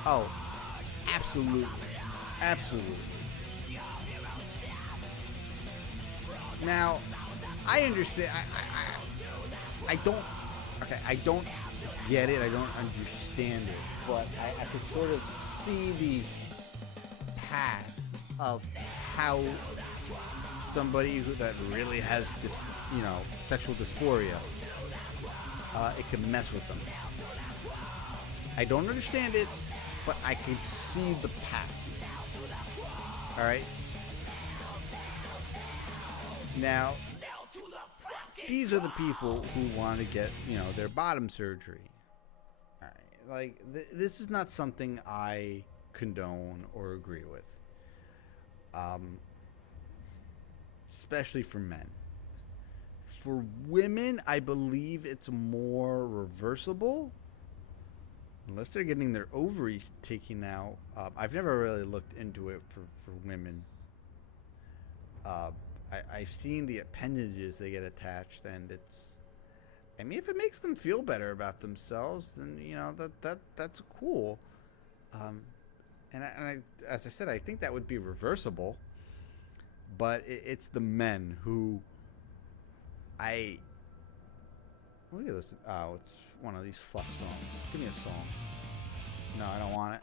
oh, absolutely, absolutely. Now, I understand. I don't. Okay, I don't get it. I don't understand it. But I could sort of see the path of how somebody that really has this, you know, sexual dysphoria, it can mess with them. I don't understand it, but I can see the path. All right. Now, these are the people who want to get, you know, their bottom surgery. All right. Like, this is not something I condone or agree with. Especially for men. For women, I believe it's more reversible. Unless they're getting their ovaries taken out. I've never really looked into it for women. I've seen the appendages they get attached, and it's, I mean, if it makes them feel better about themselves, then, you know, that's cool. And I, as I said, I think that would be reversible. But it's the men who look at this. Oh, it's one of these fluff songs. Give me a song. No, I don't want it.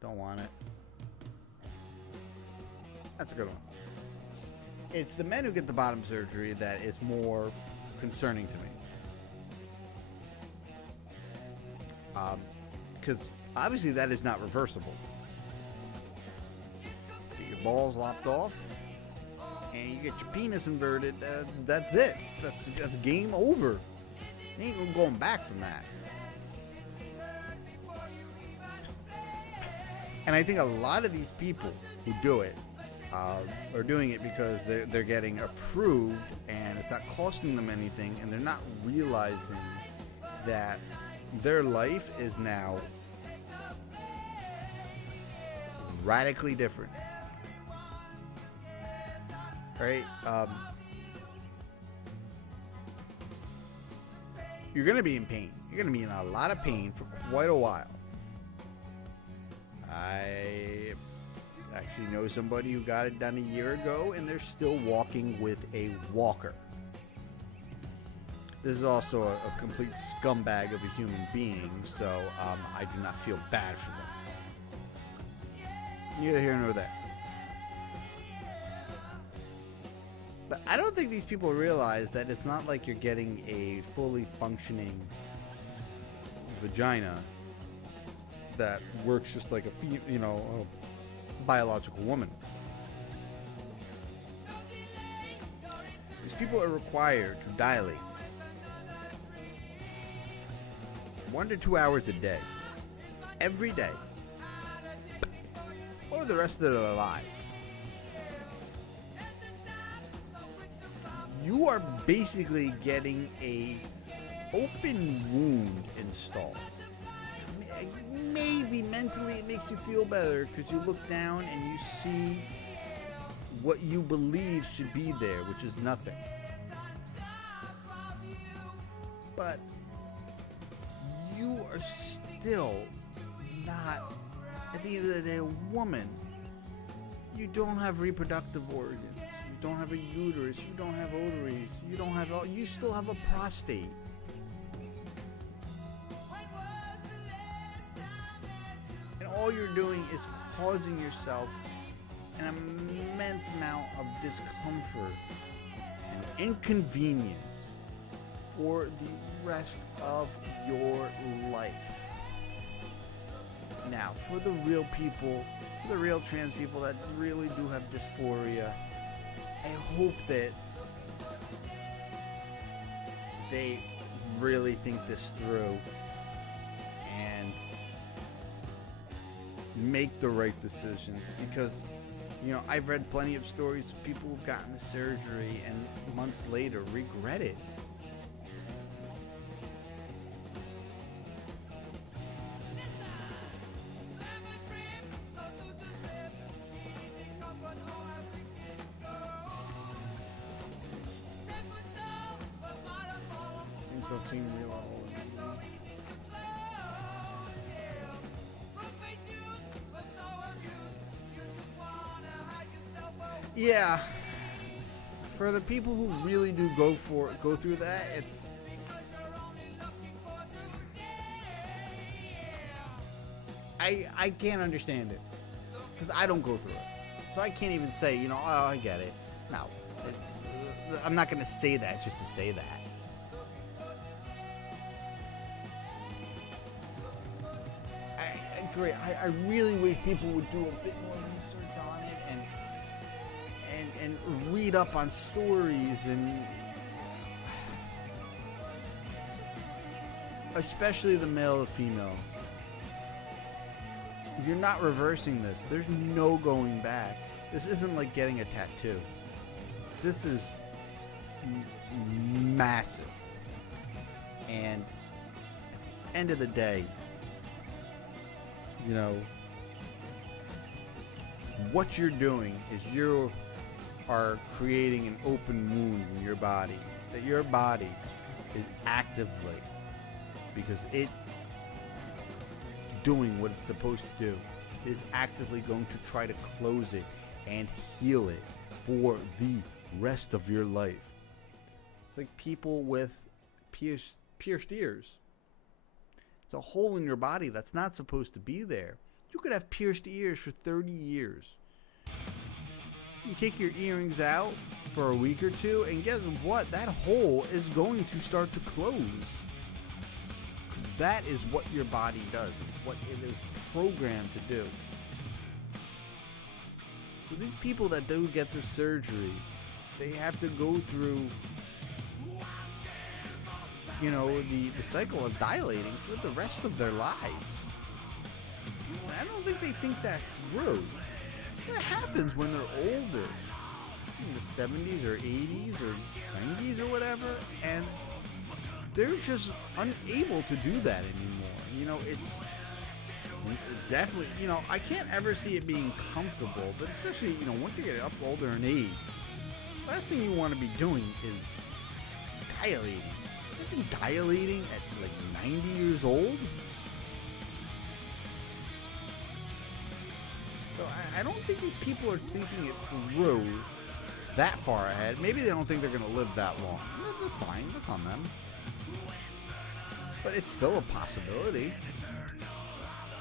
Don't want it. That's a good one. It's the men who get the bottom surgery that is more concerning to me. Because obviously that is not reversible. Get your balls lopped off, and you get your penis inverted. That's it. That's game over. You ain't going back from that. And I think a lot of these people who do it are doing it because they're getting approved, and it's not costing them anything, and they're not realizing that their life is now radically different. Right? You're going to be in pain. You're going to be in a lot of pain for quite a while. I actually know somebody who got it done a year ago, and they're still walking with a walker. This is also a complete scumbag of a human being, so I do not feel bad for them. Neither here nor there. But I don't think these people realize that it's not like you're getting a fully functioning vagina that works just like a biological woman. These people are required to dilate 1 to 2 hours a day, every day, or the rest of their lives. You are basically getting a open wound installed. Maybe mentally it makes you feel better because you look down and you see what you believe should be there, which is nothing. But you are still not, at the end of the day, a woman. You don't have reproductive organs. You don't have a uterus. You don't have ovaries. You still have a prostate. And all you're doing is causing yourself an immense amount of discomfort and inconvenience for the rest of your life. Now, for the real people, the real trans people that really do have dysphoria, I hope that they really think this through and make the right decisions, because I've read plenty of stories of people who've gotten the surgery and months later regret it. Things don't seem real at all. Yeah, for the people who really do go through that, it's I can't understand it, because I don't go through it, so I can't even say oh, I get it. No, I'm not gonna say that just to say that. I really wish people would do a bit more research on it and read up on stories, and especially the male and females. You're not reversing this. There's no going back. This isn't like getting a tattoo. This is massive. And at the end of the day, what you're doing is you are creating an open wound in your body, that your body is actively, because it doing what it's supposed to do, is actively going to try to close it and heal it for the rest of your life. It's like people with pierced ears. It's a hole in your body that's not supposed to be there. You could have pierced ears for 30 years. You take your earrings out for a week or two, and guess what? That hole is going to start to close. That is what your body does. It's what it is programmed to do. So these people that do get the surgery, they have to go through the cycle of dilating for the rest of their lives. I don't think they think that through. What happens when they're older, in the 70s or 80s or 90s or whatever, and they're just unable to do that anymore. It's definitely, I can't ever see it being comfortable, but especially, once you get up older in age, last thing you want to be doing is dilating. You've been dilating at like 90 years old? So I don't think these people are thinking it through that far ahead. Maybe they don't think they're going to live that long. That's fine. That's on them. But it's still a possibility.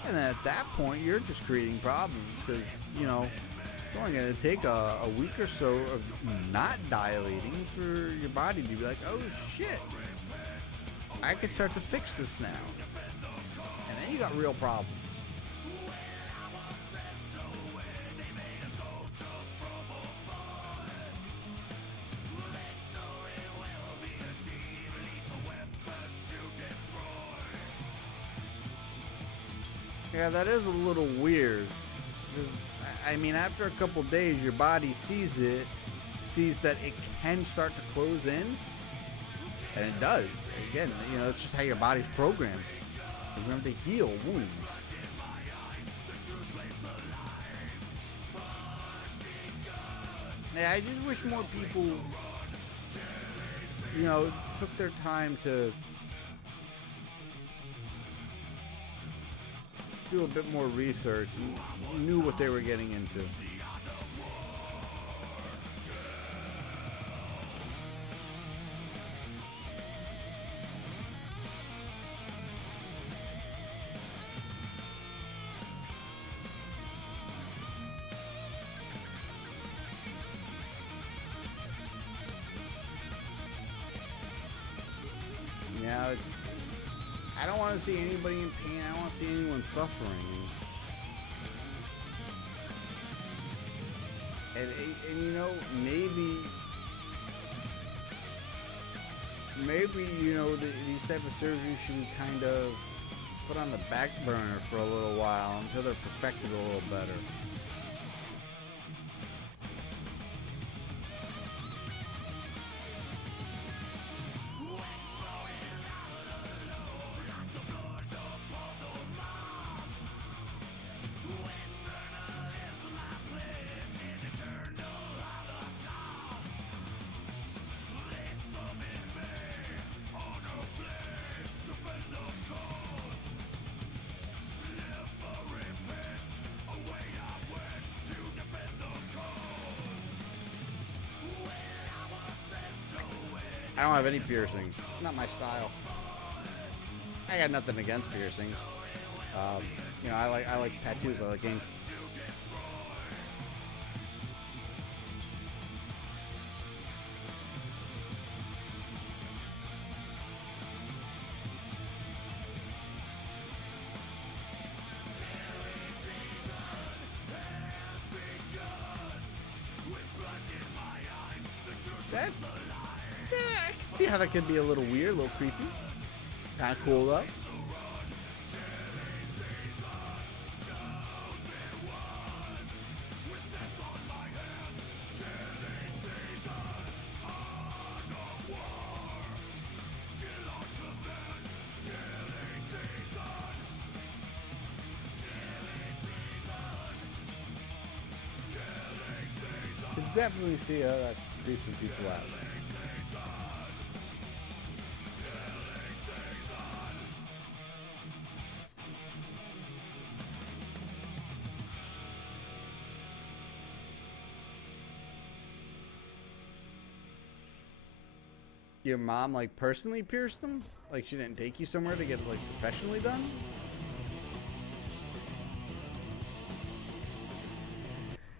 And then at that point, you're just creating problems, because, it's only going to take a week or so of not dilating for your body to be like, oh shit, I can start to fix this now. And then you got real problems. Yeah, that is a little weird. I mean, after a couple days, your body sees that it can start to close in, and it does. Again, it's just how your body's programmed. It's programmed to heal wounds. Yeah, I just wish more people, took their time to do a bit more research and knew what they were getting into. want to see anybody in pain. I don't want to see anyone suffering. And you know, maybe you know, these type of surgeries should be kind of put on the back burner for a little while until they're perfected a little better. I don't have any piercings. Not my style. I got nothing against piercings. You know, I like tattoos. I like ink. That's, yeah, I can see how that could be a little weird, a little creepy. Kind of cool though. Could definitely see how that creeps some people out. Your mom, like, personally pierced them? Like, she didn't take you somewhere to get, like, professionally done?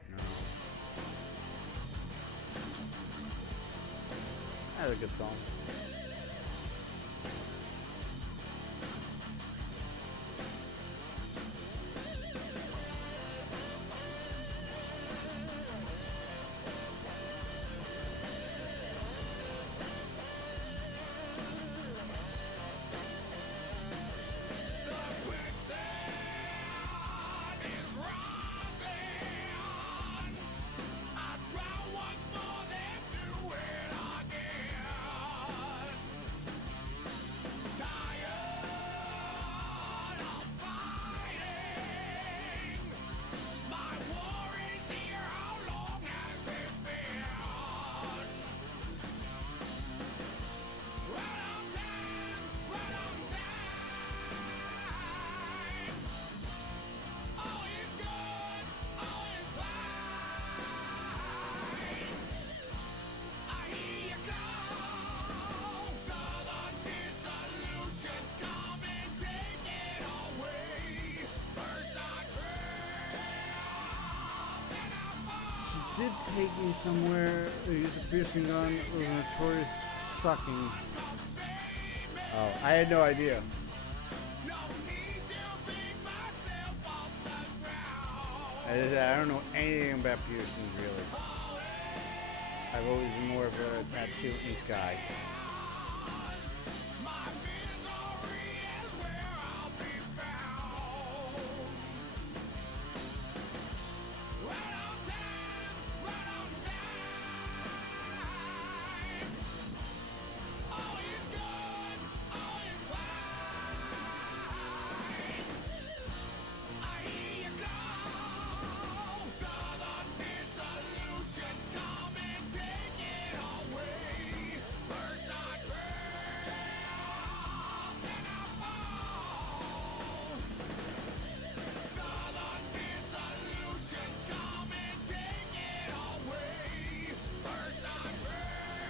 No. That's a good song. Did take me somewhere to use a piercing gun. It was notorious sucking. Oh, I had no idea. I don't know anything about piercings really. I've always been more of a tattoo ink guy.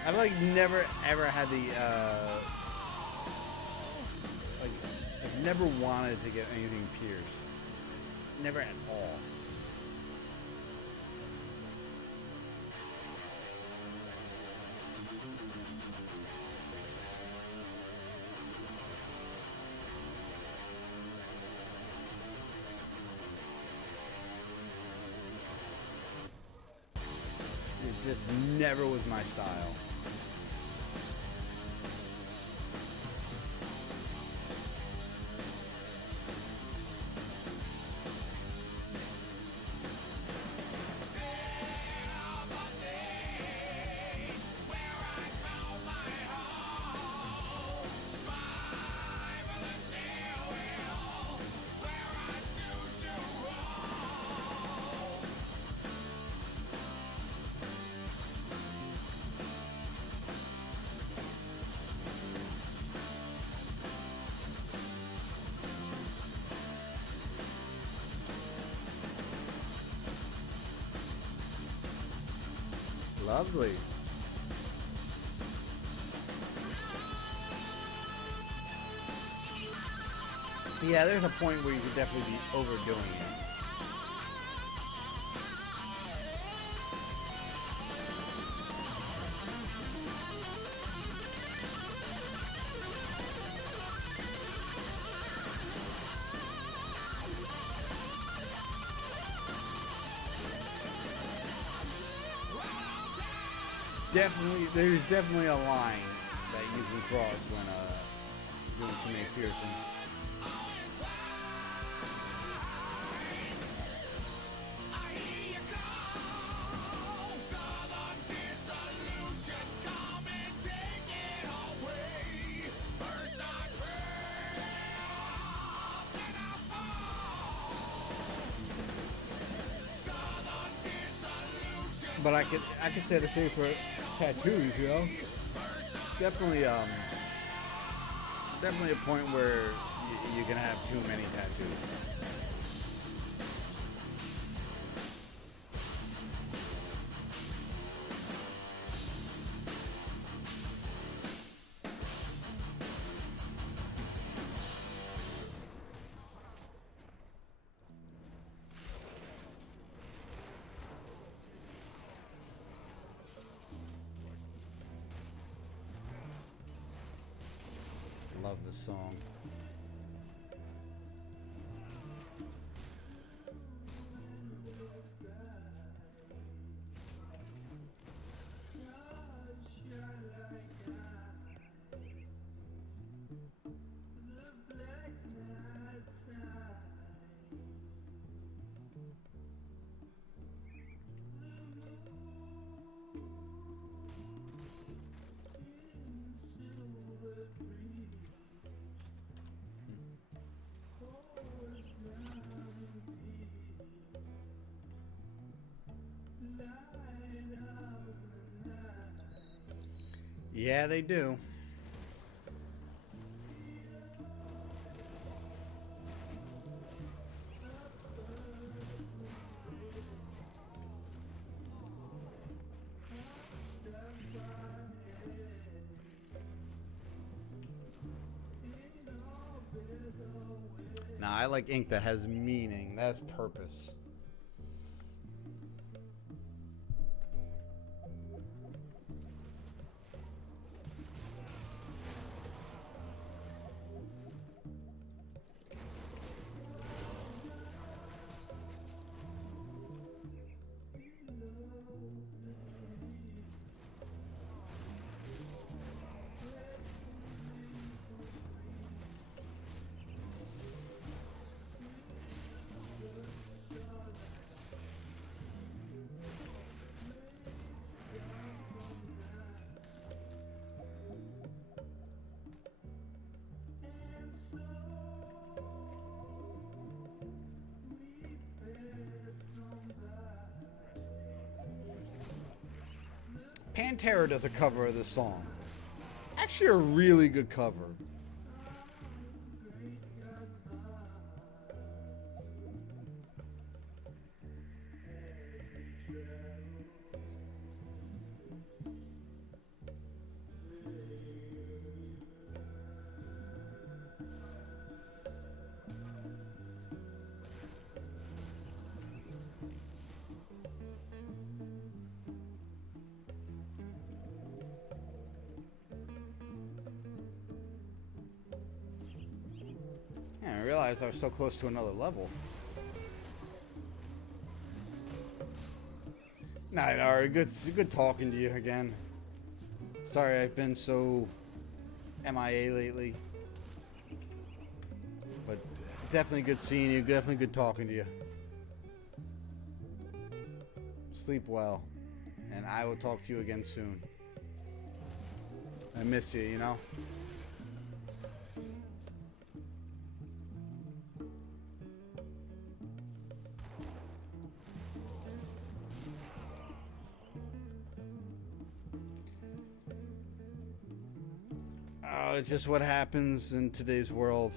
I've like never ever had the like I've never wanted to get anything pierced. Never at all. just never was my style. Lovely. Yeah, there's a point where you could definitely be overdoing it. Definitely, there's definitely a line that you can cross when doing too many piercing. But I could say the same for tattoos, you know. Definitely a point where you can have too many tattoos. Love this song. Yeah, they do. Nah, I like ink that has meaning. That's purpose. Pantera does a cover of this song. Actually, a really good cover. I realized I was so close to another level. Night, Ari. Good talking to you again. Sorry I've been so MIA lately. But definitely good seeing you. Definitely good talking to you. Sleep well. And I will talk to you again soon. I miss you, you know? Oh, it's just what happens in today's world.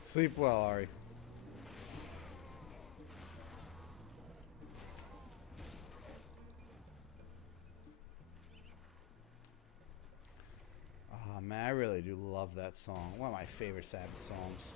Sleep well, Ari. Oh man, I really do love that song. One of my favorite Sabbath songs.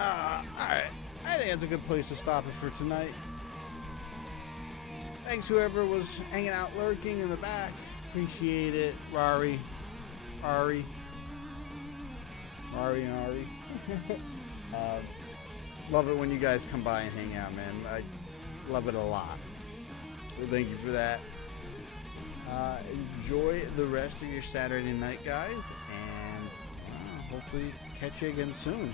Alright. I think that's a good place to stop it for tonight. Thanks whoever was hanging out, lurking in the back. Appreciate it. Ari and Ari. Love it when you guys come by and hang out, man. I love it a lot. Well, thank you for that. Enjoy the rest of your Saturday night, guys, and hopefully catch you again soon.